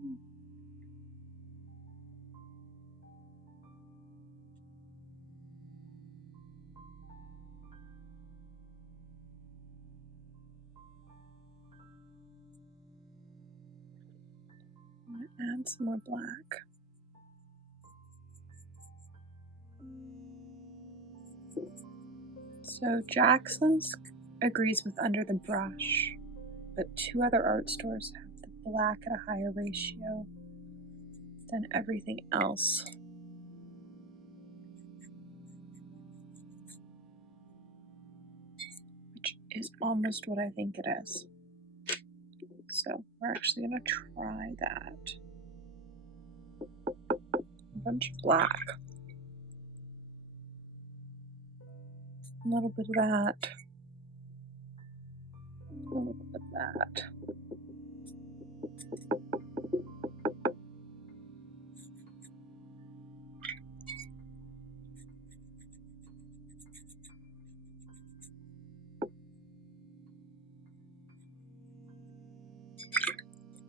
gonna add some more black. So Jackson's agrees with under the brush, but two other art stores have the black at a higher ratio than everything else. Which is almost what I think it is. So we're actually gonna try that. bunch of black. A little bit of that. A little bit of that.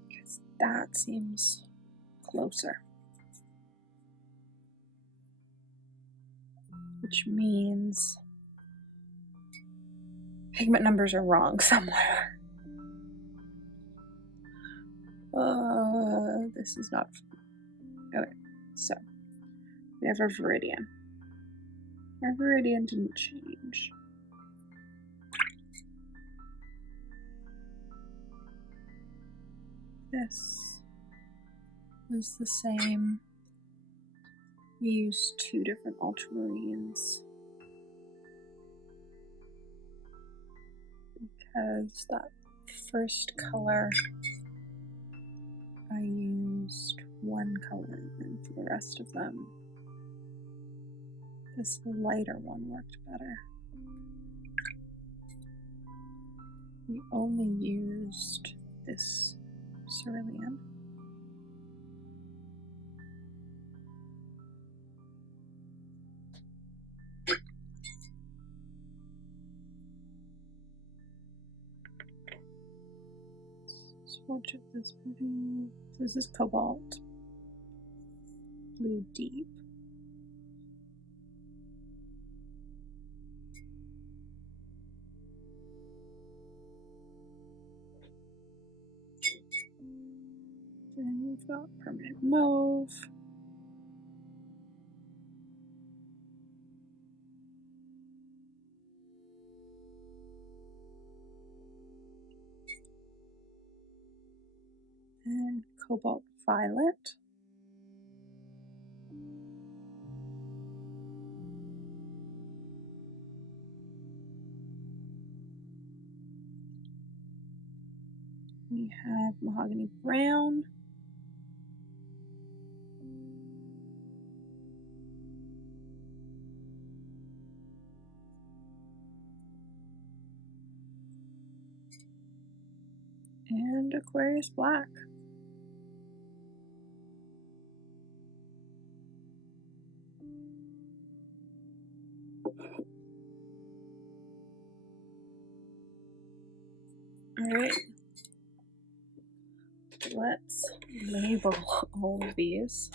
Because that seems closer. Which means pigment numbers are wrong somewhere. This is not. Okay, so we have our viridian. Our viridian didn't change. This was the same. We used 2 different ultramarines because that first color I used 1 color, and for the rest of them this lighter one worked better. We only used this cerulean. Swatch of this blue. This is cobalt blue deep. Then we've got permanent mauve. And cobalt violet. We have mahogany brown. And Aquarius black. Alright, let's label all of these.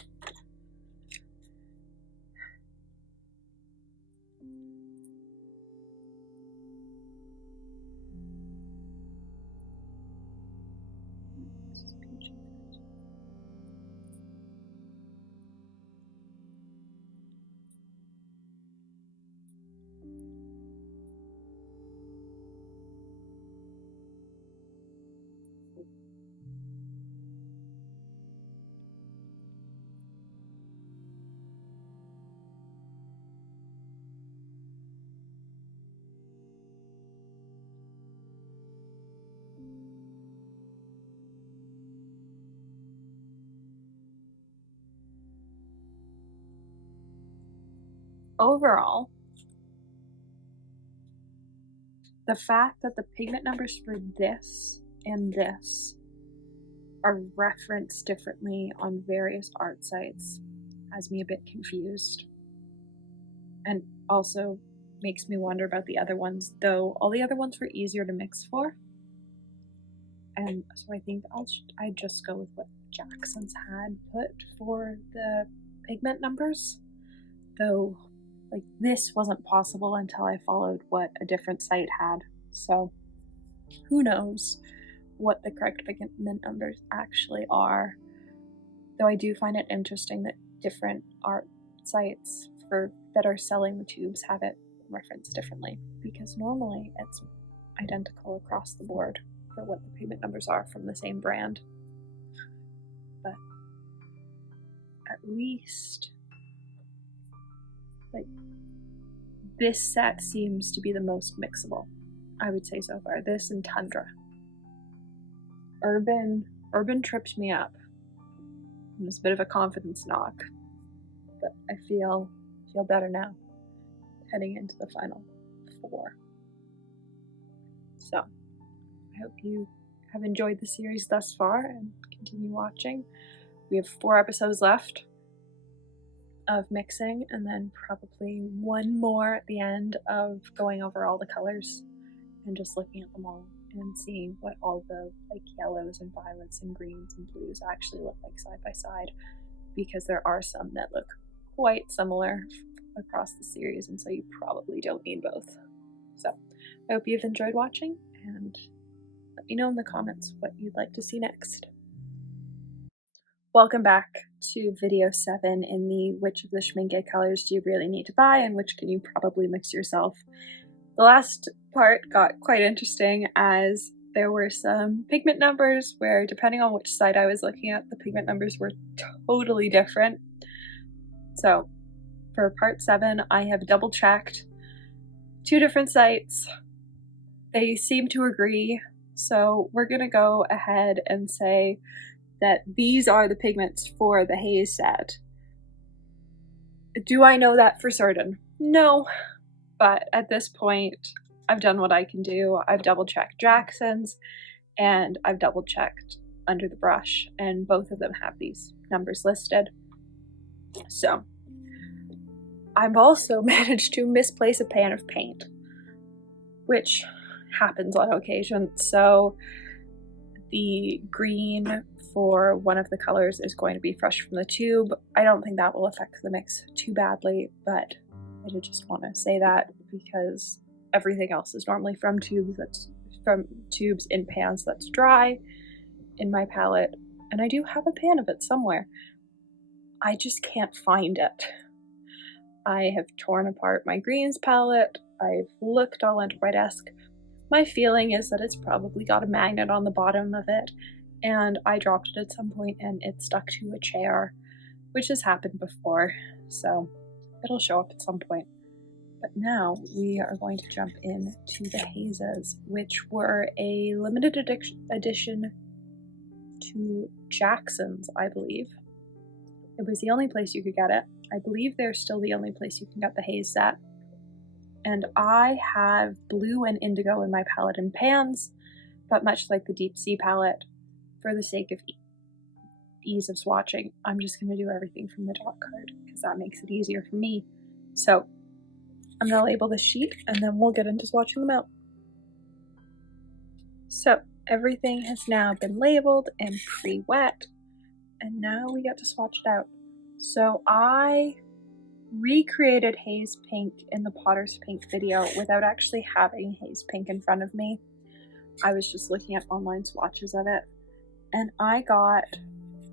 Overall, the fact that the pigment numbers for this and this are referenced differently on various art sites has me a bit confused. And also makes me wonder about the other ones, though all the other ones were easier to mix for. And so I think I just go with what Jackson's had put for the pigment numbers. Though, like, this wasn't possible until I followed what a different site had. So who knows what the correct pigment numbers actually are. Though I do find it interesting that different art sites that are selling the tubes have it referenced differently, because normally it's identical across the board for what the pigment numbers are from the same brand. But at least, like, this set seems to be the most mixable, I would say so far. This and Tundra. Urban tripped me up. It was a bit of a confidence knock. but I feel better now heading into the final 4. So I hope you have enjoyed the series thus far and continue watching. We have 4 episodes left of mixing, and then probably 1 more at the end of going over all the colors and just looking at them all and seeing what all the like yellows and violets and greens and blues actually look like side by side, because there are some that look quite similar across the series, and so you probably don't need both. So I hope you've enjoyed watching, and let me know in the comments what you'd like to see next. Welcome back to video 7 in the which of the Schmincke colors do you really need to buy and which can you probably mix yourself. The last part got quite interesting as there were some pigment numbers where, depending on which side I was looking at, the pigment numbers were totally different. So for part 7, I have double checked 2 different sites. They seem to agree, so we're gonna go ahead and say that these are the pigments for the haze set. Do I know that for certain? No, but at this point, I've done what I can do. I've double checked Jackson's and I've double checked Under the Brush, and both of them have these numbers listed. So I've also managed to misplace a pan of paint, which happens on occasion. So the green for one of the colors is going to be fresh from the tube. I don't think that will affect the mix too badly, but I did just want to say that because everything else is normally from tubes in pans that's dry in my palette, and I do have a pan of it somewhere. I just can't find it. I have torn apart my greens palette. I've looked all under my desk. My feeling is that it's probably got a magnet on the bottom of it, and I dropped it at some point and it stuck to a chair, which has happened before, so it'll show up at some point. But now we are going to jump into the hazes, which were a limited edition to Jackson's, I believe. It was the only place you could get it. I believe they're still the only place you can get the haze set. And I have blue and indigo in my palette and pans, but much like the Deep Sea palette, for the sake of ease of swatching, I'm just going to do everything from the dot card because that makes it easier for me. So I'm going to label the sheet and then we'll get into swatching them out. So everything has now been labeled and pre-wet, and now we get to swatch it out. So I recreated Haze Pink in the Potter's Pink video without actually having Haze Pink in front of me. I was just looking at online swatches of it, and I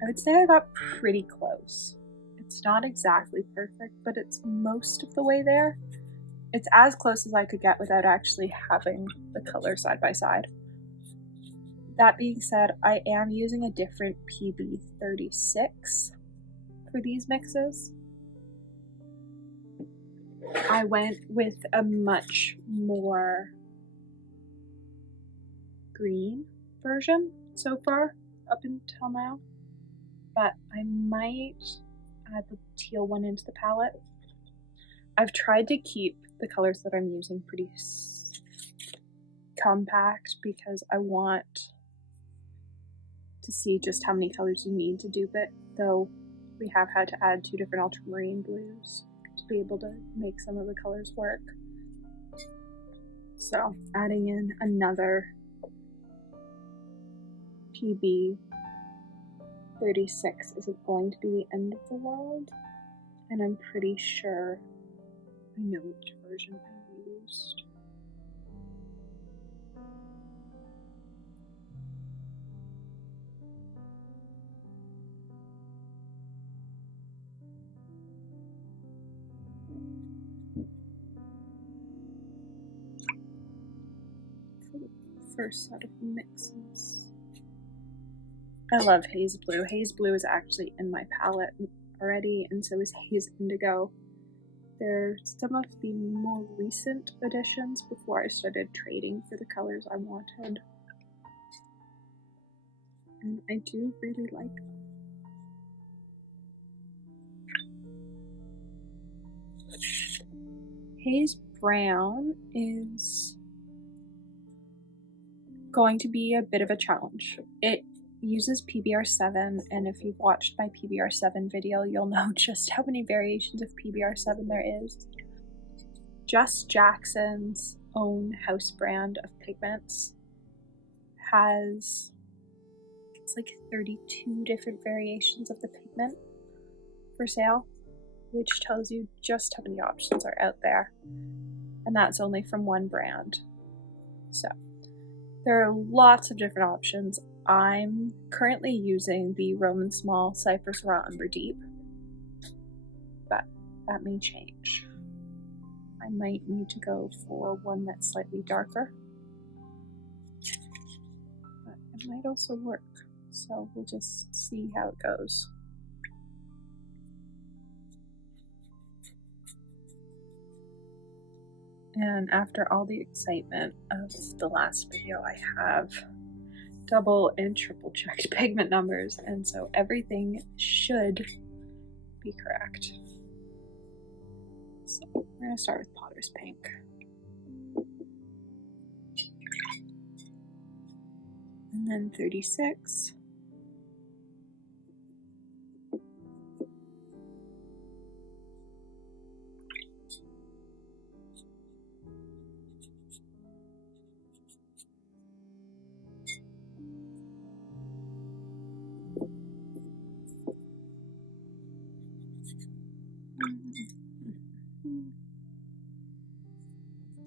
would say I got pretty close. It's not exactly perfect, but it's most of the way there. It's as close as I could get without actually having the color side by side. That being said, I am using a different PB36 for these mixes. I went with a much more green version so far, up until now, but I might add the teal one into the palette. I've tried to keep the colors that I'm using pretty compact because I want to see just how many colors you need to dupe it, though we have had to add 2 different ultramarine blues to be able to make some of the colors work. So adding in another PB36 isn't going to be the end of the world, and I'm pretty sure I know which version I used. For the first set of mixes. I love Haze Blue. Haze Blue is actually in my palette already, and so is Haze Indigo. They're some of the more recent additions before I started trading for the colors I wanted. And I do really like them. Haze Brown is going to be a bit of a challenge. It uses PBR7, and if you've watched my PBR7 video, you'll know just how many variations of PBR7 there is. Just Jackson's own house brand of pigments has, it's like 32 different variations of the pigment for sale, which tells you just how many options are out there, and that's only from one brand. So there are lots of different options. I'm currently using the Roman Small Cypress Raw Umber Deep, but that may change. I might need to go for one that's slightly darker, but it might also work, so we'll just see how it goes. And after all the excitement of the last video, I have double and triple checked pigment numbers, and so everything should be correct. So we're going to start with Potter's Pink. And then 36.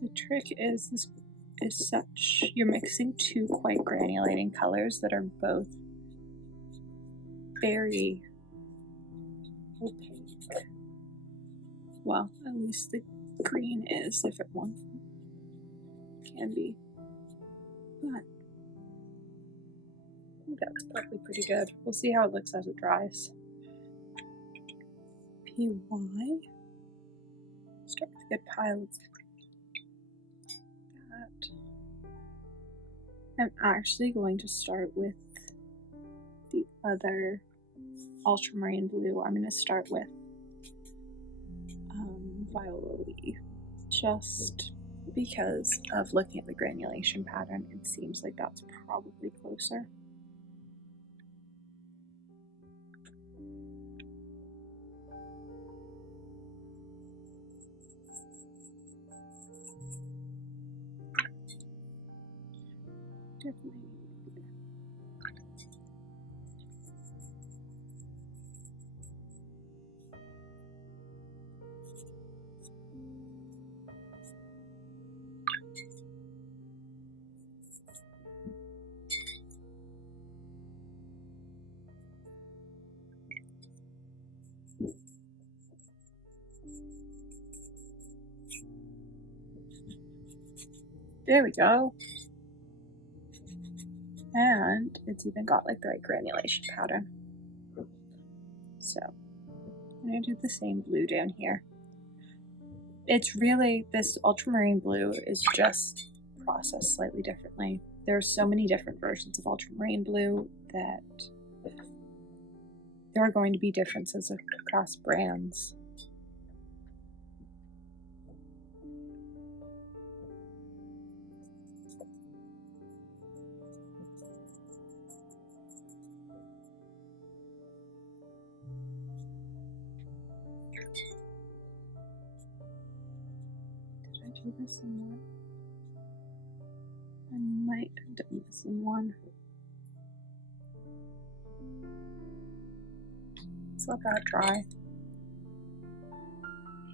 The trick is this is such, you're mixing two quite granulating colors that are both very opaque. Well, at least the green is, if it can be. But I think that's probably pretty good. We'll see how it looks as it dries. PY. Start with a good pile of that. I'm actually going to start with the other ultramarine blue. I'm going to start with Violet, just because of looking at the granulation pattern, it seems like that's probably closer. Definitely. There we go. And it's even got like the right granulation pattern. So I'm going to do the same blue down here. It's really, this ultramarine blue is just processed slightly differently. There are so many different versions of ultramarine blue that there are going to be differences across brands. Do this in one. I might have done this in one. Let's let that dry.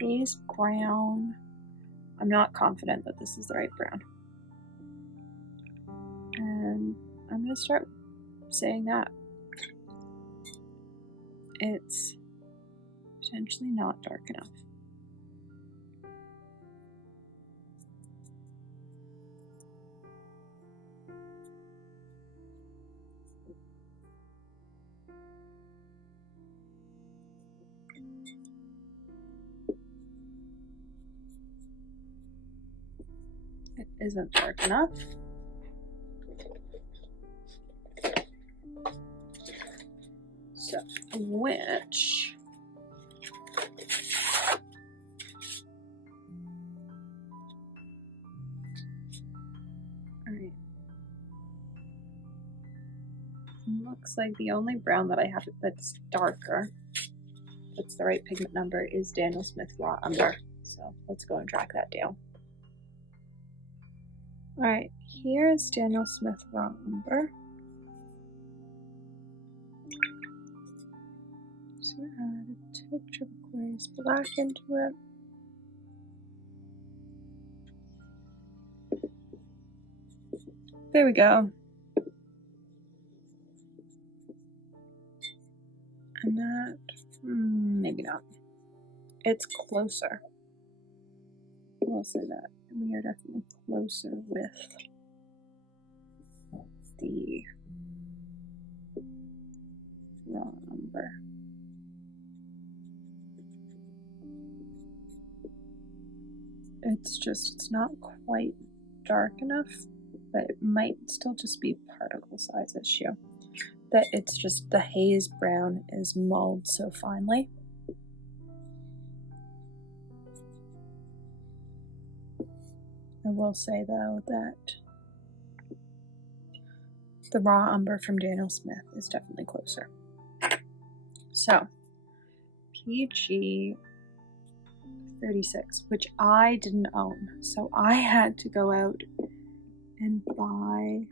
Haze Brown. I'm not confident that this is the right brown. And I'm going to start saying that it's potentially not dark enough. It isn't dark enough. So, which Alright. Looks like the only brown that I have that's darker, that's the right pigment number, is Daniel Smith Raw Umber. So let's go and track that down. Alright, here is Daniel Smith Raw Umber. So add a touch of Aquarius Black into it. There we go. And that, maybe not. It's closer. I will say that. We are definitely closer with the raw umber. It's not quite dark enough, but it might still just be particle size issue. That it's just the haze brown is mulled so finely. I will say though that the raw umber from Daniel Smith is definitely closer. So, PG 36, which I didn't own. So I had to go out and buy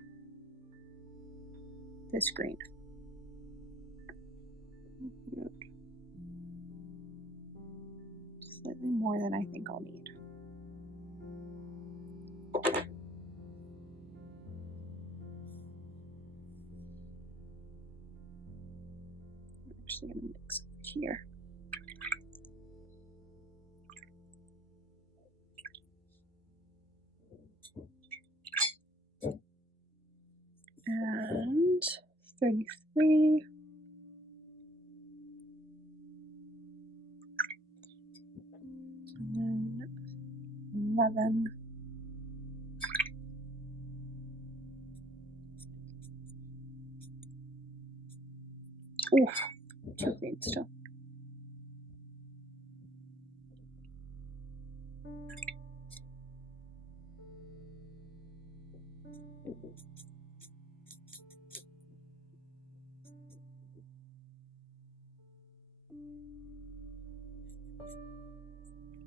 this green. Slightly more than I think I'll need. I'm actually going to mix it here. And 33. And then 11. Oof, too green still.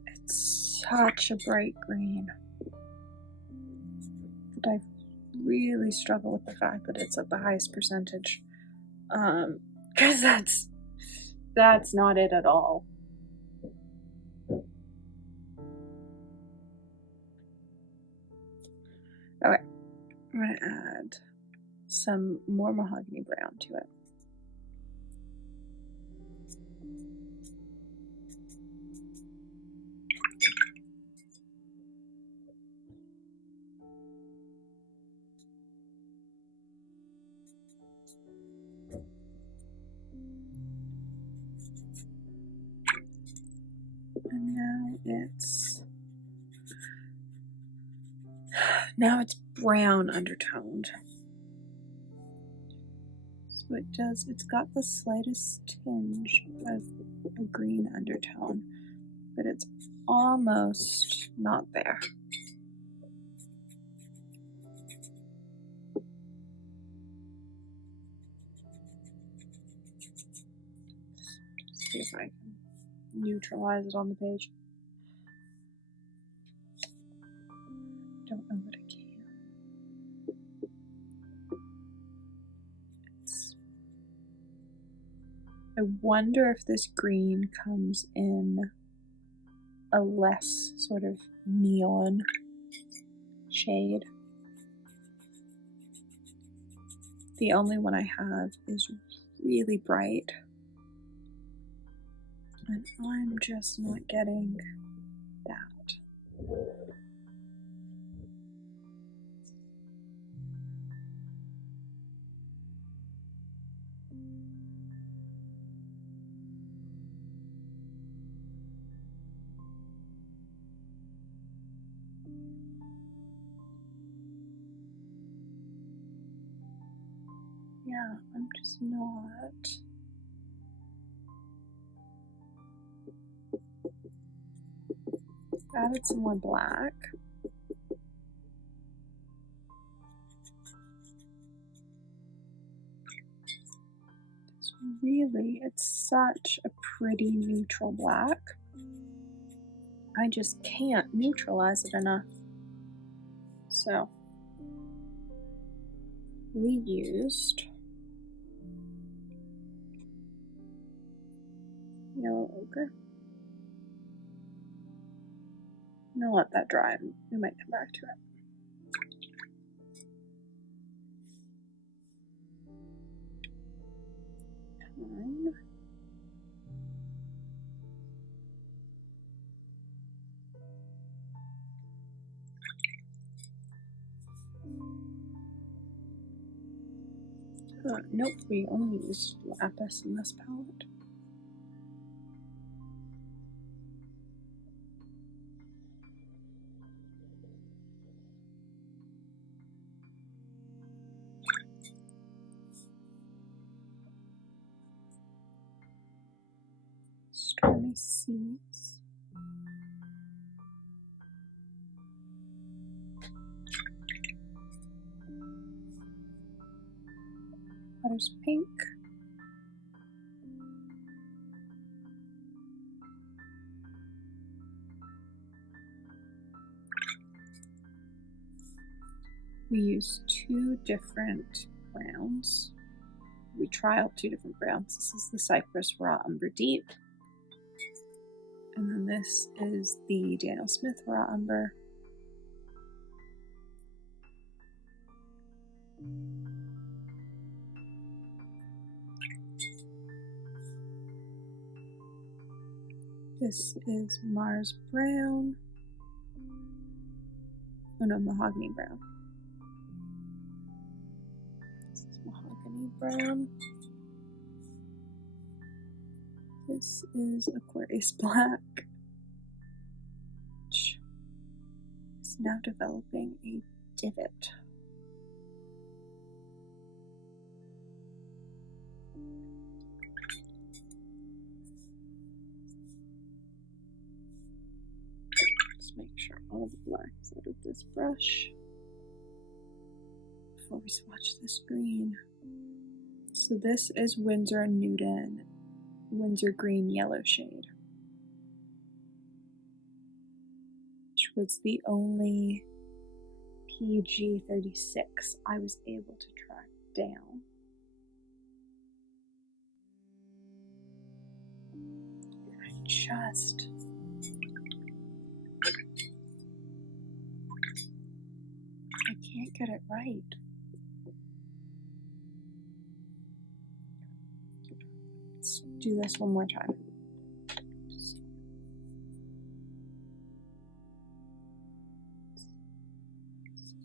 It's such a bright green that I really struggle with the fact that it's at the highest percentage. Because that's not it at all. Okay, I'm going to add some more mahogany brown to it. And now it's brown undertoned. So it's got the slightest tinge of a green undertone, but it's almost not there. See if I can neutralize it on the page. Don't know that I can. I wonder if this green comes in a less sort of neon shade. The only one I have is really bright, and I'm just not getting that. Yeah, I'm just not. Added some more black. really, it's such a pretty neutral black. I just can't neutralize it enough. So we used yellow ochre. I'm gonna let that dry and we might come back to it. Fine. Nope, we only used lapis in this palette. Stormy Seas. Potter's Pink. We use two different browns. We try out two different browns. This is the Cypress Raw Umber Deep. And then this is the Daniel Smith Raw Umber. This is Mars Brown. Oh no, Mahogany Brown. This is Mahogany Brown. This is Aquarius Black, which is now developing a divot. Just make sure all the black is out of this brush before we swatch this green. So this is Winsor & Newton Windsor Green Yellow shade, which was the only PG 36 I was able to track down. I can't get it right. Let's do this one more time.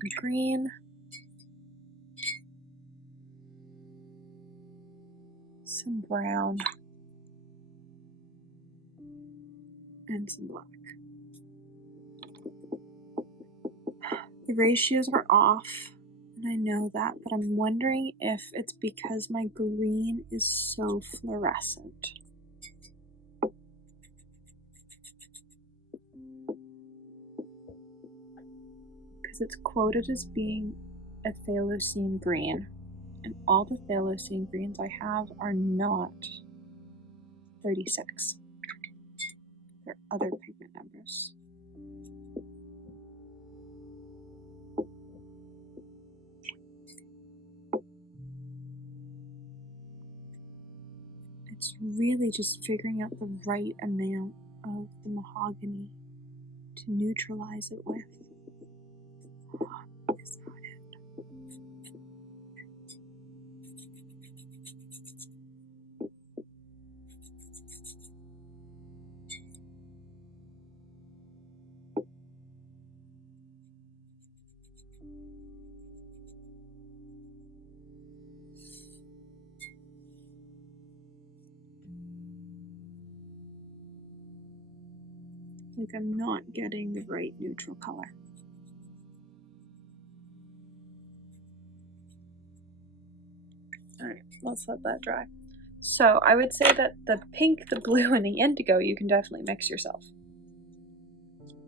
Some green. Some brown. And some black. The ratios are off, and I know that, but I'm wondering if it's because my green is so fluorescent. Because it's quoted as being a Thalocene green, and all the Thalocene greens I have are not 36. They're other pigment numbers. It's really just figuring out the right amount of the mahogany to neutralize it with. Is not it. Like I'm not getting the right neutral color. Alright, let's let that dry. So I would say that the pink, the blue, and the indigo you can definitely mix yourself.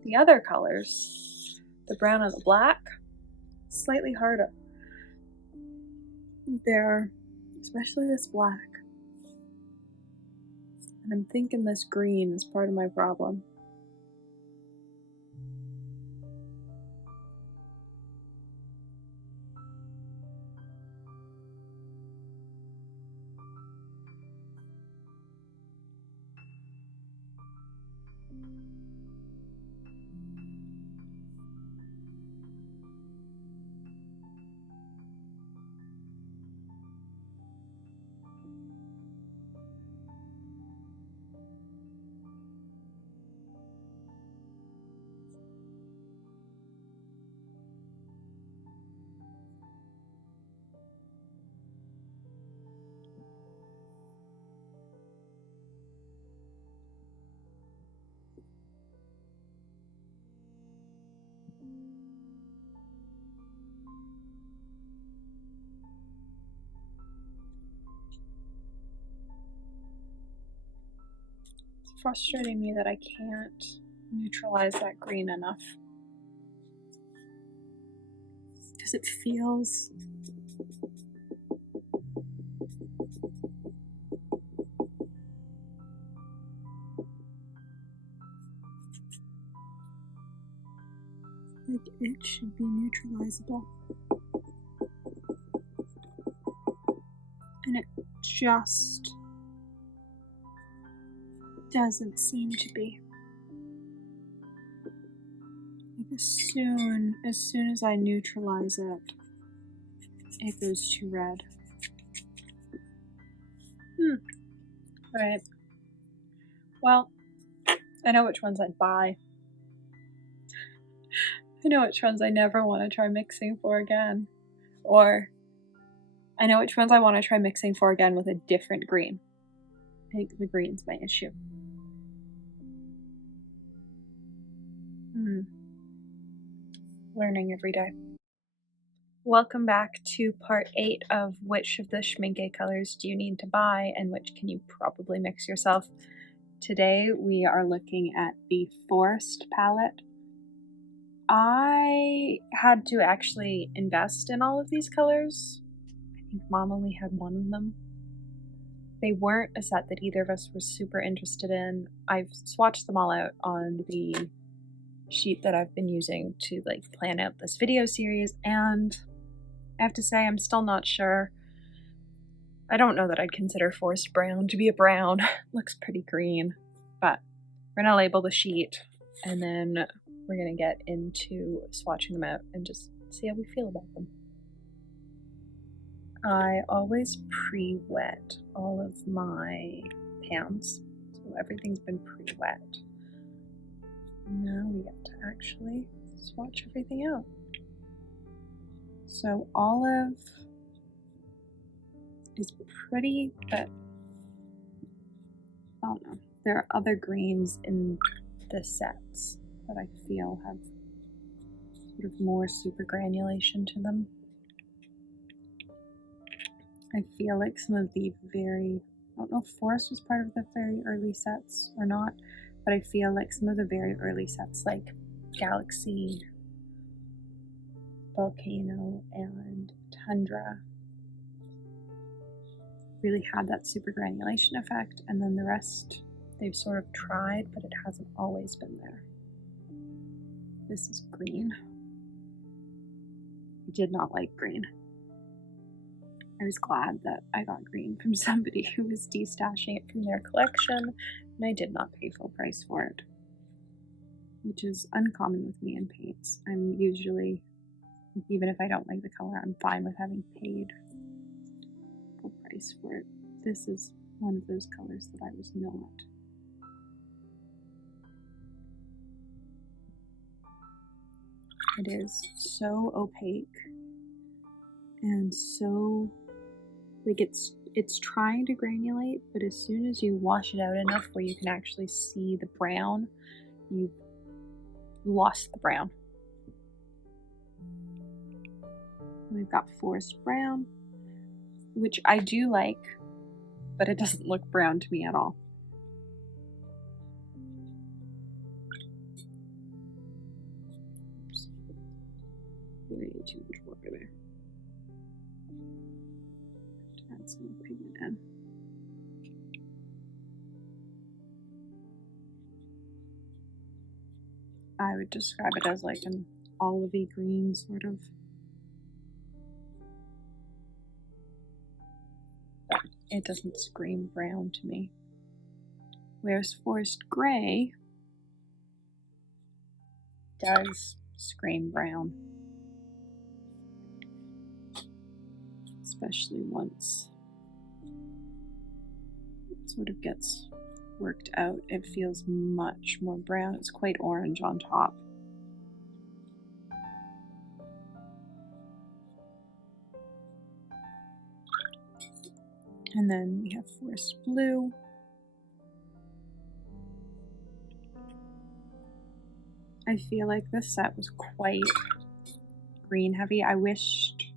The other colors, the brown and the black, slightly harder. They're, especially this black, I'm thinking this green is part of my problem. It's frustrating me that I can't neutralize that green enough. Because it feels like it should be neutralizable. And it just doesn't seem to be. Like as soon as I neutralize it, it goes to red. Right. Well, I know which ones I'd buy. I know which ones I never want to try mixing for again. Or I know which ones I want to try mixing for again with a different green. I think the green's my issue. Learning every day. Welcome back to part 8 of which of the Schmincke colors do you need to buy and which can you probably mix yourself. Today we are looking at the Forest palette. I had to actually invest in all of these colors. I think Mom only had one of them. They weren't a set that either of us were super interested in. I've swatched them all out on the sheet that I've been using to plan out this video series, and I have to say I'm still not sure. I don't know that I'd consider Forest Brown to be a brown. Looks pretty green, but we're gonna label the sheet and then we're gonna get into swatching them out and just see how we feel about them. I always pre-wet all of my pans, so everything's been pre-wet. Now we get to actually swatch everything out. So olive is pretty, but I don't know. There are other greens in the sets that I feel have sort of more super granulation to them. I feel like some of the I don't know if Forest was part of the very early sets or not, but I feel like some of the very early sets like Galaxy, Volcano, and Tundra really had that super granulation effect, and then the rest they've sort of tried, but it hasn't always been there. This is green. I did not like green. I was glad that I got green from somebody who was destashing it from their collection, and I did not pay full price for it, which is uncommon with me in paints. I'm usually, even if I don't like the color, I'm fine with having paid full price for it. This is one of those colors that I was not. It is so opaque and so it's trying to granulate, but as soon as you wash it out enough where you can actually see the brown, you've lost the brown. We've got Forest Brown, which I do like, but it doesn't look brown to me at all. Oops. Way too much water there. Add some more pigment in. I would describe it as like an olivey green sort of. But it doesn't scream brown to me. Whereas forest gray does scream brown. Especially once it sort of gets worked out, it feels much more brown. It's quite orange on top. And then we have forest blue. I feel like this set was quite green heavy. I wished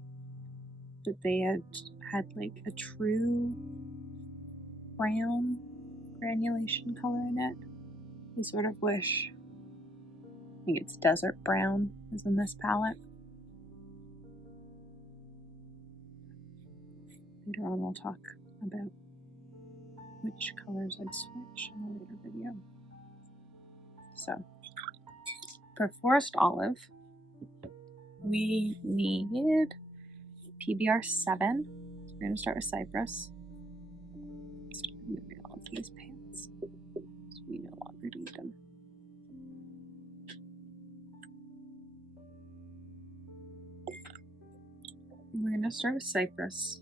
that they had like a true brown granulation color in it. I sort of wish, I think it's desert brown is in this palette. Later on we'll talk about which colors I'd switch in a later video. So for forest olive, we need PBR 7. So we're going to start with cypress. Start removing all of these pants so we no longer need them. We're going to start with cypress.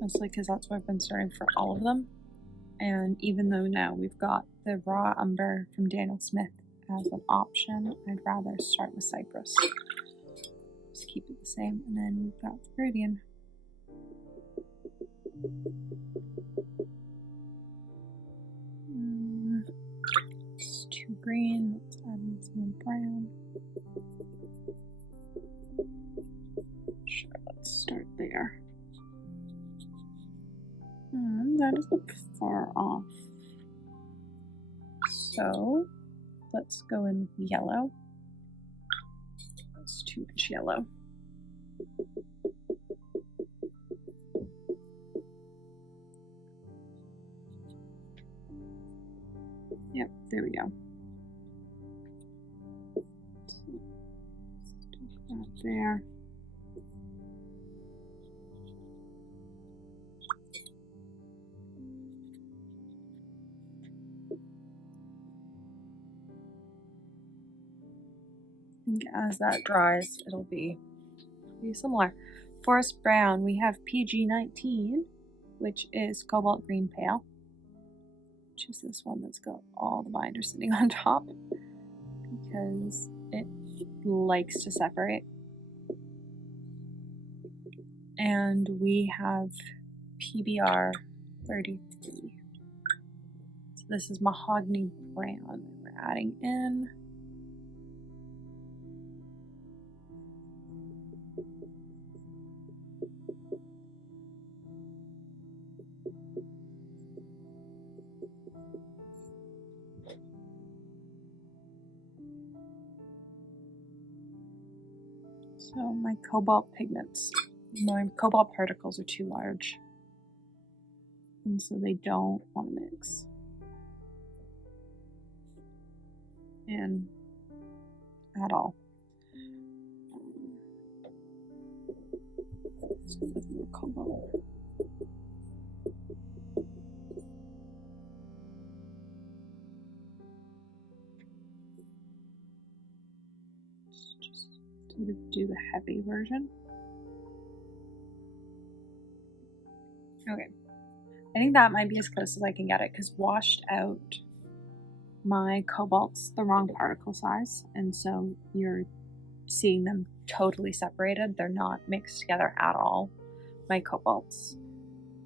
Mostly because that's what I've been starting for all of them. And even though now we've got the raw umber from Daniel Smith as an option, I'd rather start with cypress. Just keep it the same. And then we've got Viridian. It's too green. Let's add in some more brown. Sure, let's start there. That isn't far off. So let's go in with yellow. It's too much yellow. Yep, there we go. Stick that there. I think as that dries, it'll be pretty similar. Forest brown, we have PG19, which is cobalt green pale, which is this one that's got all the binders sitting on top because it likes to separate. And we have PBR 33. So this is mahogany brown that we're adding in. So my cobalt pigments, my cobalt particles are too large, and so they don't want to mix. And at all. Let's go with more cobalt. Sort of do the heavy version. Okay, I think that might be as close as I can get it because washed out my cobalt's the wrong particle size, and so you're seeing them totally separated. They're not mixed together at all. My cobalt's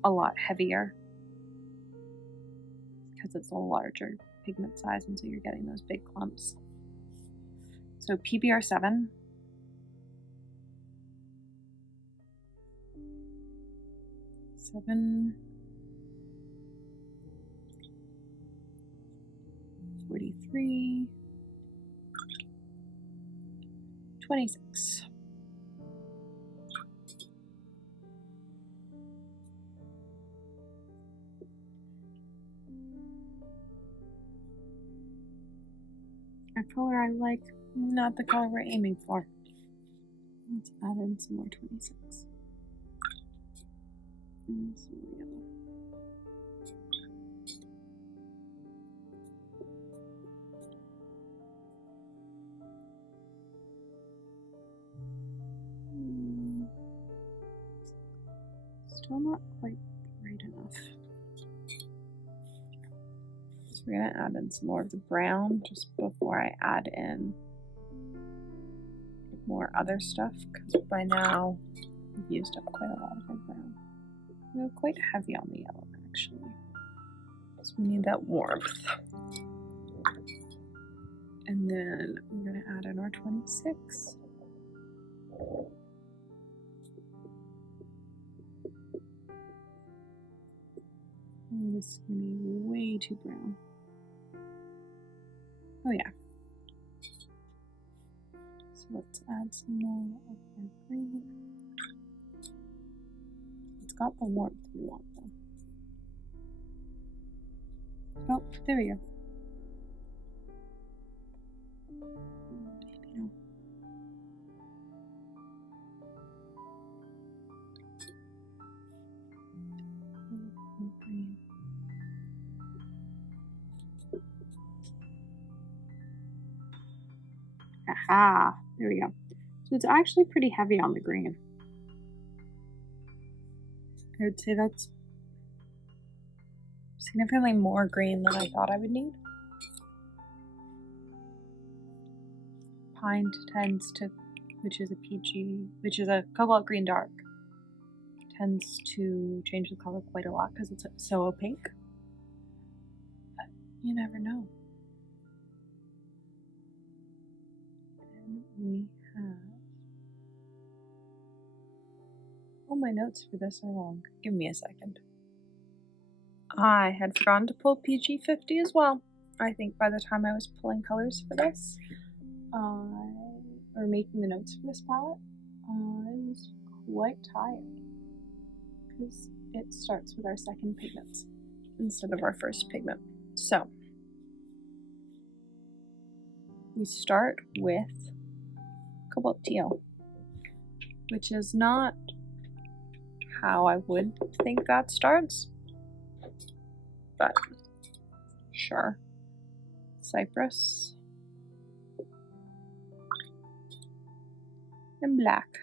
a lot heavier because it's a larger pigment size, and so you're getting those big clumps. So PBR 7. Seven, 43, 26. color I like, not the color we're aiming for. Let's add in some more 26. And some more yellow. Still not quite bright enough. So we're gonna add in some more of the brown just before I add in more other stuff, because by now we've used up quite a lot of our brown. We're quite heavy on the yellow actually, because we need that warmth. And then we're gonna add in our 26. Oh, this is gonna be way too brown. Oh yeah. So let's add some more of our green. It's got the warmth we want though. Oh, there we go. Maybe no. Green. Aha, there we go. So it's actually pretty heavy on the green. I would say that's significantly more green than I thought I would need. Pine tends to, which is a peachy, which is a cobalt green dark, tends to change the color quite a lot because it's so opaque. But you never know. Then we have... Oh, my notes for this are long. Give me a second. I had forgotten to pull PG50 as well. I think by the time I was pulling colors for this, or making the notes for this palette, I was quite tired. Because it starts with our second pigments instead of our first pigment. So, we start with cobalt teal, which is not how I would think that starts, but sure. Cypress and black.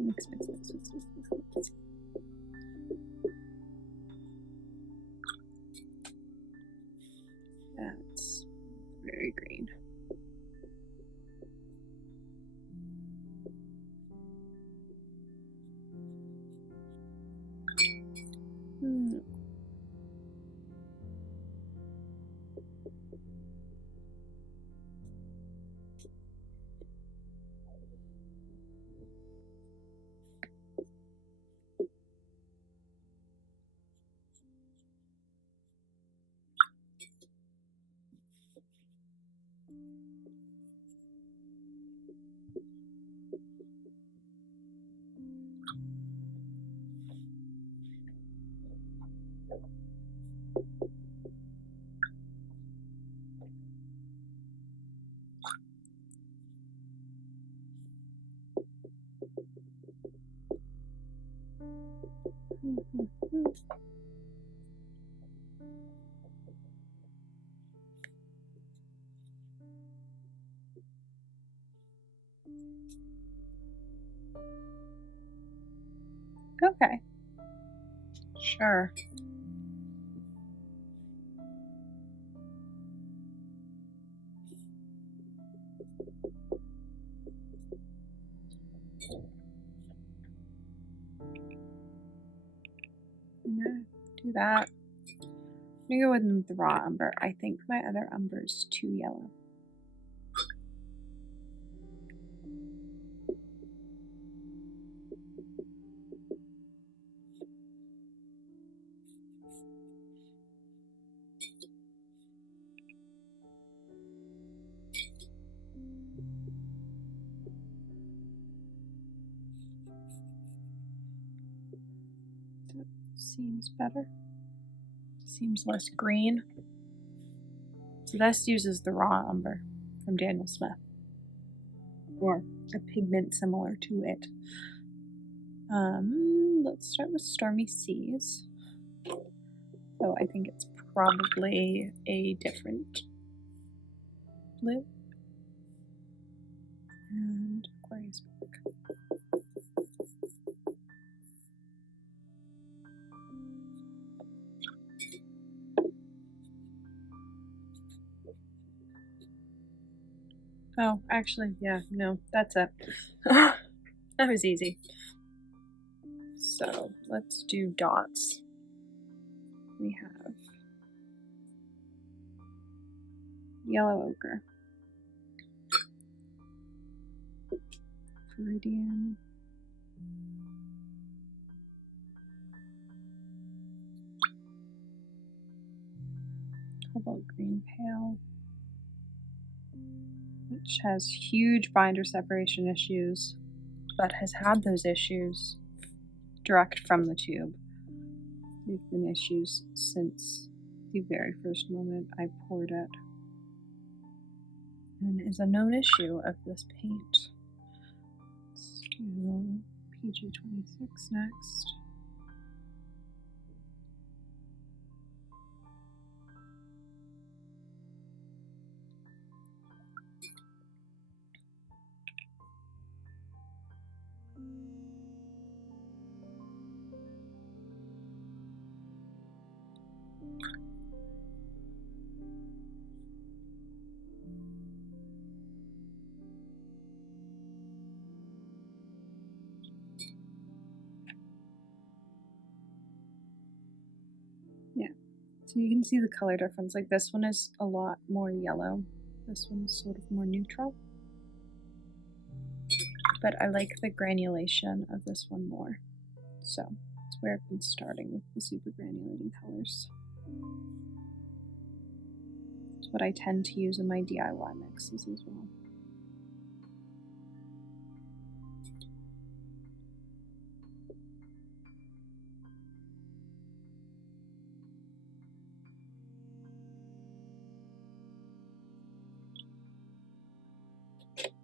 Mix, mix, mix, mix, mix, mix, mix. That's very green. Okay. Sure. I'm gonna do that. I'm gonna go with the raw umber. I think my other umber is too yellow. That seems better. Seems less green. So this uses the raw umber from Daniel Smith, or a pigment similar to it. Let's start with Stormy Seas. So I think it's probably a different blue. And Aquarius Black. Oh, actually, yeah, no, that's it. That was easy. So let's do dots. We have yellow ochre, Viridian, cobalt green pale, which has huge binder separation issues, but has had those issues direct from the tube. They've been issues since the very first moment I poured it, and is a known issue of this paint. Let's do PG26 next. Yeah, so you can see the color difference. Like this one is a lot more yellow. This one's sort of more neutral. But I like the granulation of this one more. So that's where I've been starting with the super granulating colors. It's what I tend to use in my DIY mixes as well.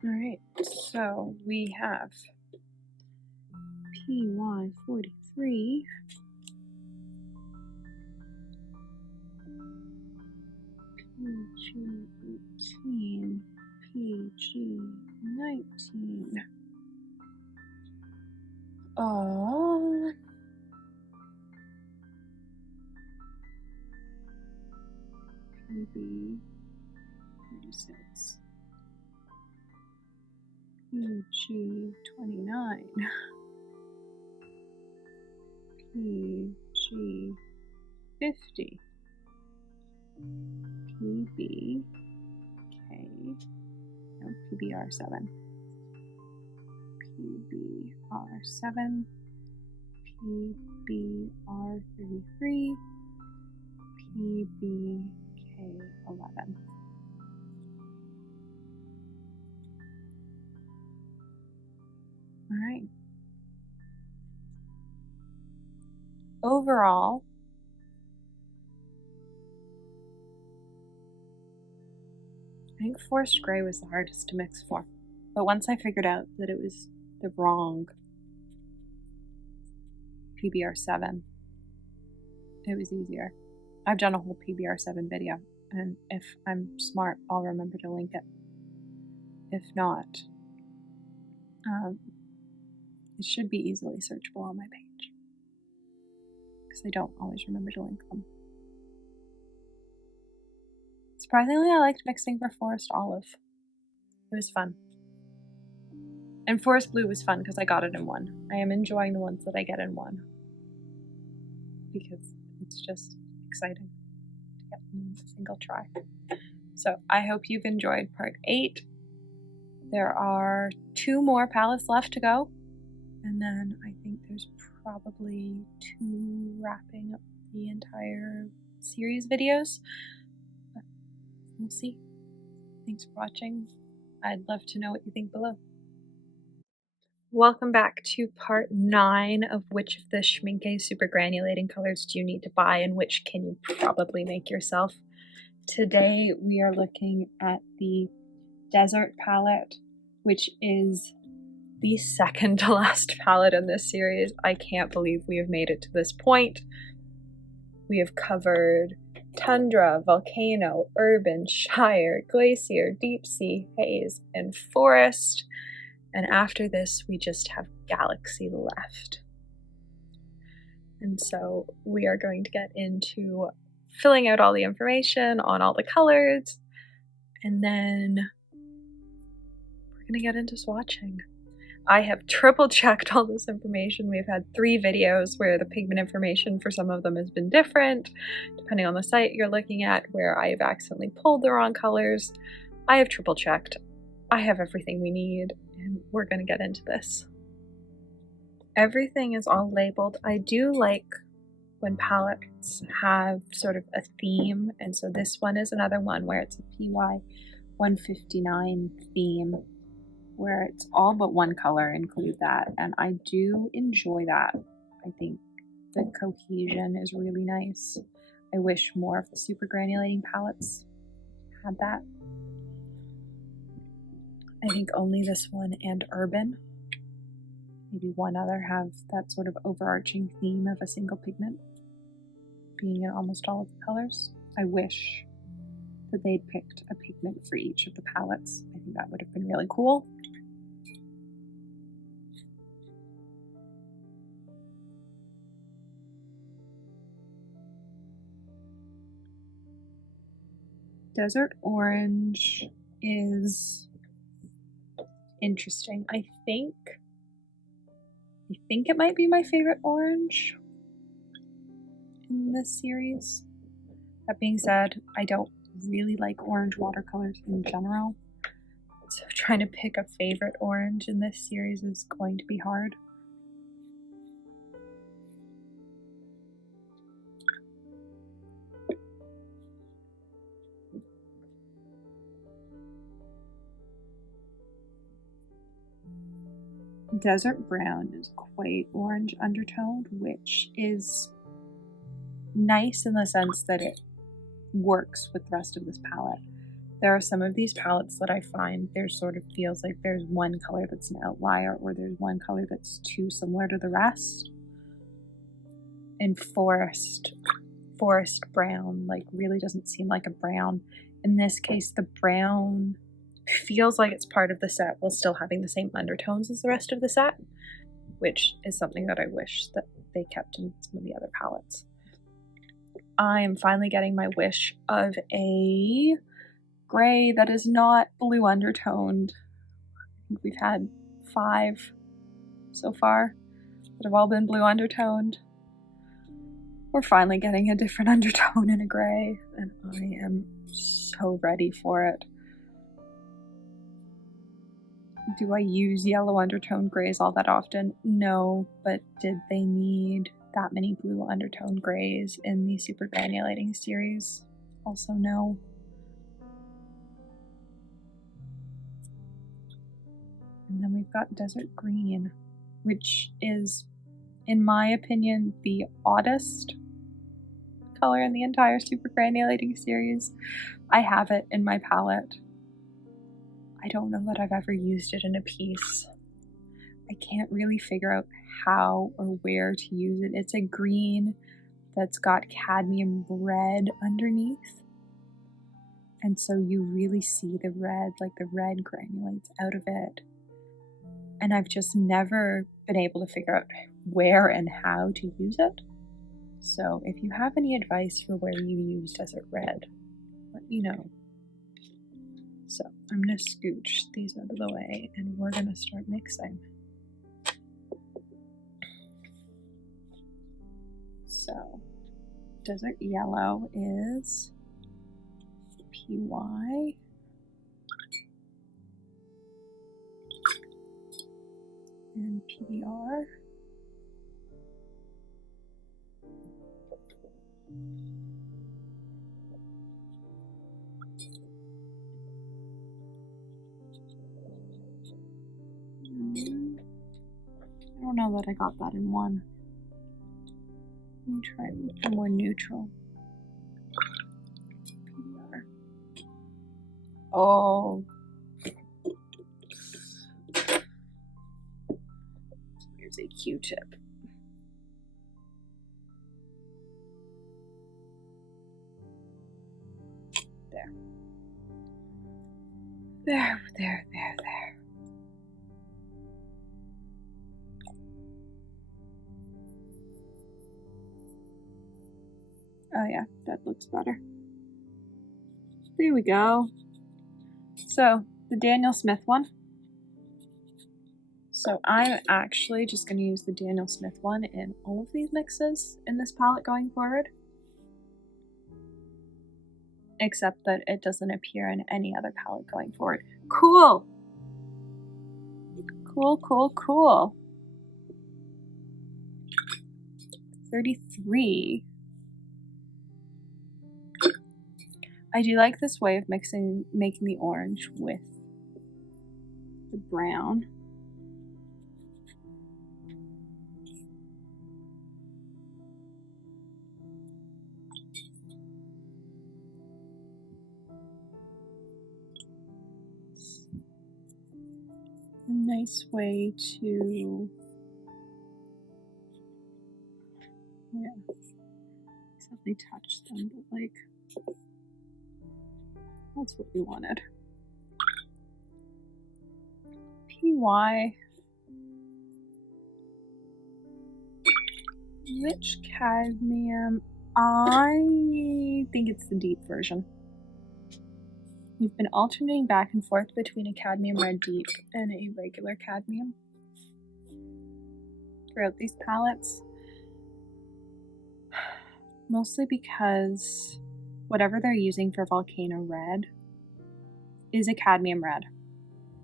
Alright, so we have PY43, PG18, PG19. PB36. PG29, PG50, PBK, no, PBR7, PBR7, PBR33, PBK11. All right. Overall, I think Forest Gray was the hardest to mix for. But once I figured out that it was the wrong PBR7, it was easier. I've done a whole PBR7 video, and if I'm smart, I'll remember to link it. If not, it should be easily searchable on my page, because I don't always remember to link them. Surprisingly, I liked mixing for Forest Olive. It was fun. And Forest Blue was fun because I got it in one. I am enjoying the ones that I get in one, because it's just exciting to get them in a single try. So I hope you've enjoyed part 8. There are 2 more palettes left to go, and then I think there's probably 2 wrapping up the entire series videos, but we'll see. Thanks for watching. I'd love to know what you think below. Welcome back to part 9 of which of the Schmincke super granulating colors do you need to buy and which can you probably make yourself. Today we are looking at the Desert palette, which is the second to last palette in this series. I can't believe we have made it to this point. We have covered tundra, volcano, urban, shire, glacier, deep sea, haze, and forest. And after this, we just have galaxy left. And so we are going to get into filling out all the information on all the colors, and then we're going to get into swatching. I have triple checked all this information. We've had 3 videos where the pigment information for some of them has been different, depending on the site you're looking at, where I have accidentally pulled the wrong colors. I have triple checked. I have everything we need, and we're going to get into this. Everything is all labeled. I do like when palettes have sort of a theme, and so this one is another one where it's a PY 159 theme, where it's all but one color include that, and I do enjoy that. I think the cohesion is really nice. I wish more of the super granulating palettes had that. I think only this one and Urban, maybe one other, have that sort of overarching theme of a single pigment being in almost all of the colors. I wish that they'd picked a pigment for each of the palettes. I think that would have been really cool. Desert Orange is interesting. I think it might be my favorite orange in this series. That being said, I don't really like orange watercolors in general, so trying to pick a favorite orange in this series is going to be hard. Desert Brown is quite orange undertoned, which is nice in the sense that it works with the rest of this palette. There are some of these palettes that I find there sort of feels like there's one color that's an outlier, or there's one color that's too similar to the rest. And Forest Brown like really doesn't seem like a brown. In this case, the brown feels like it's part of the set while still having the same undertones as the rest of the set, which is something that I wish that they kept in some of the other palettes. I am finally getting my wish of a gray that is not blue undertoned. I think we've had 5 so far that have all been blue undertoned. We're finally getting a different undertone in a gray, and I am so ready for it. Do I use yellow undertone grays all that often? No, but did they need that many blue undertone grays in the super granulating series? Also no. And then we've got Desert Green, which is, in my opinion, the oddest color in the entire super granulating series. I have it in my palette. I don't know that I've ever used it in a piece. I can't really figure out how or where to use it. It's a green that's got cadmium red underneath. And so you really see the red, like the red granulates out of it. And I've just never been able to figure out where and how to use it. So if you have any advice for where you use Desert Red, let me know. So I'm going to scooch these out of the way and we're going to start mixing. So Desert Yellow is PY. And PBR. I don't know that I got that in one. Let me try it with the more neutral. PBR. Oh. Here's a Q-tip. There. There. Oh yeah, that looks better. There we go. So, the Daniel Smith one. So I'm actually just going to use the Daniel Smith one in all of these mixes in this palette going forward. Except that it doesn't appear in any other palette going forward. Cool! Cool. 33. I do like this way of making the orange with the brown. A nice way to, yeah, exactly touch them, but like, that's what we wanted. PY. Which cadmium? I think it's the deep version. We've been alternating back and forth between a cadmium red deep and a regular cadmium throughout these palettes. Mostly because whatever they're using for Volcano Red is a cadmium red.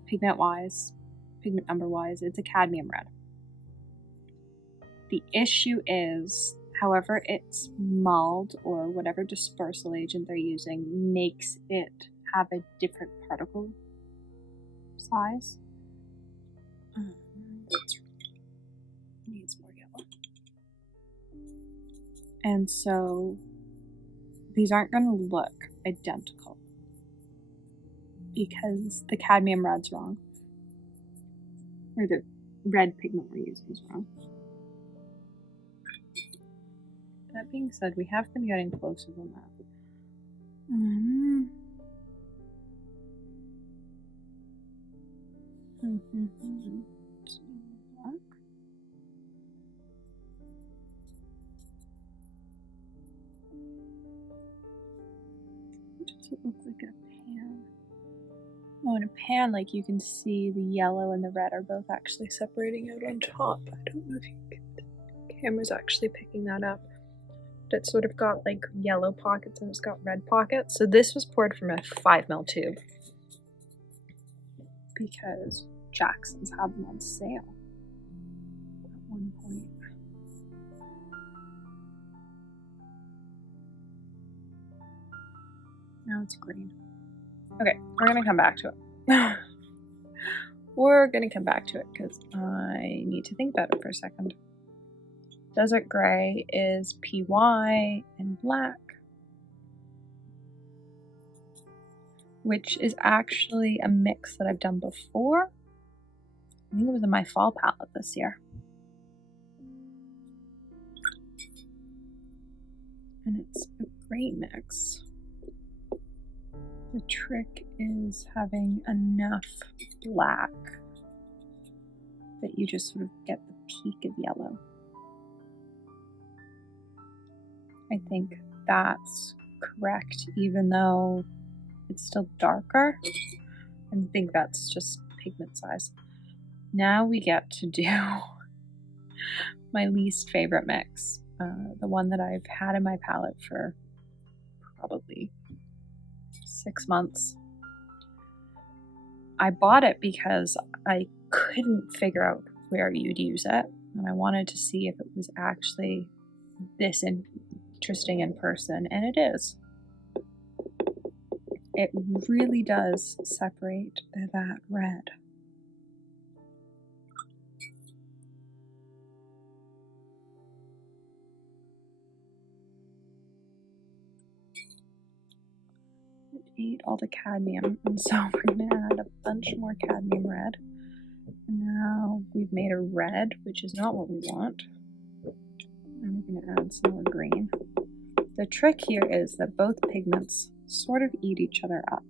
Pigment-wise, pigment number-wise, it's a cadmium red. The issue is, however it's mulled or whatever dispersal agent they're using makes it have a different particle size. Needs more yellow. And so these aren't going to look identical because the cadmium red's wrong. Or the red pigment we're using is wrong. That being said, we have been getting closer than that. What does it look like in a pan? Oh, in a pan, like you can see the yellow and the red are both actually separating out on top. I don't know if the camera's actually picking that up. But it's sort of got like yellow pockets and it's got red pockets. So this was poured from a 5ml tube because Jackson's had them on sale at one point. Now it's green. Okay, we're gonna come back to it. We're gonna come back to it because I need to think about it for a second. Desert Gray is PY and black, which is actually a mix that I've done before. I think it was in my fall palette this year. And it's a great mix. The trick is having enough black that you just sort of get the peak of yellow. I think that's correct, even though it's still darker. I think that's just pigment size. Now we get to do my least favorite mix, the one that I've had in my palette for probably 6 months. I bought it because I couldn't figure out where you'd use it, and I wanted to see if it was actually this interesting in person, and it is. It really does separate that red. It ate all the cadmium, and so we're going to add a bunch more cadmium red. And now we've made a red, which is not what we want. And we're going to add some more green. The trick here is that both pigments sort of eat each other up.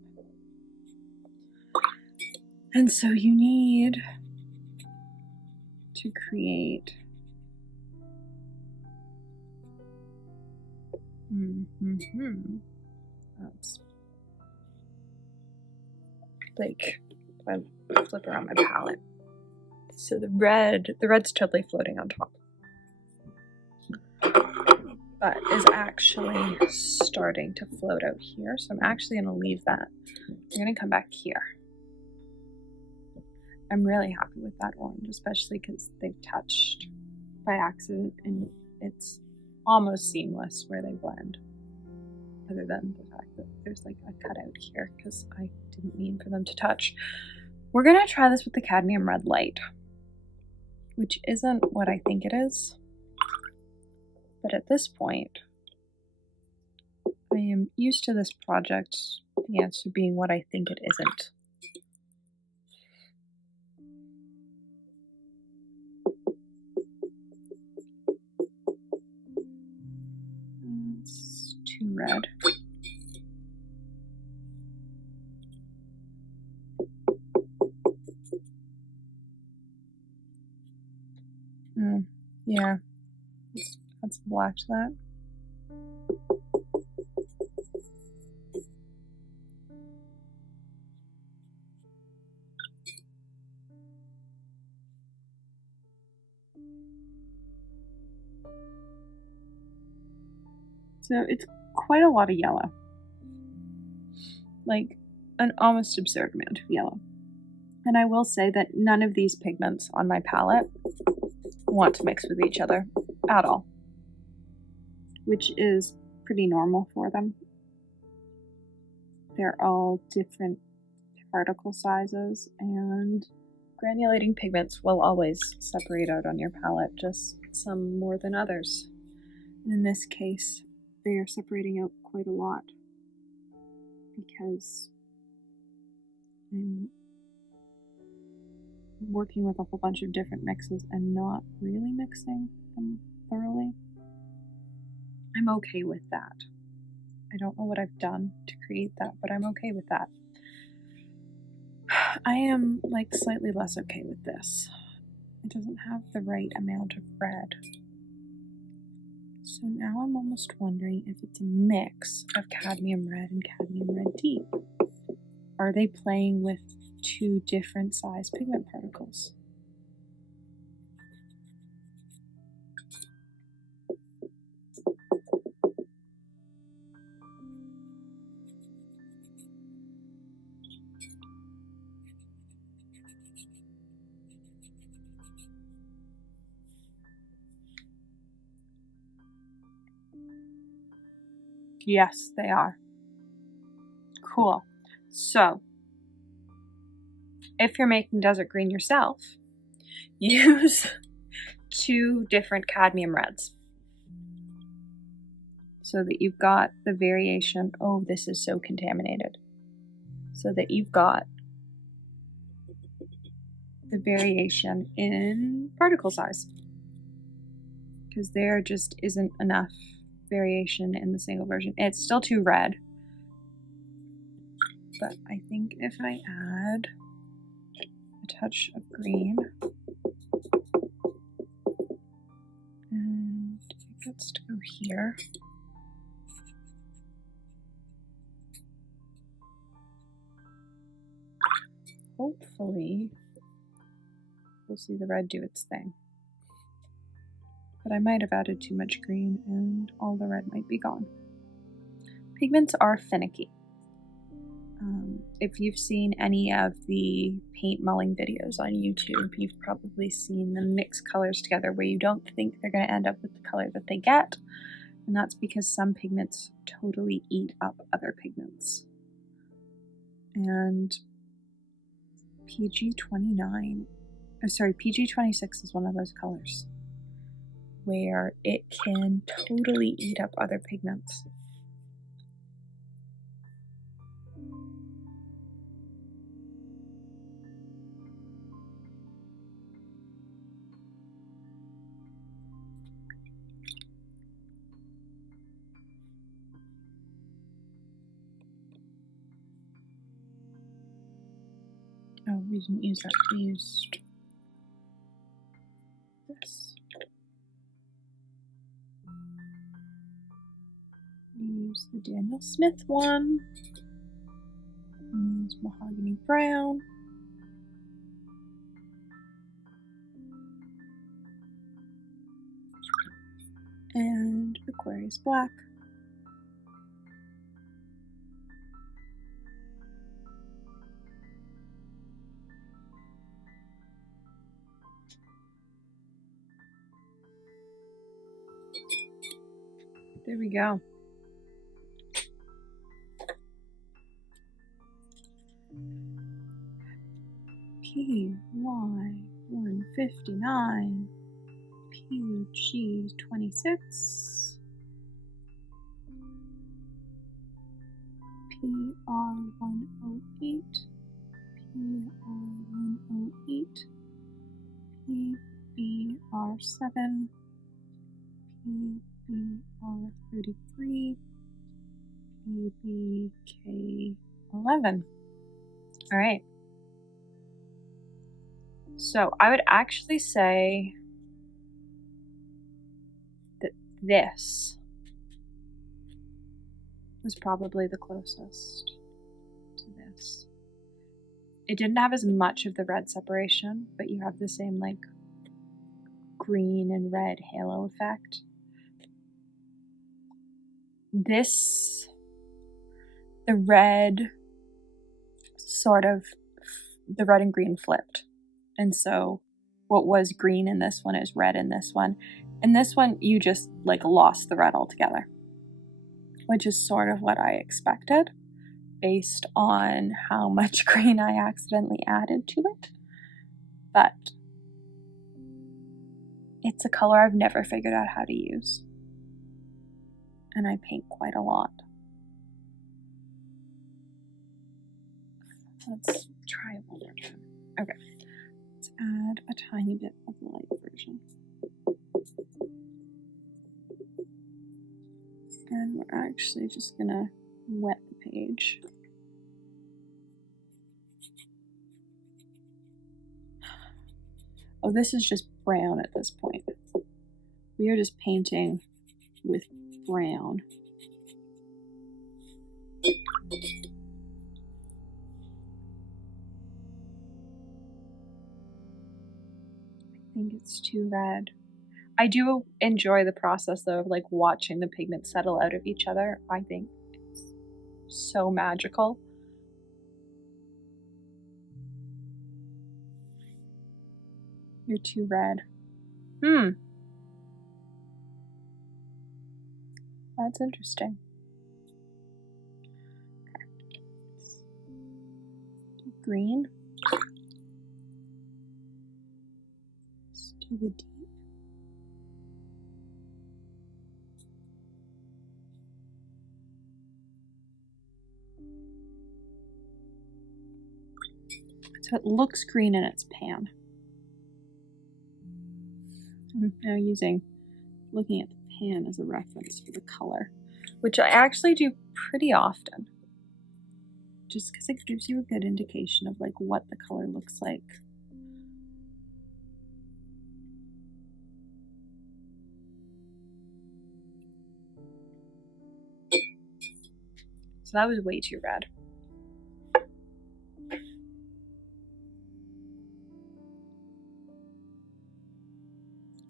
And so you need to create that's like if I flip around my palette. So the red's totally floating on top, but is actually starting to float out here. So I'm actually going to leave that. I'm going to come back here. I'm really happy with that orange, especially because they've touched by accident and it's almost seamless where they blend. Other than the fact that there's like a cutout here because I didn't mean for them to touch. We're going to try this with the cadmium red light, which isn't what I think it is. But at this point, I am used to this project, the answer being what I think it isn't. It's too red. Yeah, let's add some black to that. So it's quite a lot of yellow, like an almost absurd amount of yellow. And I will say that none of these pigments on my palette want to mix with each other at all, which is pretty normal for them. They're all different particle sizes, and granulating pigments will always separate out on your palette, just some more than others. And in this case, they are separating out quite a lot because I'm working with a whole bunch of different mixes and not really mixing them thoroughly. I'm okay with that. I don't know what I've done to create that, but I'm okay with that. I am like slightly less okay with this. It doesn't have the right amount of red. So now I'm almost wondering if it's a mix of cadmium red and cadmium red deep. Are they playing with two different size pigment particles? Yes, they are. Cool. So, if you're making desert green yourself, use two different cadmium reds so that you've got the variation. Oh, this is so contaminated. So that you've got the variation in particle size, because there just isn't enough variation in the single version. It's still too red, but I think if I add a touch of green and it gets to go here, hopefully we'll see the red do its thing. But I might have added too much green and all the red might be gone. Pigments are finicky. If you've seen any of the paint mulling videos on YouTube, you've probably seen them mix colors together where you don't think they're going to end up with the color that they get. And that's because some pigments totally eat up other pigments. And PG26 is one of those colors where it can totally eat up other pigments. we didn't use that. We used this. We used the Daniel Smith one. We used mahogany brown. And Aquarius black. There we go. PY159, PG26, PR108, PR108, PBR7, PBR33, PBK11. All right. So I would actually say that this was probably the closest to this. It didn't have as much of the red separation, but you have the same like green and red halo effect. This, the red and green flipped. And so what was green in this one is red in this one. In this one, you just like lost the red altogether, which is sort of what I expected based on how much green I accidentally added to it. But it's a color I've never figured out how to use. And I paint quite a lot. Let's try one more time. Okay. Let's add a tiny bit of the light version. And we're actually just gonna wet the page. Oh, this is just brown at this point. We are just painting with brown. I think it's too red. I do enjoy the process though of like watching the pigments settle out of each other. I think it's so magical. You're too red. That's interesting. Okay. Green. Let's do the deep. So it looks green in its pan. I'm now looking at the pan as a reference for the color, which I actually do pretty often, just because it gives you a good indication of like what the color looks like. So that was way too red.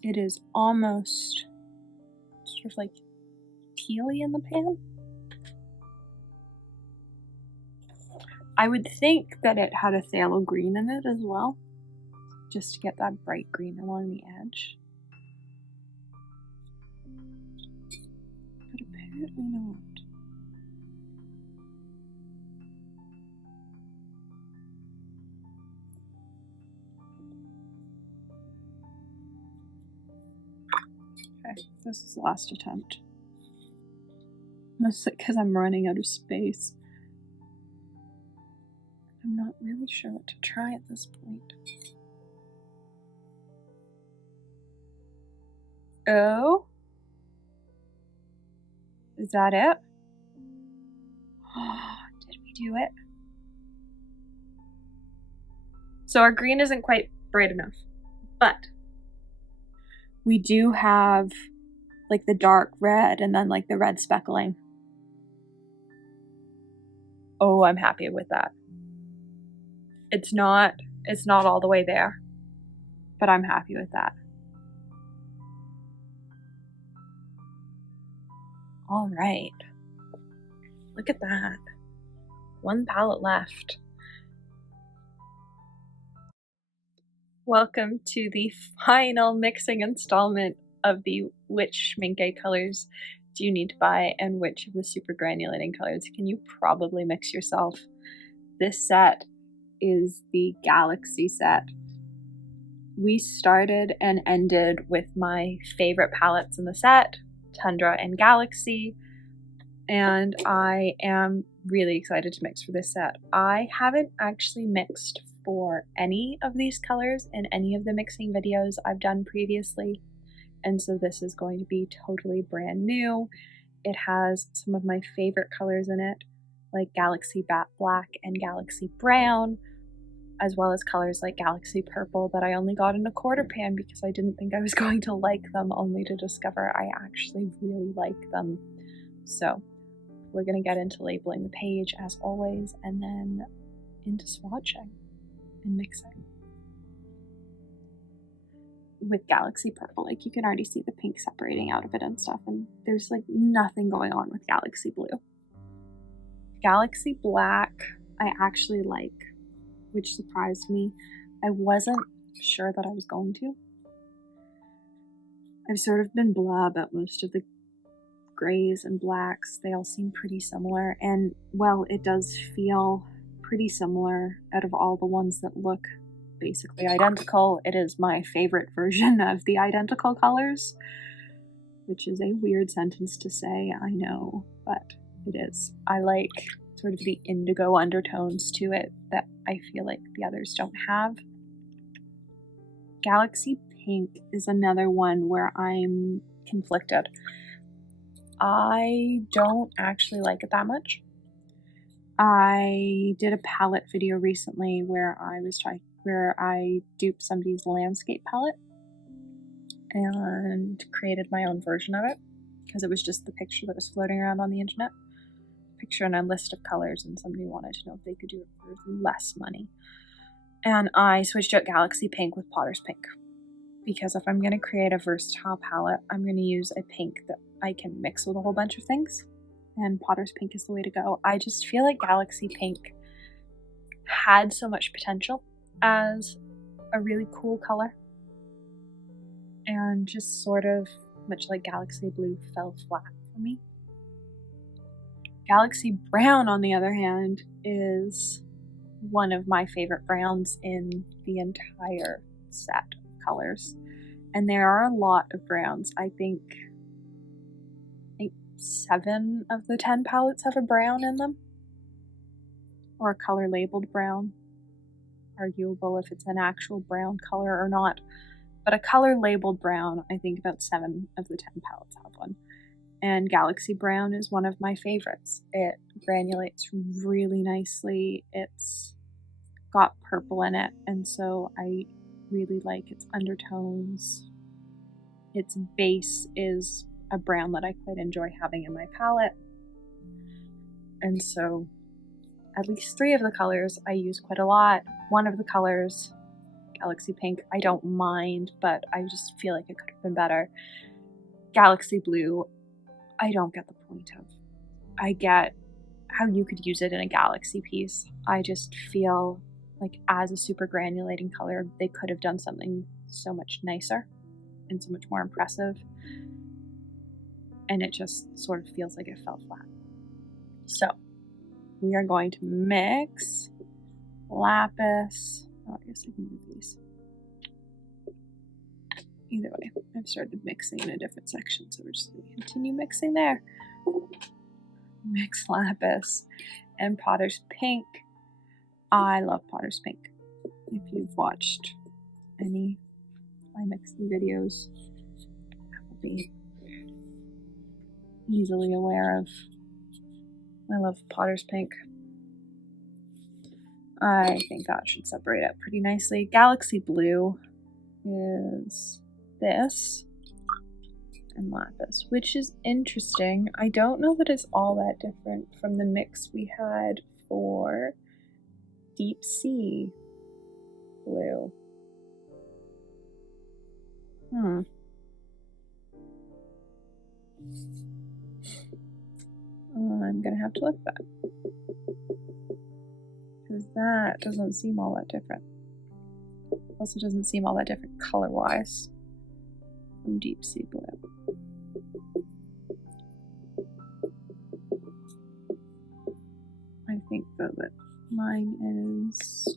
It is almost sort of like tealy in the pan. I would think that it had a phthalo green in it as well, just to get that bright green along the edge. But apparently not. Okay, this is the last attempt. Mostly because I'm running out of space. I'm not really sure what to try at this point. Oh? Is that it? Did we do it? So our green isn't quite bright enough, but we do have like the dark red and then like the red speckling. Oh, I'm happy with that. It's not all the way there, but I'm happy with that. All right. Look at that. One palette left. Welcome to the final mixing installment of the which Schmincke colors do you need to buy and which of the super granulating colors can you probably mix yourself. This set is the Galaxy set. We started and ended with my favorite palettes in the set, Tundra and Galaxy, and I am really excited to mix for this set. I haven't actually mixed for any of these colors in any of the mixing videos I've done previously, and so this is going to be totally brand new. It has some of my favorite colors in it, like Galaxy Bat Black and Galaxy Brown, as well as colors like Galaxy Purple that I only got in a quarter pan because I didn't think I was going to like them, only to discover I actually really like them. So we're going to get into labeling the page as always, and then into swatching and mixing. With Galaxy Purple, like you can already see the pink separating out of it and stuff, and there's like nothing going on with Galaxy Blue. Galaxy Black I actually like, which surprised me. I wasn't sure that I was going to. I've sort of been blah about most of the grays and blacks. They all seem pretty similar, and well, it does feel pretty similar out of all the ones that look basically identical. It is my favorite version of the identical colors, which is a weird sentence to say, I know, but it is. I like sort of the indigo undertones to it that I feel like the others don't have. Galaxy Pink is another one where I'm conflicted. I don't actually like it that much. I did a palette video recently where I duped somebody's landscape palette and created my own version of it because it was just the picture that was floating around on the internet. Picture and a list of colors, and somebody wanted to know if they could do it for less money. And I switched out Galaxy Pink with Potter's Pink because if I'm going to create a versatile palette, I'm going to use a pink that I can mix with a whole bunch of things, and Potter's Pink is the way to go. I just feel like Galaxy Pink had so much potential as a really cool color, and just sort of, much like Galaxy Blue, fell flat for me. Galaxy Brown, on the other hand, is one of my favorite browns in the entire set of colors. And there are a lot of browns. I think 7 of the 10 palettes have a brown in them, or a color labeled brown. Arguable if it's an actual brown color or not, but a color labeled brown, I think about 7 of the 10 palettes have one. And Galaxy Brown is one of my favorites. It granulates really nicely. It's got purple in it, and so I really like its undertones. Its base is a brown that I quite enjoy having in my palette. And so at least 3 of the colors I use quite a lot. One of the colors, Galaxy Pink, I don't mind, but I just feel like it could have been better. Galaxy Blue, I don't get the point of. I get how you could use it in a Galaxy piece. I just feel like as a super granulating color, they could have done something so much nicer and so much more impressive. And it just sort of feels like it fell flat. So we are going to mix lapis. Oh, I guess I can move these. Either way, I've started mixing in a different section, so we're just going to continue mixing there. Mix lapis and Potter's Pink. I love Potter's Pink. If you've watched any of my mixing videos, that will be easily aware of. I love Potter's Pink. I think that should separate out pretty nicely. Galaxy blue is this, and lapis, which is interesting. I don't know that it's all that different from the mix we had for deep sea blue. I'm gonna have to look at that, because that doesn't seem all that different. Also doesn't seem all that different color-wise from deep sea blue. I think though that mine is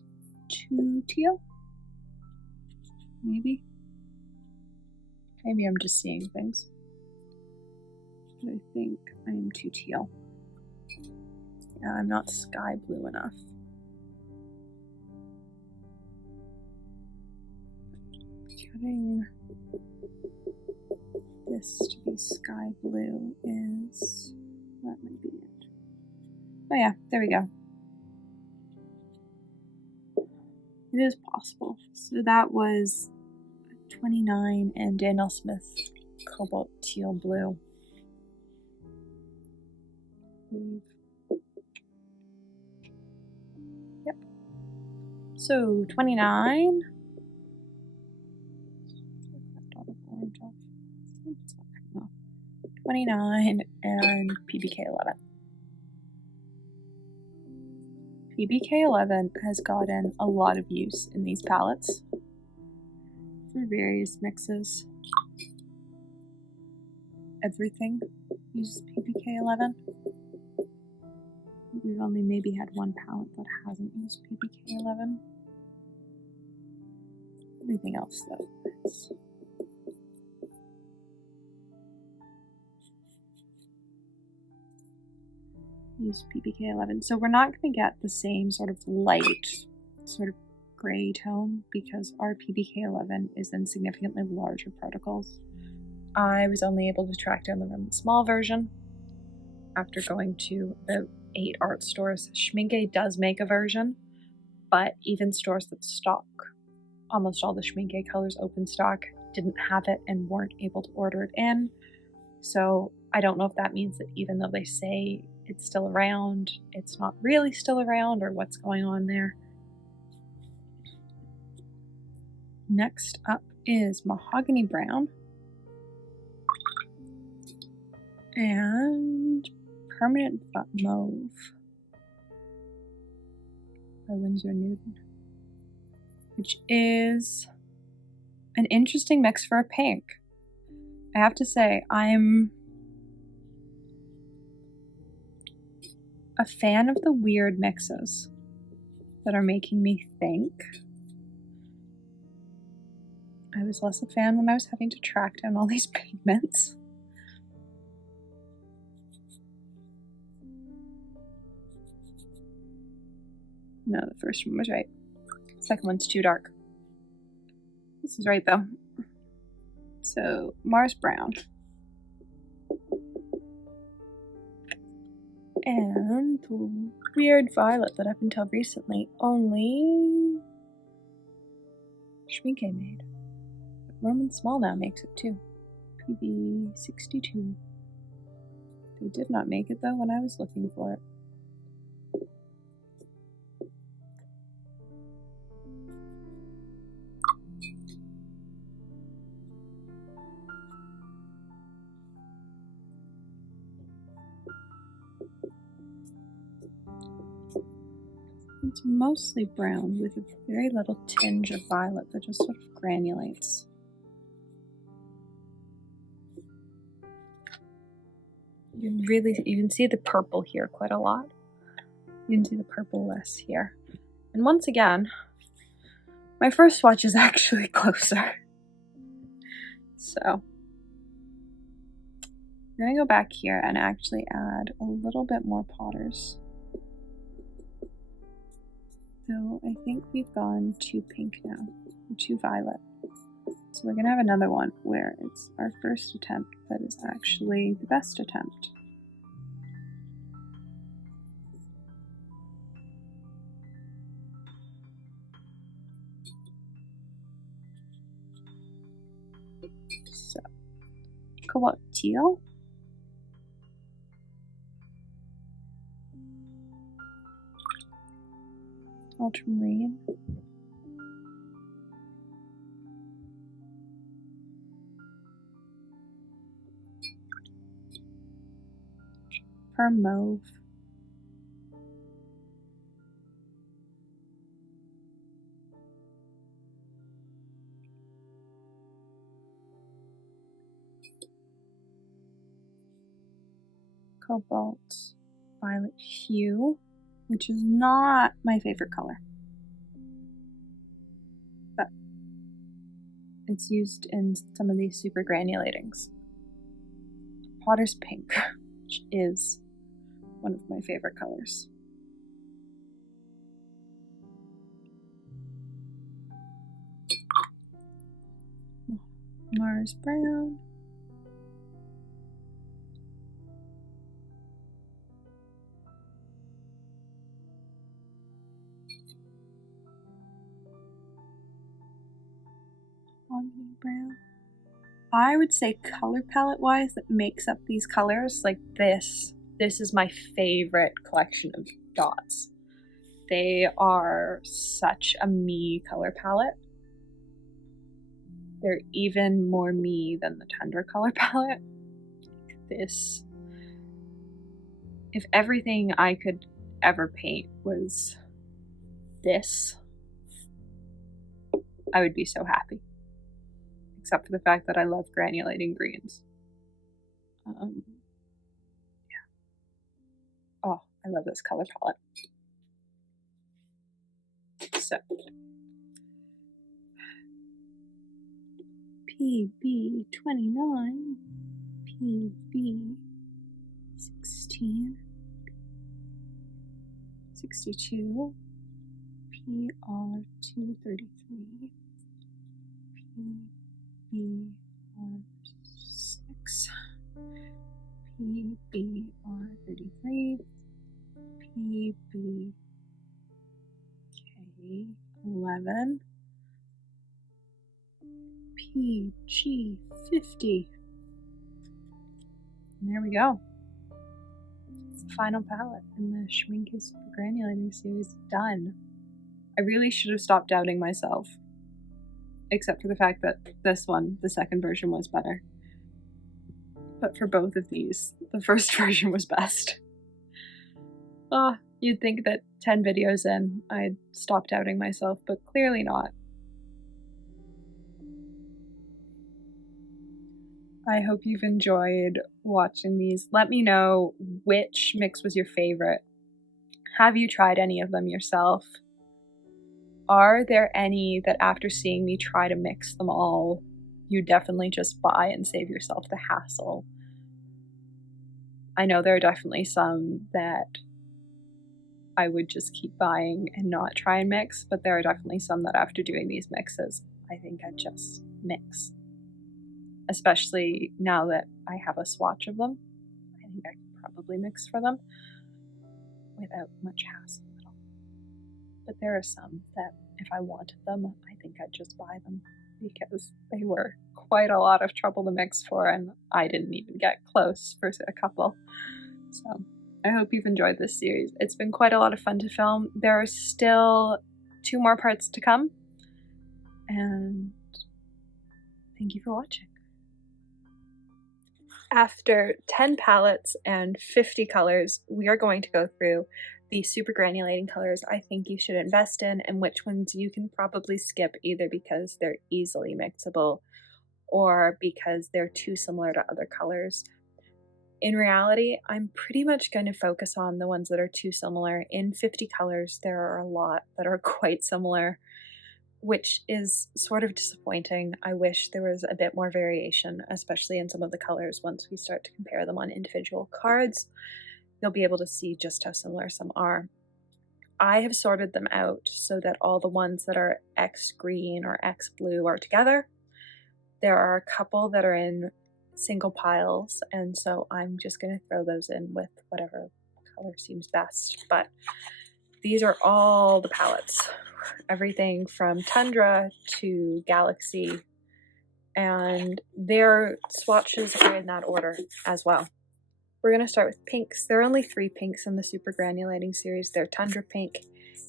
too teal. Maybe I'm just seeing things. But I think I am too teal. Yeah, I'm not sky blue enough. Getting this to be sky blue is, that might be it. Oh yeah, there we go. It is possible. So that was 29 and Daniel Smith cobalt teal blue. Yep. So 29. 29 and PBK11. PBK11 has gotten a lot of use in these palettes for various mixes. Everything uses PBK11. We've only maybe had one palette that hasn't used PBK11. Everything else though is. Use PBK11. So we're not going to get the same sort of light, sort of gray tone because our PBK11 is in significantly larger particles. I was only able to track down the really small version after going to about 8 art stores. Schmincke does make a version, but even stores that stock almost all the Schmincke colors open stock didn't have it and weren't able to order it in. So I don't know if that means that even though they say it's still around, it's not really still around, or what's going on there. Next up is Mahogany Brown and Permanent Mauve by Winsor Newton, which is an interesting mix for a pink. I have to say, I'm a fan of the weird mixes that are making me think. I was less a fan when I was having to track down all these pigments. No, the first one was right. The second one's too dark. This is right though. So, Mars Brown. And the weird violet that up until recently only Schmincke made. But Roman Small now makes it too. PB62. They did not make it though when I was looking for it. It's mostly brown with a very little tinge of violet that just sort of granulates. You can see the purple here quite a lot. You can see the purple less here. And once again, my first swatch is actually closer. So, I'm going to go back here and actually add a little bit more Potters. So I think we've gone too pink now, or too violet. So we're going to have another one where it's our first attempt that is actually the best attempt. So, cobalt teal. Ultramarine. Pearl mauve. Cobalt violet hue, which is not my favorite color, but it's used in some of these super granulatings. Potter's pink, which is one of my favorite colors. Mars brown. Mahogany brown. I would say color palette wise that makes up these colors, like this is my favorite collection of dots. They are such a me color palette. They're even more me than the Tundra color palette. This, if everything I could ever paint was this, I would be so happy. Except for the fact that I love granulating greens. Yeah. Oh, I love this color palette. So, PB29, PB16, 62, PR233, PBR6, PBR33, PBK11, PG50. And there we go. It's the final palette in the Schmincke Super Granulating series done. I really should have stopped doubting myself. Except for the fact that this one, the second version, was better. But for both of these, the first version was best. Oh, you'd think that 10 videos in, I'd stop doubting myself, but clearly not. I hope you've enjoyed watching these. Let me know which mix was your favorite. Have you tried any of them yourself? Are there any that after seeing me try to mix them all, you definitely just buy and save yourself the hassle? I know there are definitely some that I would just keep buying and not try and mix, but there are definitely some that after doing these mixes, I think I'd just mix. Especially now that I have a swatch of them, I think I could probably mix for them without much hassle at all. But there are some that if I wanted them, I think I'd just buy them because they were quite a lot of trouble to mix for and I didn't even get close for a couple. So I hope you've enjoyed this series. It's been quite a lot of fun to film. There are still 2 more parts to come, and thank you for watching. After 10 palettes and 50 colors, we are going to go through the super granulating colors I think you should invest in and which ones you can probably skip either because they're easily mixable or because they're too similar to other colors. In reality, I'm pretty much going to focus on the ones that are too similar. In 50 colors, there are a lot that are quite similar, which is sort of disappointing. I wish there was a bit more variation, especially in some of the colors. Once we start to compare them on individual cards, you'll be able to see just how similar some are. I have sorted them out so that all the ones that are X green or X blue are together. There are a couple that are in single piles, and so I'm just going to throw those in with whatever color seems best. But these are all the palettes. Everything from Tundra to Galaxy and their swatches are in that order as well. We're going to start with pinks. There are only 3 pinks in the super granulating series. They're Tundra Pink,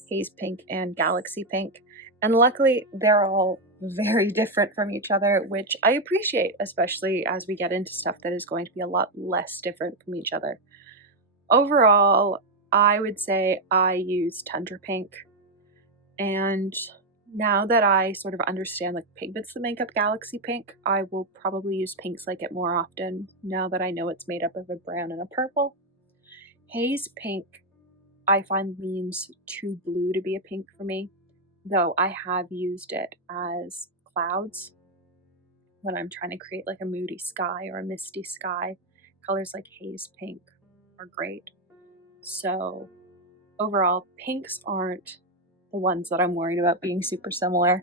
Haze Pink, and Galaxy Pink. And luckily, they're all very different from each other, which I appreciate, especially as we get into stuff that is going to be a lot less different from each other. Overall, I would say I use Tundra Pink, and now that I sort of understand the pigments that make up Galaxy Pink, I will probably use pinks like it more often now that I know it's made up of a brown and a purple. Haze Pink, I find leans too blue to be a pink for me, though I have used it as clouds when I'm trying to create like a moody sky or a misty sky. Colors like Haze Pink are great. So overall, pinks aren't the ones that I'm worried about being super similar,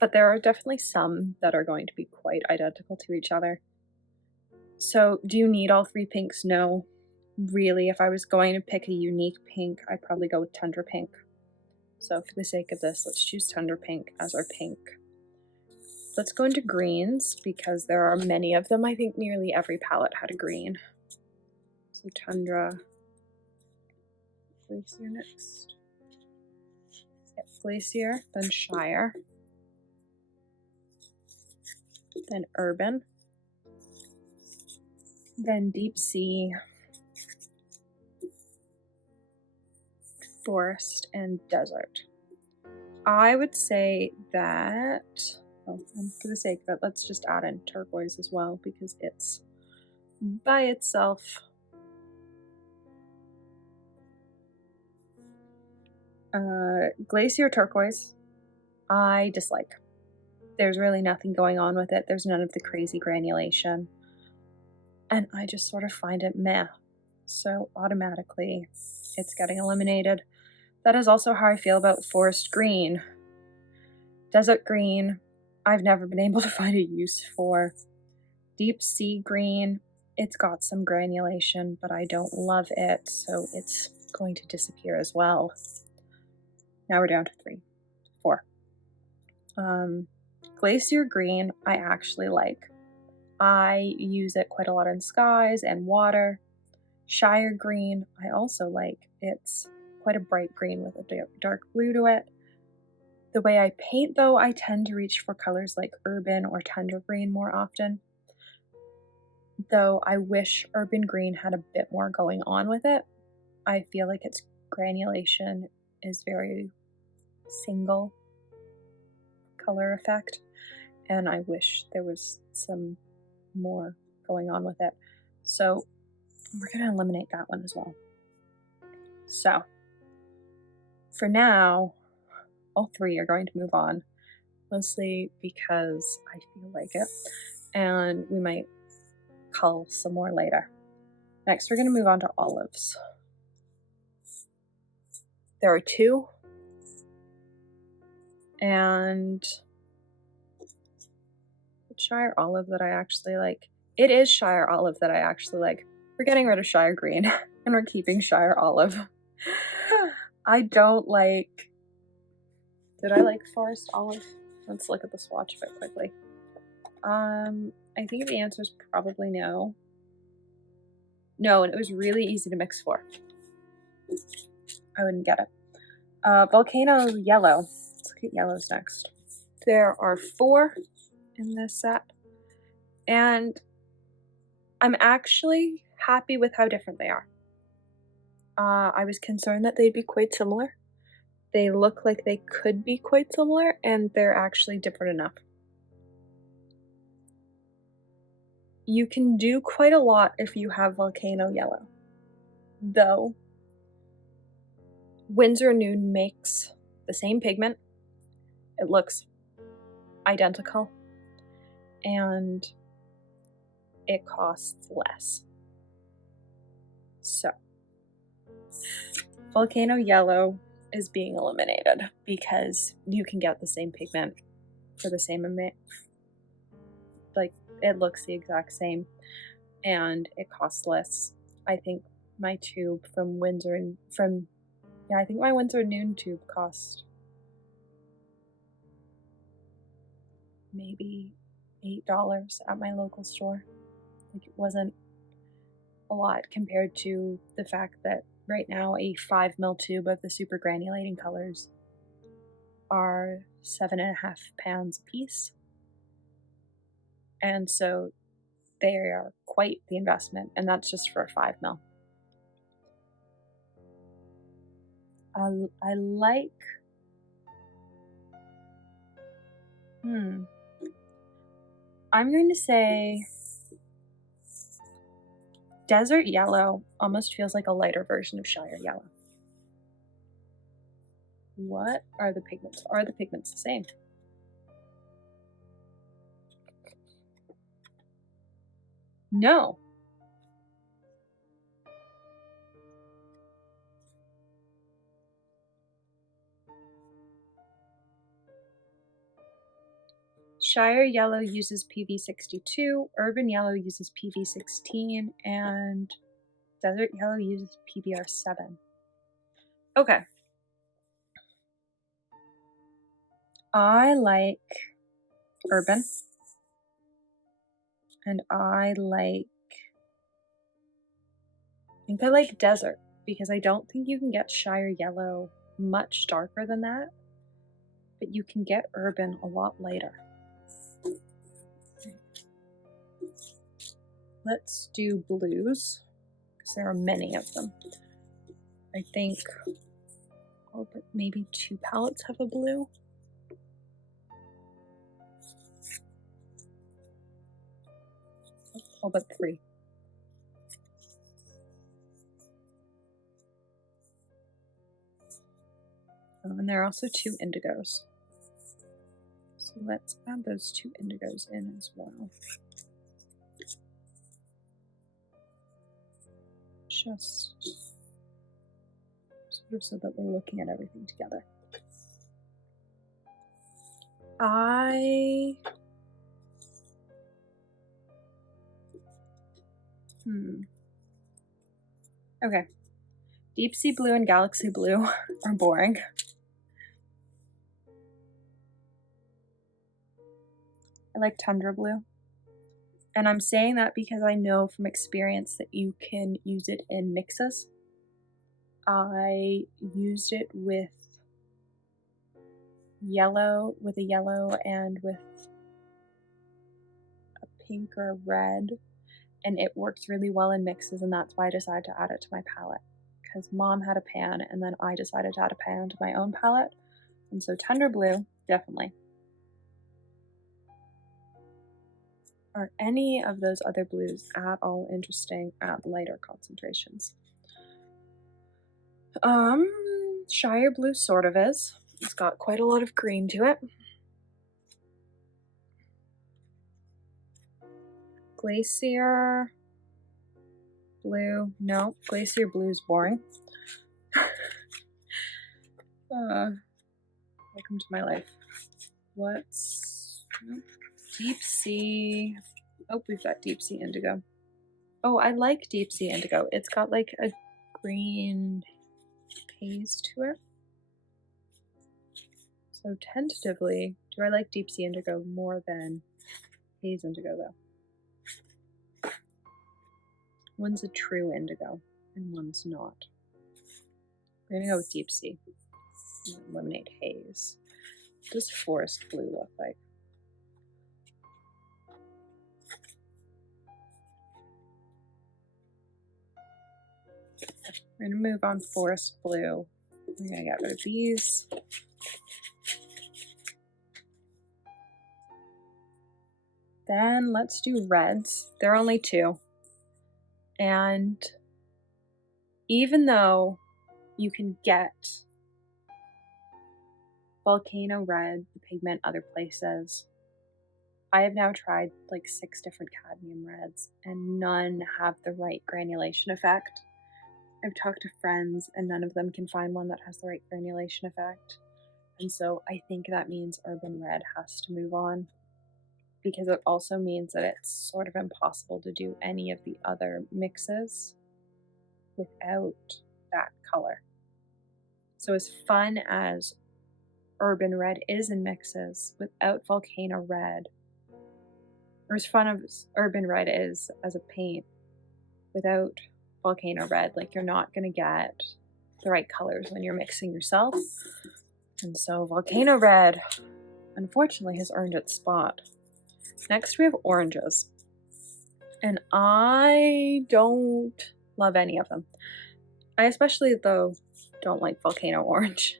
but there are definitely some that are going to be quite identical to each other. So do you need all 3 pinks? No. Really, if I was going to pick a unique pink, I'd probably go with Tundra Pink. So for the sake of this, let's choose Tundra Pink as our pink. Let's go into greens because there are many of them. I think nearly every palette had a green. So Tundra, Glacier next. Yep, Glacier, then Shire, then Urban, then Deep Sea, Forest, and Desert. I would say that, and for the sake of it, let's just add in turquoise as well because it's by itself Glacier Turquoise, I dislike. There's really nothing going on with it. There's none of the crazy granulation. And I just sort of find it meh. So automatically it's getting eliminated. That is also how I feel about Forest Green. Desert Green, I've never been able to find a use for. Deep Sea Green, it's got some granulation, but I don't love it, so it's going to disappear as well. Now we're down to 4. Glacier Green, I actually like. I use it quite a lot in skies and water. Shire Green, I also like. It's quite a bright green with a dark blue to it. The way I paint, though, I tend to reach for colors like Urban or Tundra Green more often. Though I wish Urban Green had a bit more going on with it. I feel like its granulation is very single color effect, and I wish there was some more going on with it. So we're going to eliminate that one as well. So for now, all 3 are going to move on, mostly because I feel like it, and we might cull some more later. Next, we're going to move on to olives. There are 2, and Shire Olive that I actually like. It is Shire Olive that I actually like. We're getting rid of Shire Green, and we're keeping Shire Olive. I don't like... Did I like Forest Olive? Let's look at the swatch of it quickly. I think the answer is probably no. No, and it was really easy to mix for. I wouldn't get it. Volcano Yellow. Let's look at yellows next. There are 4 in this set, and I'm actually happy with how different they are. I was concerned that they'd be quite similar. They look like they could be quite similar, and they're actually different enough. You can do quite a lot if you have Volcano Yellow, though Winsor Noon makes the same pigment. It looks identical, and it costs less. So, Volcano Yellow is being eliminated because you can get the same pigment for the same amount. Like, it looks the exact same, and it costs less. I think my tube from Winsor I think my Winsor Noon tube cost maybe $8 at my local store. Like, it wasn't a lot compared to the fact that right now a 5 ml tube of the super granulating colors are £7.50 a piece. And so they are quite the investment, and that's just for a 5 ml. I like, I'm going to say Desert Yellow almost feels like a lighter version of Shire Yellow. What are the pigments? Are the pigments the same? No. Shire Yellow uses PV62, Urban Yellow uses PV16, and Desert Yellow uses PBR7. Okay. I like Urban. And I think I like Desert, because I don't think you can get Shire Yellow much darker than that, but you can get Urban a lot lighter. Let's do blues, because there are many of them. I think, oh, but maybe 2 palettes have a blue. Oh, but 3. Oh, and there are also 2 indigos. So let's add those 2 indigos in as well. Just sort of so that we're looking at everything together. Okay. Deep Sea Blue and Galaxy Blue are boring. I like Tundra Blue. And I'm saying that because I know from experience that you can use it in mixes. I used it with yellow, and with a pink or red, and it works really well in mixes, and that's why I decided to add it to my palette, because Mom had a pan, and then I decided to add a pan to my own palette, and so Tundra Blue, definitely. Are any of those other blues at all interesting at lighter concentrations? Shire Blue sort of is. It's got quite a lot of green to it. Glacier Blue, no, Glacier Blue is boring. Welcome to my life. What's Deep Sea? Oh, we've got Deep Sea Indigo. Oh, I like Deep Sea Indigo. It's got like a green haze to it. So tentatively, do I like Deep Sea Indigo more than Haze Indigo though? One's a true indigo and one's not. We're gonna go with Deep Sea. Eliminate Haze. What does Forest Blue look like? We're gonna move on Forest Blue. We're gonna get rid of these. Then let's do reds. There are only 2. And even though you can get Volcano Red, the pigment, other places, I have now tried like 6 different cadmium reds and none have the right granulation effect. I've talked to friends and none of them can find one that has the right granulation effect. And so I think that means Urban Red has to move on, because it also means that it's sort of impossible to do any of the other mixes without that color. So as fun as Urban Red is in mixes, without Volcano Red, or as fun as Urban Red is as a paint, without Volcano Red, like, you're not going to get the right colors when you're mixing yourself. And so Volcano Red, unfortunately, has earned its spot. Next, we have oranges. And I don't love any of them. I especially, though, don't like Volcano Orange.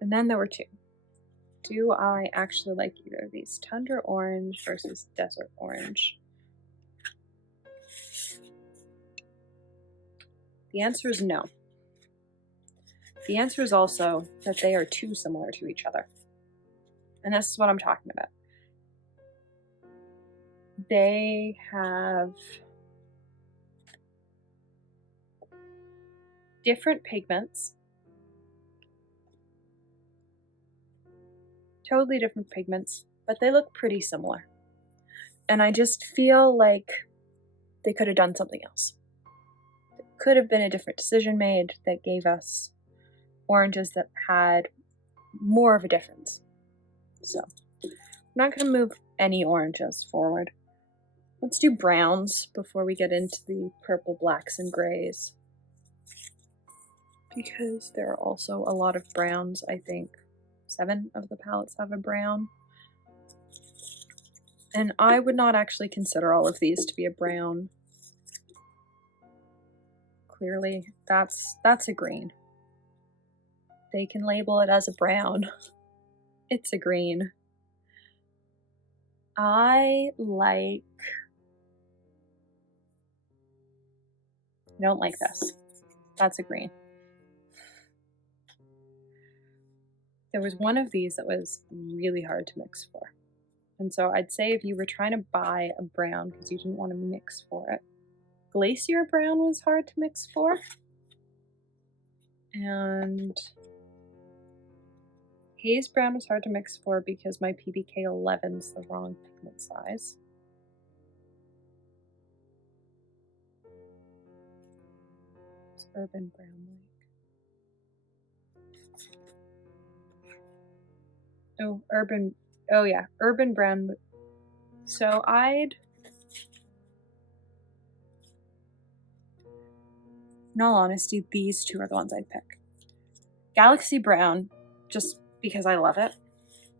And then there were two. Do I actually like either of these? Tundra Orange versus Desert Orange. The answer is no. The answer is also that they are too similar to each other. And this is what I'm talking about. They have different pigments. Totally different pigments, but they look pretty similar. And I just feel like they could have done something else. There could have been a different decision made that gave us oranges that had more of a difference. So, I'm not going to move any oranges forward. Let's do browns before we get into the purple, blacks, and grays. Because there are also a lot of browns, I think. 7 of the palettes have a brown. And I would not actually consider all of these to be a brown. Clearly, that's a green. They can label it as a brown. It's a green. I don't like this. That's a green. There was one of these that was really hard to mix for. And so I'd say if you were trying to buy a brown because you didn't want to mix for it, Glacier Brown was hard to mix for. And Haze Brown was hard to mix for because my PBK 11's the wrong pigment size. It's Urban Brown Lake. Urban Brown. So in all honesty, these two are the ones I'd pick. Galaxy Brown, just because I love it.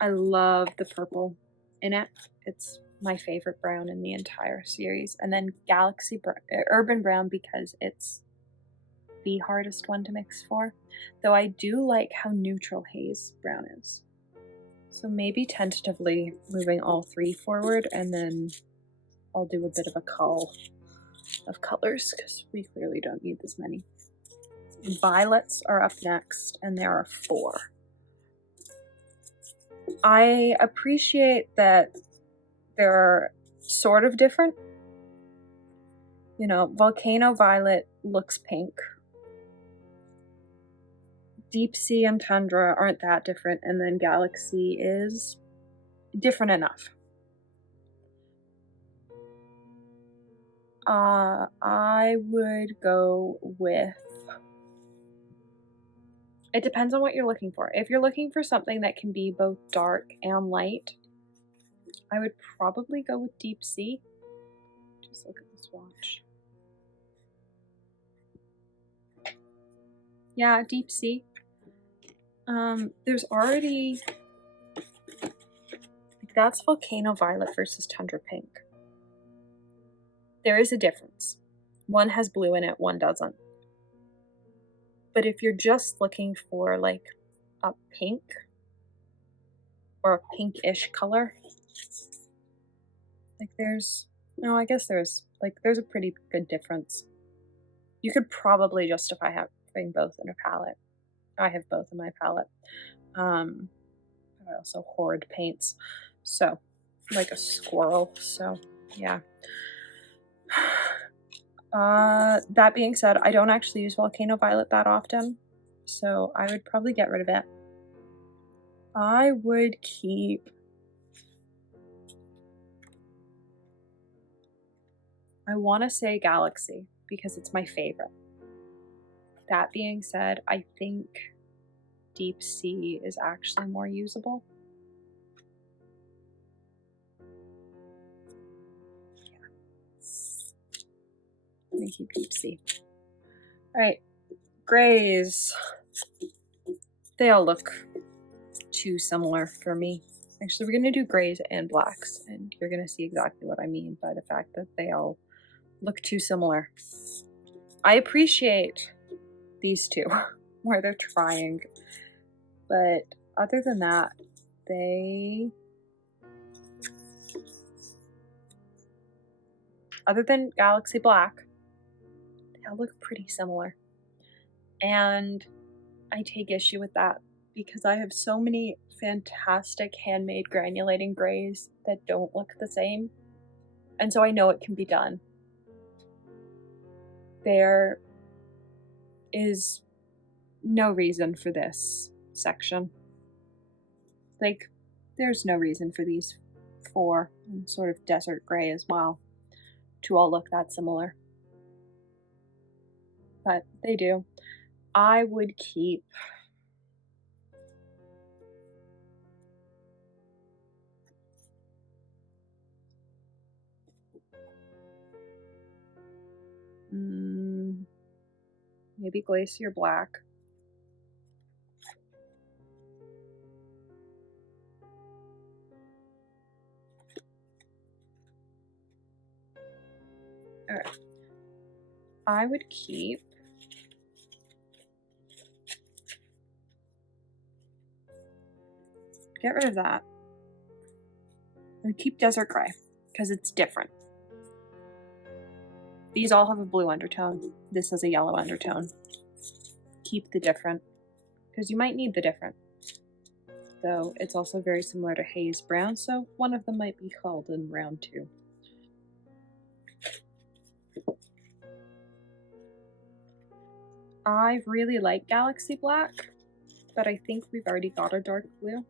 I love the purple in it. It's my favorite brown in the entire series. And then Urban Brown, because it's the hardest one to mix for. Though I do like how neutral Haze Brown is. So maybe tentatively moving all 3 forward, and then I'll do a bit of a cull of colors because we clearly don't need this many. Violets are up next, and there are 4. I appreciate that they're sort of different. You know, Volcano Violet looks pink. Deep Sea and Tundra aren't that different, and then Galaxy is different enough. I would go with... It depends on what you're looking for. If you're looking for something that can be both dark and light, I would probably go with Deep Sea. Just look at this watch. Yeah, Deep Sea. There's already... That's Volcano Violet versus Tundra Pink. There is a difference. One has blue in it, one doesn't. But if you're just looking for like a pink or a pinkish color, like there's a pretty good difference. You could probably justify having both in a palette. I have both in my palette. I also hoard paints, so like a squirrel. So yeah. That being said, I don't actually use Volcano Violet that often, so I would probably get rid of it. I would keep... I want to say Galaxy, because it's my favorite. That being said, I think Deep Sea is actually more usable. I'm gonna keep deep sea. Alright, grays. They all look too similar for me. Actually, we're gonna do grays and blacks, and you're gonna see exactly what I mean by the fact that they all look too similar. I appreciate these two, where they're trying, but other than that, other than Galaxy Black, they all look pretty similar. And I take issue with that because I have so many fantastic handmade granulating grays that don't look the same. And so I know it can be done. There is no reason for this section. Like, there's no reason for these 4, and sort of desert gray as well, to all look that similar. But they do. I would keep maybe Glacier Black. Alright. I would keep get rid of that. I would keep Desert Gray because it's different. These all have a blue undertone. This has a yellow undertone. Keep the different because you might need the different. Though it's also very similar to Haze Brown, so one of them might be called in round 2. I really like Galaxy Black, but I think we've already got a dark blue.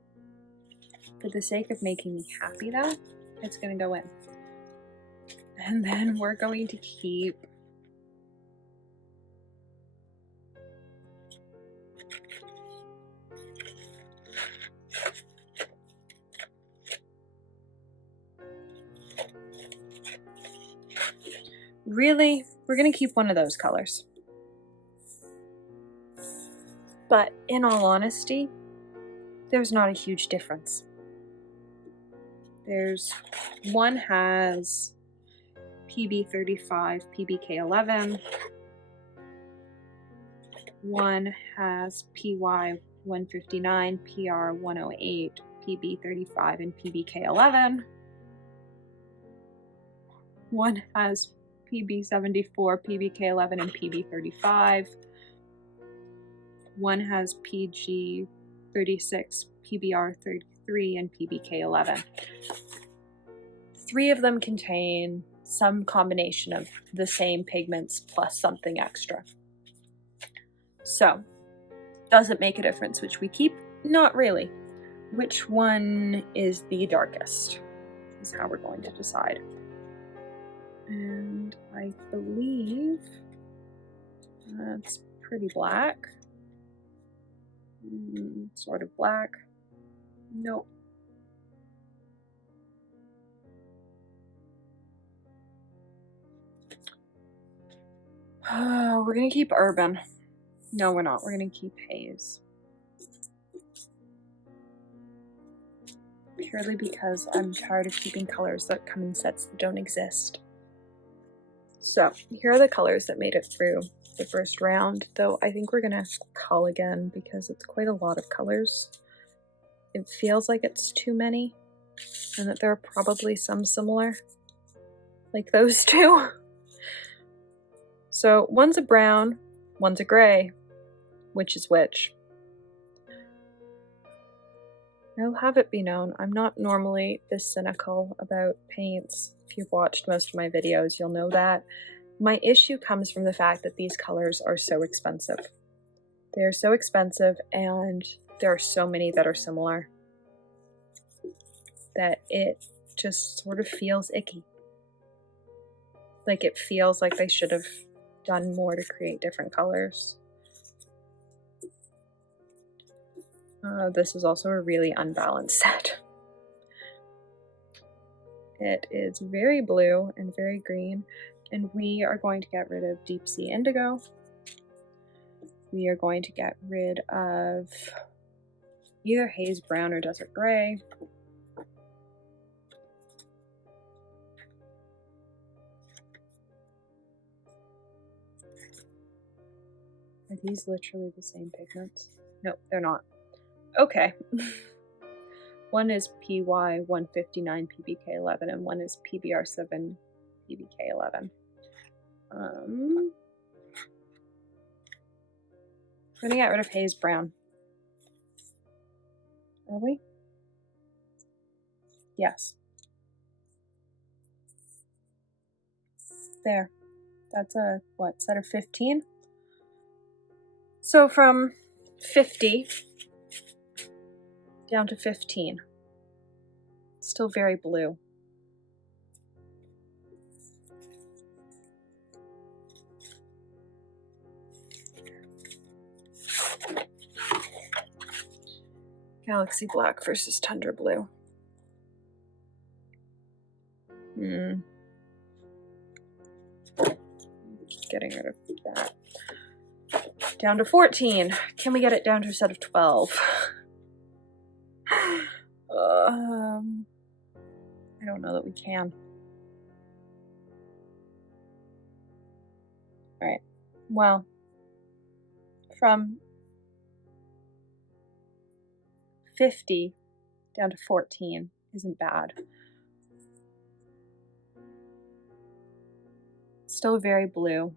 For the sake of making me happy though, it's gonna go in. And then we're going to keep really, we're gonna keep one of those colors. But in all honesty, there's not a huge difference. One has PB35, PBK11. One has PY159, PR108, PB35, and PBK11. One has PB74, PBK11, and PB35. One has PG36, PBR33, and PBK11. 3 of them contain some combination of the same pigments plus something extra. So, does it make a difference which we keep? Not really. Which one is the darkest is how we're going to decide. And I believe that's pretty black. Sort of black. Nope. We're gonna keep Urban. No, we're not. We're gonna keep Haze. Purely because I'm tired of keeping colors that come in sets that don't exist. So, here are the colors that made it through the first round, though I think we're gonna cull again because it's quite a lot of colors. It feels like it's too many, and that there are probably some similar, like those 2. So one's a brown, one's a gray. Which is which? I'll have it be known, I'm not normally this cynical about paints. If you've watched most of my videos, you'll know that. My issue comes from the fact that these colors are so expensive. They're so expensive, and there are so many that are similar that it just sort of feels icky. Like it feels like they should have done more to create different colors. This is also a really unbalanced set. It is very blue and very green, And we are going to get rid of Deep Sea Indigo. We are going to get rid of either Haze Brown or Desert Gray. Are these literally the same pigments? Nope, they're not. Okay. One is PY 159 PBK 11 and one is PBR 7 PBK 11. I'm gonna get rid of Haze Brown. Are we? Yes. There. That's a, what, set of 15? So from 50 down to 15. Still very blue. Galaxy Black versus Tundra Blue. Getting rid of that. Down to 14. Can we get it down to a set of 12? I don't know that we can. Alright. Well, from 50 down to 14 isn't bad. Still very blue.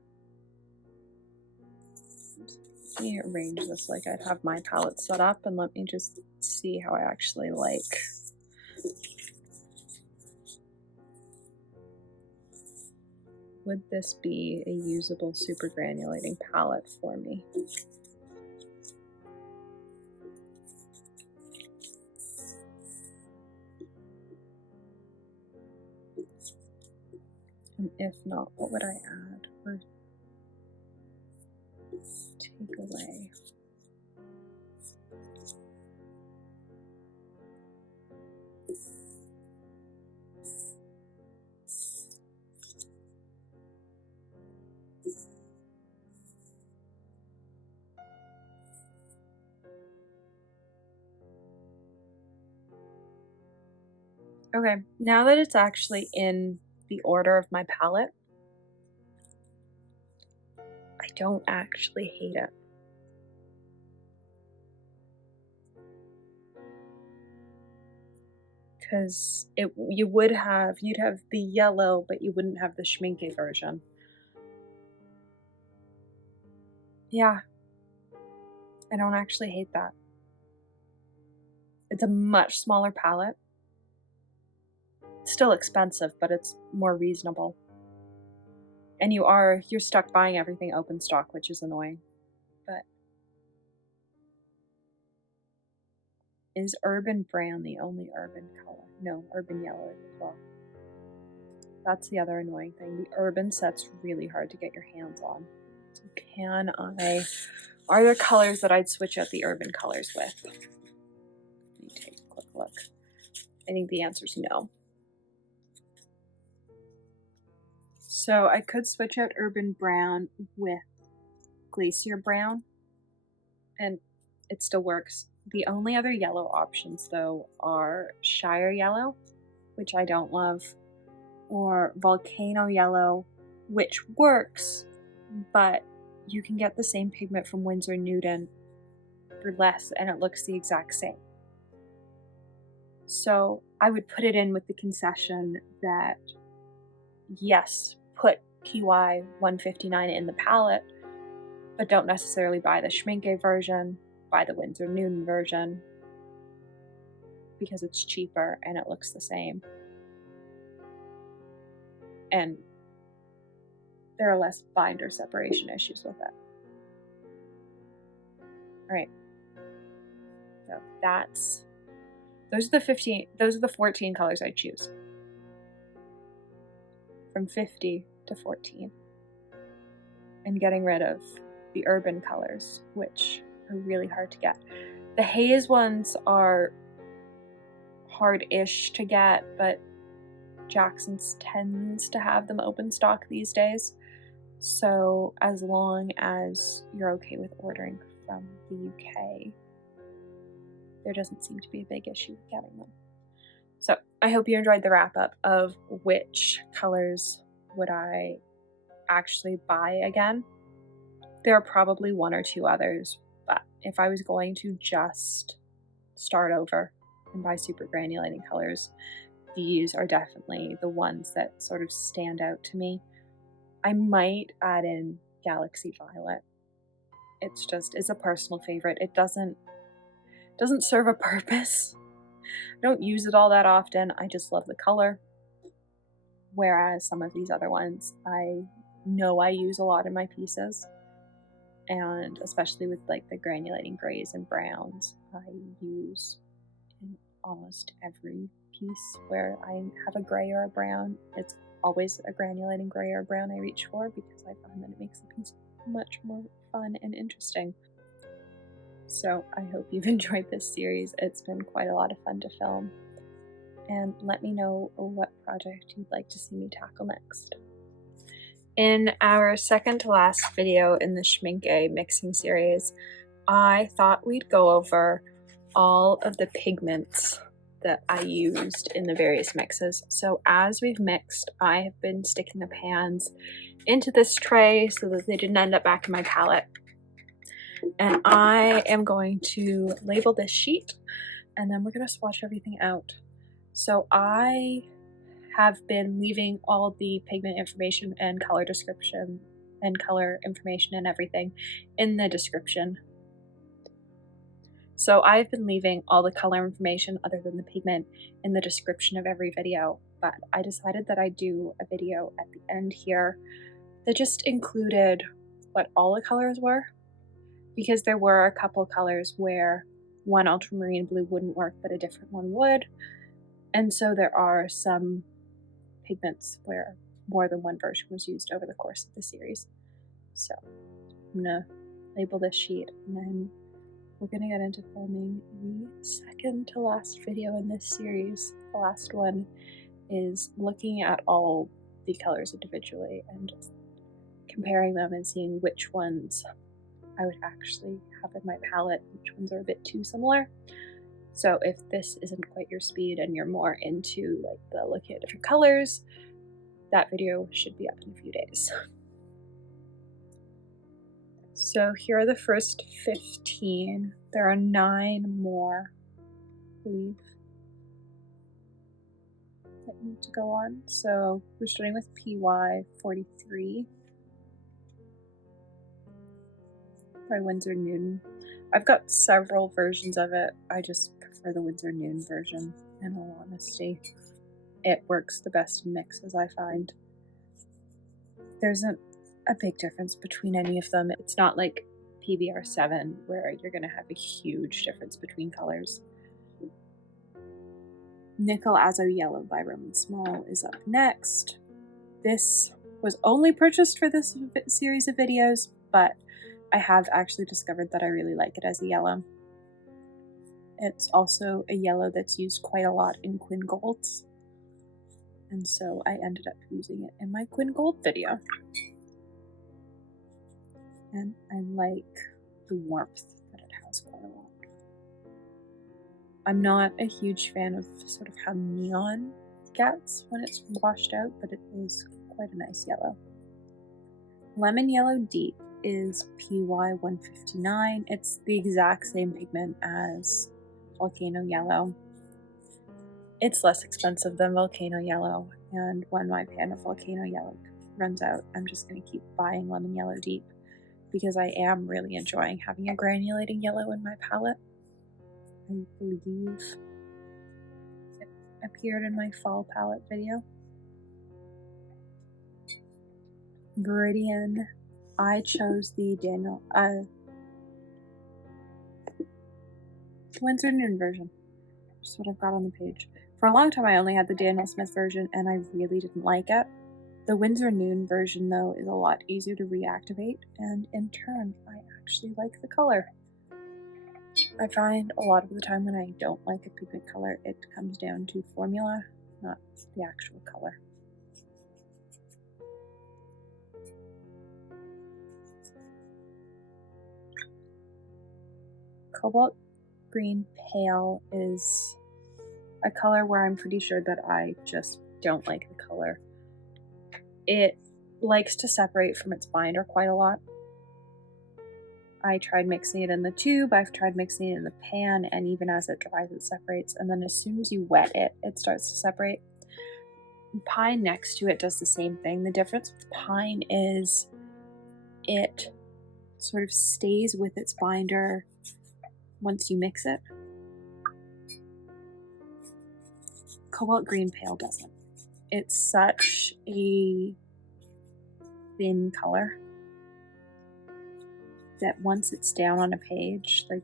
Let me arrange this like I'd have my palette set up, and let me just see how I actually like. Would this be a usable super granulating palette for me? And if not, what would I add or take away? Okay, now that it's actually in the order of my palette, I don't actually hate it. Because you'd have the yellow, but you wouldn't have the Schmincke version. Yeah, I don't actually hate that. It's a much smaller palette. It's still expensive, but it's more reasonable. And you're stuck buying everything open stock, which is annoying. But is Urban Brown the only urban color? No, Urban Yellow as well. That's the other annoying thing. The Urban set's really hard to get your hands on. So are there colors that I'd switch out the Urban colors with? Let me take a quick look. I think the answer is no. So I could switch out Urban Brown with Glacier Brown, and it still works. The only other yellow options, though, are Shire Yellow, which I don't love, or Volcano Yellow, which works, but you can get the same pigment from Winsor Newton for less, and it looks the exact same. So I would put it in with the concession that, yes, put PY 159 in the palette, but don't necessarily buy the Schmincke version, buy the Winsor Newton version, because it's cheaper and it looks the same. And there are less binder separation issues with it. Alright. So those are the 14 colors I choose. From 50 to 14. And getting rid of the Urban colors, which are really hard to get. The haze ones are hard-ish to get, but Jackson's tends to have them open stock these days. So as long as you're okay with ordering from the UK, there doesn't seem to be a big issue with getting them. So I hope you enjoyed the wrap up of which colors would I actually buy again. There are probably one or two others, but if I was going to just start over and buy super granulating colors, these are definitely the ones that sort of stand out to me. I might add in Galaxy Violet. It's a personal favorite. It doesn't serve a purpose. I don't use it all that often. I just love the color. Whereas some of these other ones, I know I use a lot in my pieces. And especially with like the granulating grays and browns, I use in almost every piece where I have a gray or a brown. It's always a granulating gray or brown I reach for because I find that it makes the piece much more fun and interesting. So I hope you've enjoyed this series. It's been quite a lot of fun to film. And let me know what project you'd like to see me tackle next. In our second to last video in the Schmincke mixing series, I thought we'd go over all of the pigments that I used in the various mixes. So as we've mixed, I have been sticking the pans into this tray so that they didn't end up back in my palette. And I am going to label this sheet and then we're going to swatch everything out. So I have been leaving all the pigment information and color description and color information and everything in the description. So I've been leaving all the color information other than the pigment in the description of every video, but I decided that I'd do a video at the end here that just included what all the colors were, because there were a couple colors where one ultramarine blue wouldn't work but a different one would, and so there are some pigments where more than one version was used over the course of the series. So I'm gonna label this sheet and then we're gonna get into filming the second to last video in this series. The last one is looking at all the colors individually and just comparing them and seeing which ones I would actually have in my palette, which ones are a bit too similar. So if this isn't quite your speed and you're more into like the looking at different colors, that video should be up in a few days. So here are the first 15. There are 9 more, I believe, that need to go on. So we're starting with PY43 by Winsor Newton. I've got several versions of it. I just prefer the Winsor Newton version, in all honesty. It works the best in mixes, I find. There isn't a big difference between any of them. It's not like PBR7 where you're going to have a huge difference between colors. Nickel Azo Yellow by Roman Small is up next. This was only purchased for this series of videos, but I have actually discovered that I really like it as a yellow. It's also a yellow that's used quite a lot in Quinn Golds, and so I ended up using it in my Quinn Gold video. And I like the warmth that it has quite a lot. I'm not a huge fan of sort of how neon it gets when it's washed out, but it is quite a nice yellow. Lemon Yellow Deep is PY159. It's the exact same pigment as Volcano Yellow. It's less expensive than Volcano Yellow, and when my pan of Volcano Yellow runs out, I'm just going to keep buying Lemon Yellow Deep because I am really enjoying having a granulating yellow in my palette. I believe it appeared in my fall palette video. Viridian. I chose the Winsor Newton version, which is what I've got on the page. For a long time I only had the Daniel Smith version and I really didn't like it. The Winsor Newton version though is a lot easier to reactivate, and in turn I actually like the color. I find a lot of the time when I don't like a pigment color, it comes down to formula not the actual color. Cobalt green pale is a color where I'm pretty sure that I just don't like the color. It likes to separate from its binder quite a lot. I tried mixing it in the tube, I've tried mixing it in the pan, and even as it dries it separates, and then as soon as you wet it, it starts to separate. Pine next to it does the same thing. The difference with pine is it sort of stays with its binder once you mix it. Cobalt green pale doesn't. It's such a thin color that once it's down on a page, like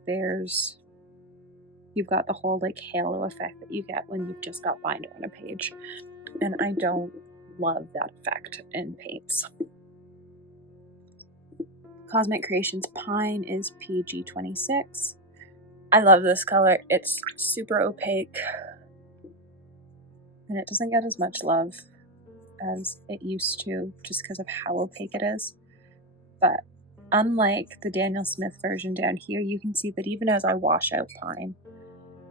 you've got the whole like halo effect that you get when you've just got binder on a page. And I don't love that effect in paints. Cosmic Creations Pine is PG26. I love this color. It's super opaque. And it doesn't get as much love as it used to just because of how opaque it is. But unlike the Daniel Smith version down here, you can see that even as I wash out pine,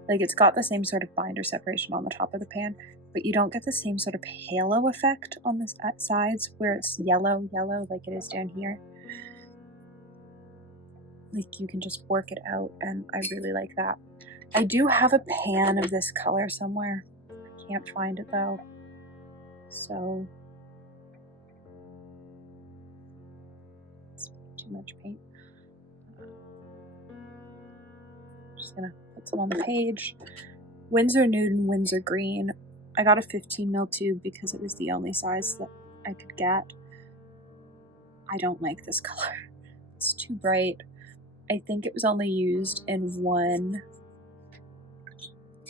like it's got the same sort of binder separation on the top of the pan, but you don't get the same sort of halo effect on the sides where it's yellow like it is down here. Like you can just work it out, and I really like that. I do have a pan of this color somewhere. I can't find it though. So it's too much paint. Just gonna put some on the page. Winsor Nude and Winsor Green. I got a 15 ml tube because it was the only size that I could get. I don't like this color. It's too bright. I think it was only used in one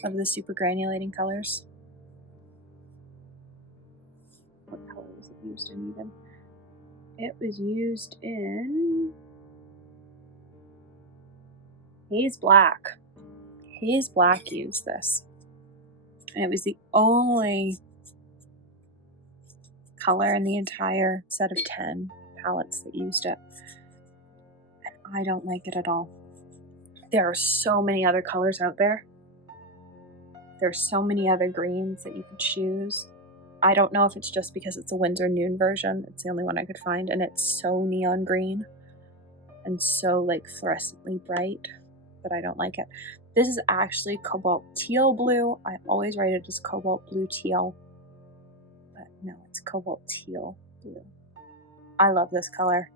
of the super granulating colors. What color was it used in even? It was used in Haze Black. Haze Black used this. And it was the only color in the entire set of 10 palettes that used it. And I don't like it at all. There are so many other colors out there. There's so many other greens that you could choose. I don't know if it's just because it's a Winsor Nude version. It's the only one I could find, and it's so neon green and so like fluorescently bright that I don't like it. This is actually cobalt teal blue. I always write it as cobalt blue teal, but no, it's cobalt teal blue. I love this color.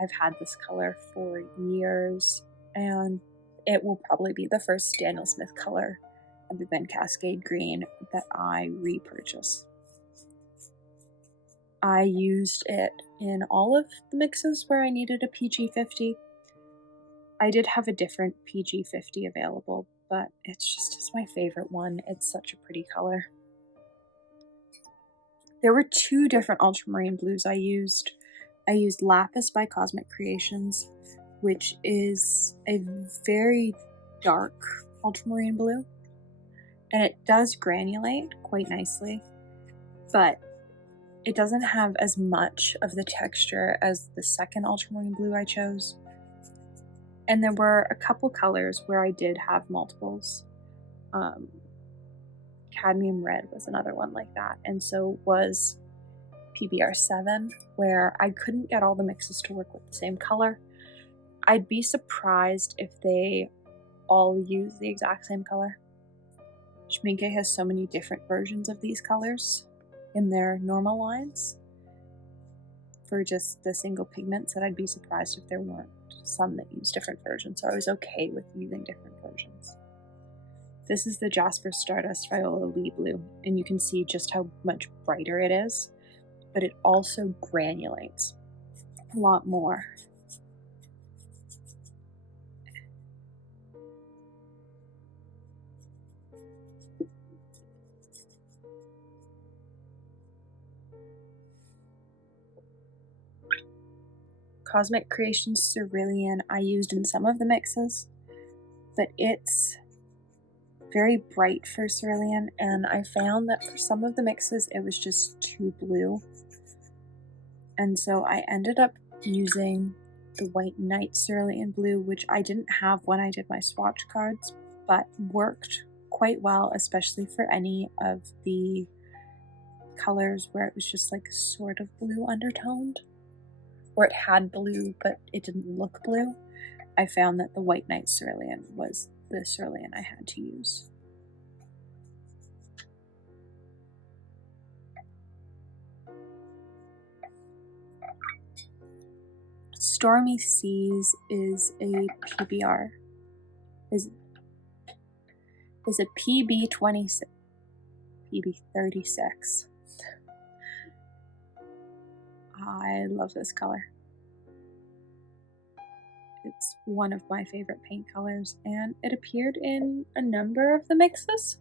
I've had this color for years, and it will probably be the first Daniel Smith color other than Cascade Green that I repurchase. I used it in all of the mixes where I needed a PG50. I did have a different PG50 available, but it's my favorite one. It's such a pretty color. There were two different ultramarine blues I used. I used Lapis by Cosmic Creations, which is a very dark ultramarine blue, and it does granulate quite nicely, but it doesn't have as much of the texture as the second ultramarine blue I chose. And there were a couple colors where I did have multiples. Cadmium Red was another one like that, and so was PBR7, where I couldn't get all the mixes to work with the same color. I'd be surprised if they all use the exact same color. Schmincke has so many different versions of these colors in their normal lines for just the single pigments that I'd be surprised if there weren't some that use different versions, so I was okay with using different versions. This is the Jasper Stardust Viola Lee Blue, and you can see just how much brighter it is, but it also granulates a lot more. Cosmic Creations Cerulean I used in some of the mixes, but its very bright for cerulean, and I found that for some of the mixes it was just too blue. And so I ended up using the White Knight Cerulean Blue, which I didn't have when I did my swatch cards, but worked quite well, especially for any of the colors where it was just like sort of blue undertoned, or it had blue but it didn't look blue. I found that the White Knight Cerulean was the cerulean I had to use. Stormy Seas is a PBR. Is a PB26, PB36. I love this color. It's one of my favorite paint colors, and it appeared in a number of the mixes.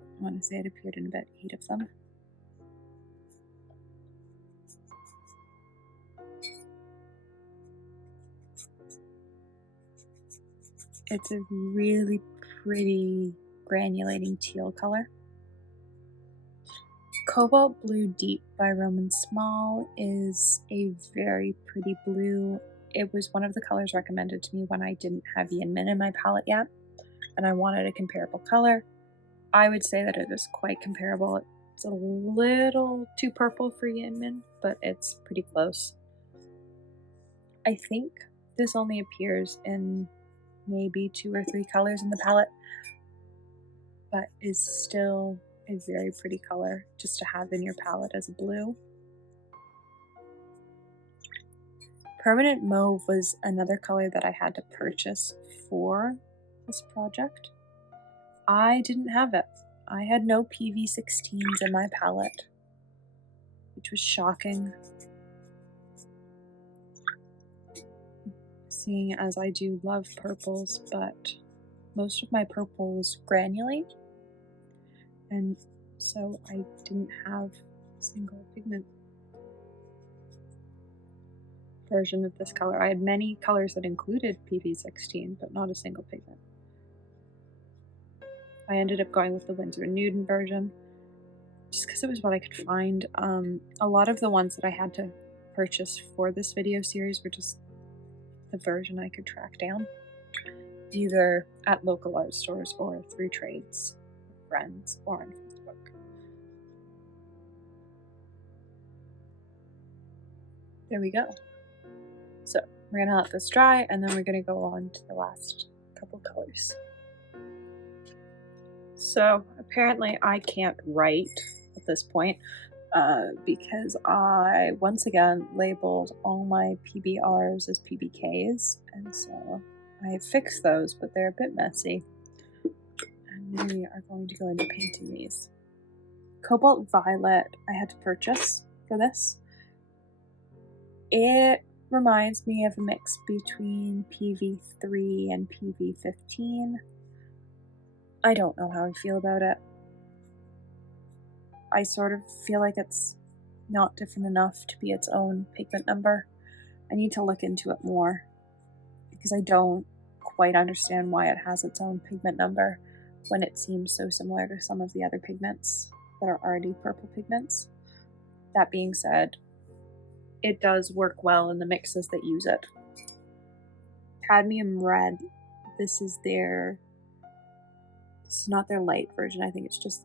I want to say it appeared in about 8 of them. It's a really pretty granulating teal color. Cobalt Blue Deep by Roman Small is a very pretty blue. It was one of the colors recommended to me when I didn't have Yin Min in my palette yet, and I wanted a comparable color. I would say that it is quite comparable. It's a little too purple for Yin Min, but it's pretty close. I think this only appears in maybe 2 or 3 colors in the palette, but is still a very pretty color just to have in your palette as a blue. Permanent Mauve was another color that I had to purchase for this project. I didn't have it. I had no PV16s in my palette, which was shocking. Seeing as I do love purples, but most of my purples granulate, and so I didn't have a single pigment version of this color. I had many colors that included PV16, but not a single pigment. I ended up going with the Winsor & Newton version, just because it was what I could find. A lot of the ones that I had to purchase for this video series were just the version I could track down, either at local art stores or through trades, friends, or on Facebook. There we go. So we're gonna let this dry, and then we're gonna go on to the last couple colors. So apparently I can't write at this point because I once again labeled all my PBRs as PBKs, and so I fixed those, but they're a bit messy. And we are going to go into painting these. Cobalt Violet I had to purchase for this. It reminds me of a mix between PV3 and PV15. I don't know how I feel about it. I sort of feel like it's not different enough to be its own pigment number. I need to look into it more because I don't quite understand why it has its own pigment number when it seems so similar to some of the other pigments that are already purple pigments. That being said, it does work well in the mixes that use it. Cadmium Red, this is not their light version. I think it's just,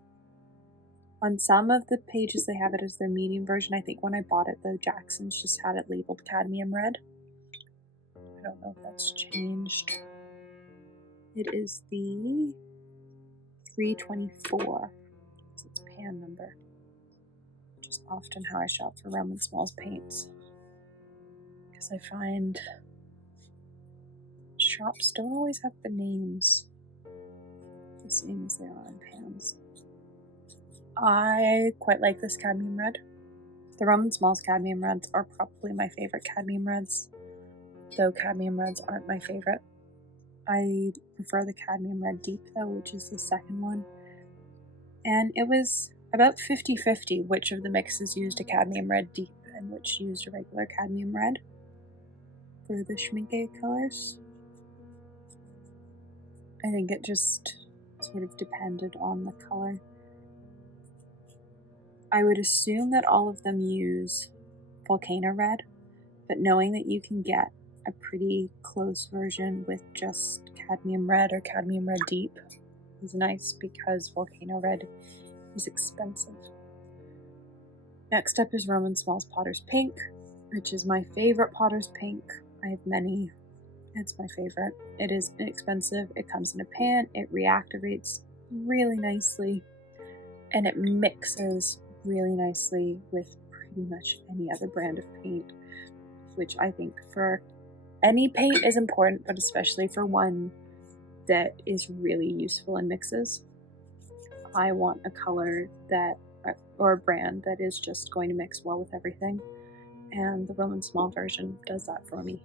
on some of the pages they have it as their medium version. I think when I bought it though, Jackson's just had it labeled Cadmium Red. I don't know if that's changed. It is the 324. It's its pan number, which is often how I shop for Roman Smalls paints, because I find shops don't always have the names the same as they are on pans. I quite like this Cadmium Red. The Roman Smalls Cadmium Reds are probably my favorite Cadmium Reds, though Cadmium Reds aren't my favorite. I prefer the Cadmium Red Deep though, which is the second one. And it was about 50-50 which of the mixes used a Cadmium Red Deep and which used a regular Cadmium Red for the Schmincke colors. I think it just sort of depended on the color. I would assume that all of them use Volcano Red, but knowing that you can get a pretty close version with just Cadmium Red or Cadmium Red Deep is nice because Volcano Red is expensive. Next up is Roman Smalls Potter's Pink, which is my favorite Potter's Pink. I have many. It's my favorite. It is inexpensive, it comes in a pan, it reactivates really nicely, and it mixes really nicely with pretty much any other brand of paint, which I think for any paint is important, but especially for one that is really useful in mixes. I want a color that, or a brand that is just going to mix well with everything, and the Roman Small version does that for me.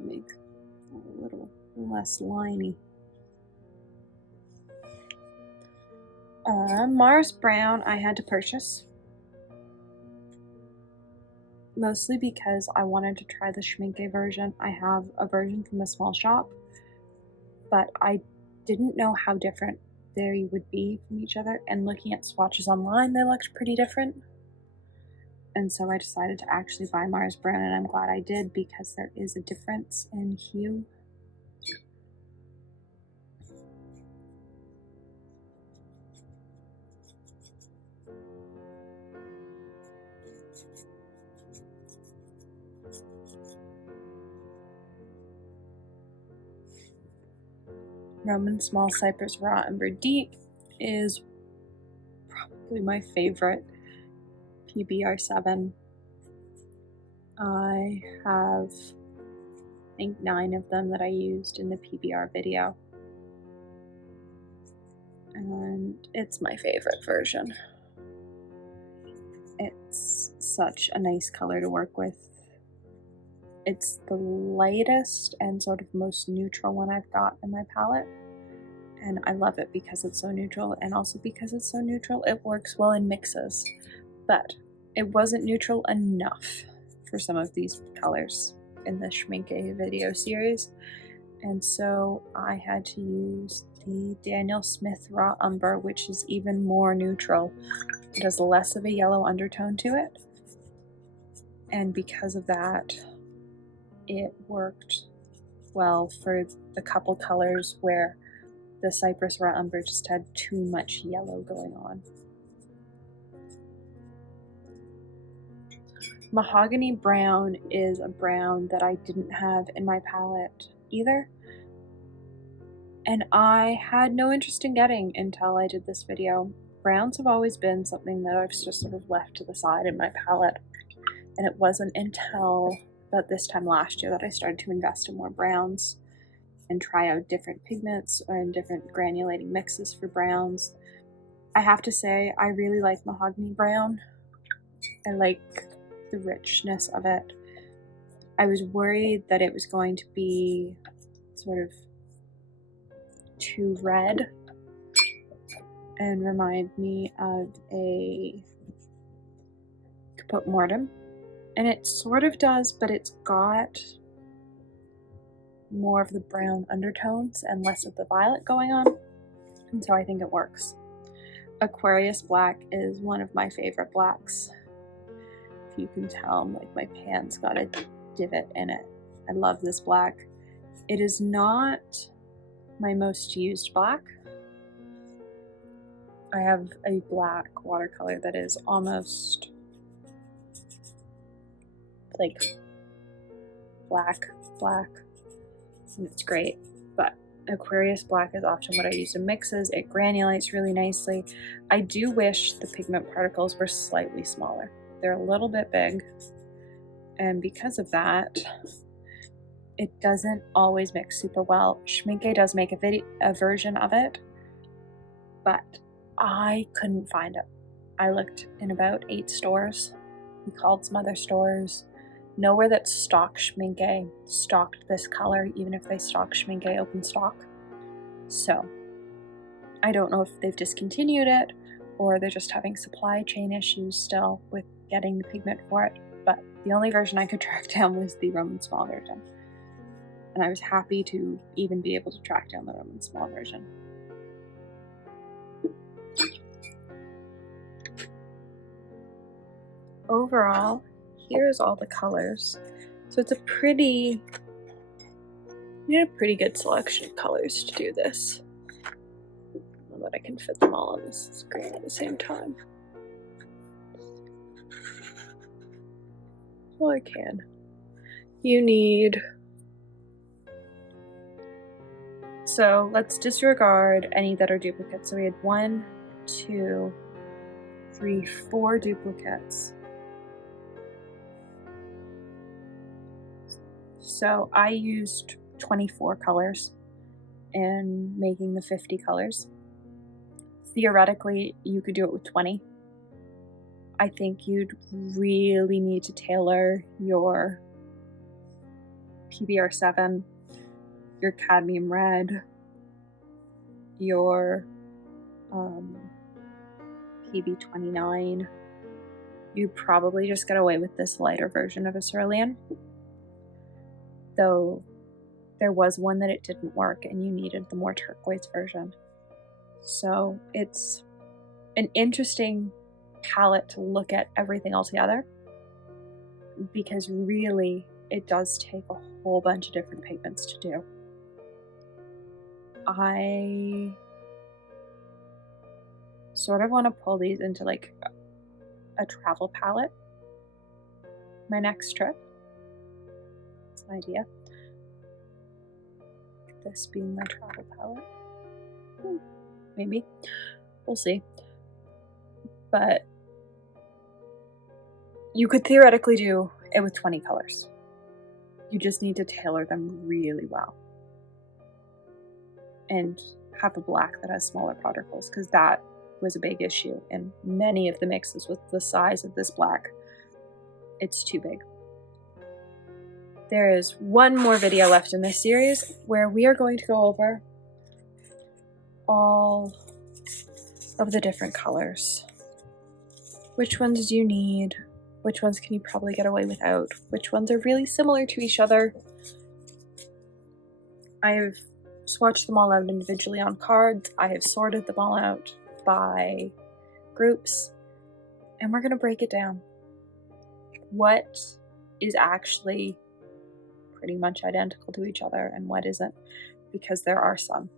Make it a little less liney. Mars Brown I had to purchase, mostly because I wanted to try the Schmincke version. I have a version from a small shop, but I didn't know how different they would be from each other, and looking at swatches online, they looked pretty different. And so I decided to actually buy Mars Brown, and I'm glad I did because there is a difference in hue. Roman Small Cypress Raw Umber Deep is probably my favorite PBR7. I have, I think, 9 of them that I used in the PBR video, and it's my favorite version. It's such a nice color to work with. It's the lightest and sort of most neutral one I've got in my palette, and I love it because it's so neutral, and also because it's so neutral it works well in mixes, but it wasn't neutral enough for some of these colors in the Schmincke video series, and so I had to use the Daniel Smith Raw Umber, which is even more neutral. It has less of a yellow undertone to it, and because of that it worked well for the couple colors where the Cypress Raw Umber just had too much yellow going on. Mahogany Brown is a brown that I didn't have in my palette either, and I had no interest in getting until I did this video. Browns have always been something that I've just sort of left to the side in my palette, and it wasn't until about this time last year that I started to invest in more browns and try out different pigments and different granulating mixes for browns. I have to say, I really like Mahogany Brown. I like the richness of it. I was worried that it was going to be sort of too red and remind me of a Caput Mortem. And it sort of does, but it's got more of the brown undertones and less of the violet going on, and so I think it works. Aquarius Black is one of my favorite blacks. If you can tell, like, my pan's got a divot in it. I love this black. It is not my most used black. I have a black watercolor that is almost like black, and it's great, but Aquarius Black is often what I use in mixes. It granulates really nicely. I do wish the pigment particles were slightly smaller. They're a little bit big, and because of that, it doesn't always mix super well. Schmincke does make a version of it, but I couldn't find it. I looked in about 8 stores. We called some other stores. Nowhere that stocked Schmincke stocked this color, even if they stocked Schmincke open stock. So I don't know if they've discontinued it or they're just having supply chain issues still with getting the pigment for it, but the only version I could track down was the Roman small version. And I was happy to even be able to track down the Roman small version. Overall, here's all the colors. So it's a pretty good selection of colors to do this. Know that I can fit them all on this screen at the same time. Well, I can. You need... So let's disregard any that are duplicates. So we had 1, 2, 3, 4 duplicates. So I used 24 colors in making the 50 colors. Theoretically, you could do it with 20. I think you'd really need to tailor your PBR7, your cadmium red, your PB29. You probably just get away with this lighter version of a cerulean. Though there was one that it didn't work and you needed the more turquoise version. So it's an interesting palette to look at everything all together, because really it does take a whole bunch of different pigments to do. I sort of want to pull these into like a travel palette my next trip. That's an idea. This being my travel palette. Maybe. We'll see. But you could theoretically do it with 20 colors. You just need to tailor them really well. And have a black that has smaller particles, because that was a big issue in many of the mixes with the size of this black. It's too big. There is one more video left in this series where we are going to go over all of the different colors. Which ones do you need? Which ones can you probably get away without? Which ones are really similar to each other? I've swatched them all out individually on cards. I have sorted them all out by groups, and we're going to break it down. What is actually pretty much identical to each other and what isn't, because there are some.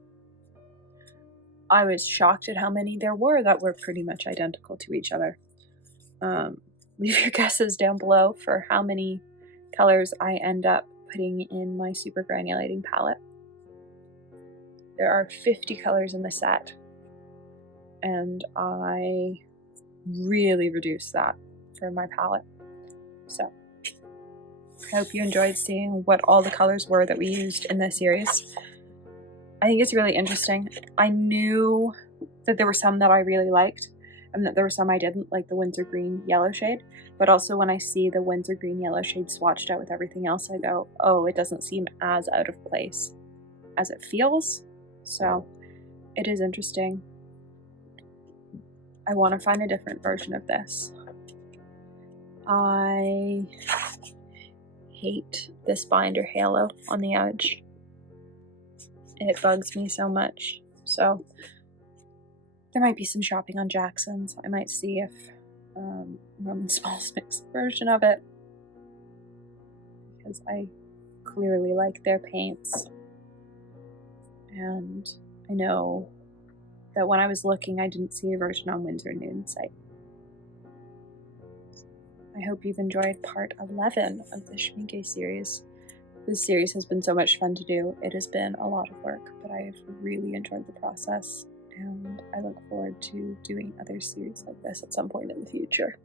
I was shocked at how many there were that were pretty much identical to each other. Leave your guesses down below for how many colors I end up putting in my super granulating palette. There are 50 colors in the set, and I really reduced that for my palette. So I hope you enjoyed seeing what all the colors were that we used in this series. I think it's really interesting. I knew that there were some that I really liked and that there were some I didn't, like the Windsor Green Yellow shade. But also when I see the Windsor Green Yellow shade swatched out with everything else, I go, oh, it doesn't seem as out of place as it feels. So it is interesting. I want to find a different version of this. I hate this binder halo on the edge. It bugs me so much. So there might be some shopping on Jackson's. I might see if Roman Smalls makes a version of it, because I clearly like their paints. And I know that when I was looking, I didn't see a version on Windsor Noon's site. I hope you've enjoyed part 11 of the Schmincke series. This series has been so much fun to do. It has been a lot of work, but I have really enjoyed the process, and I look forward to doing other series like this at some point in the future.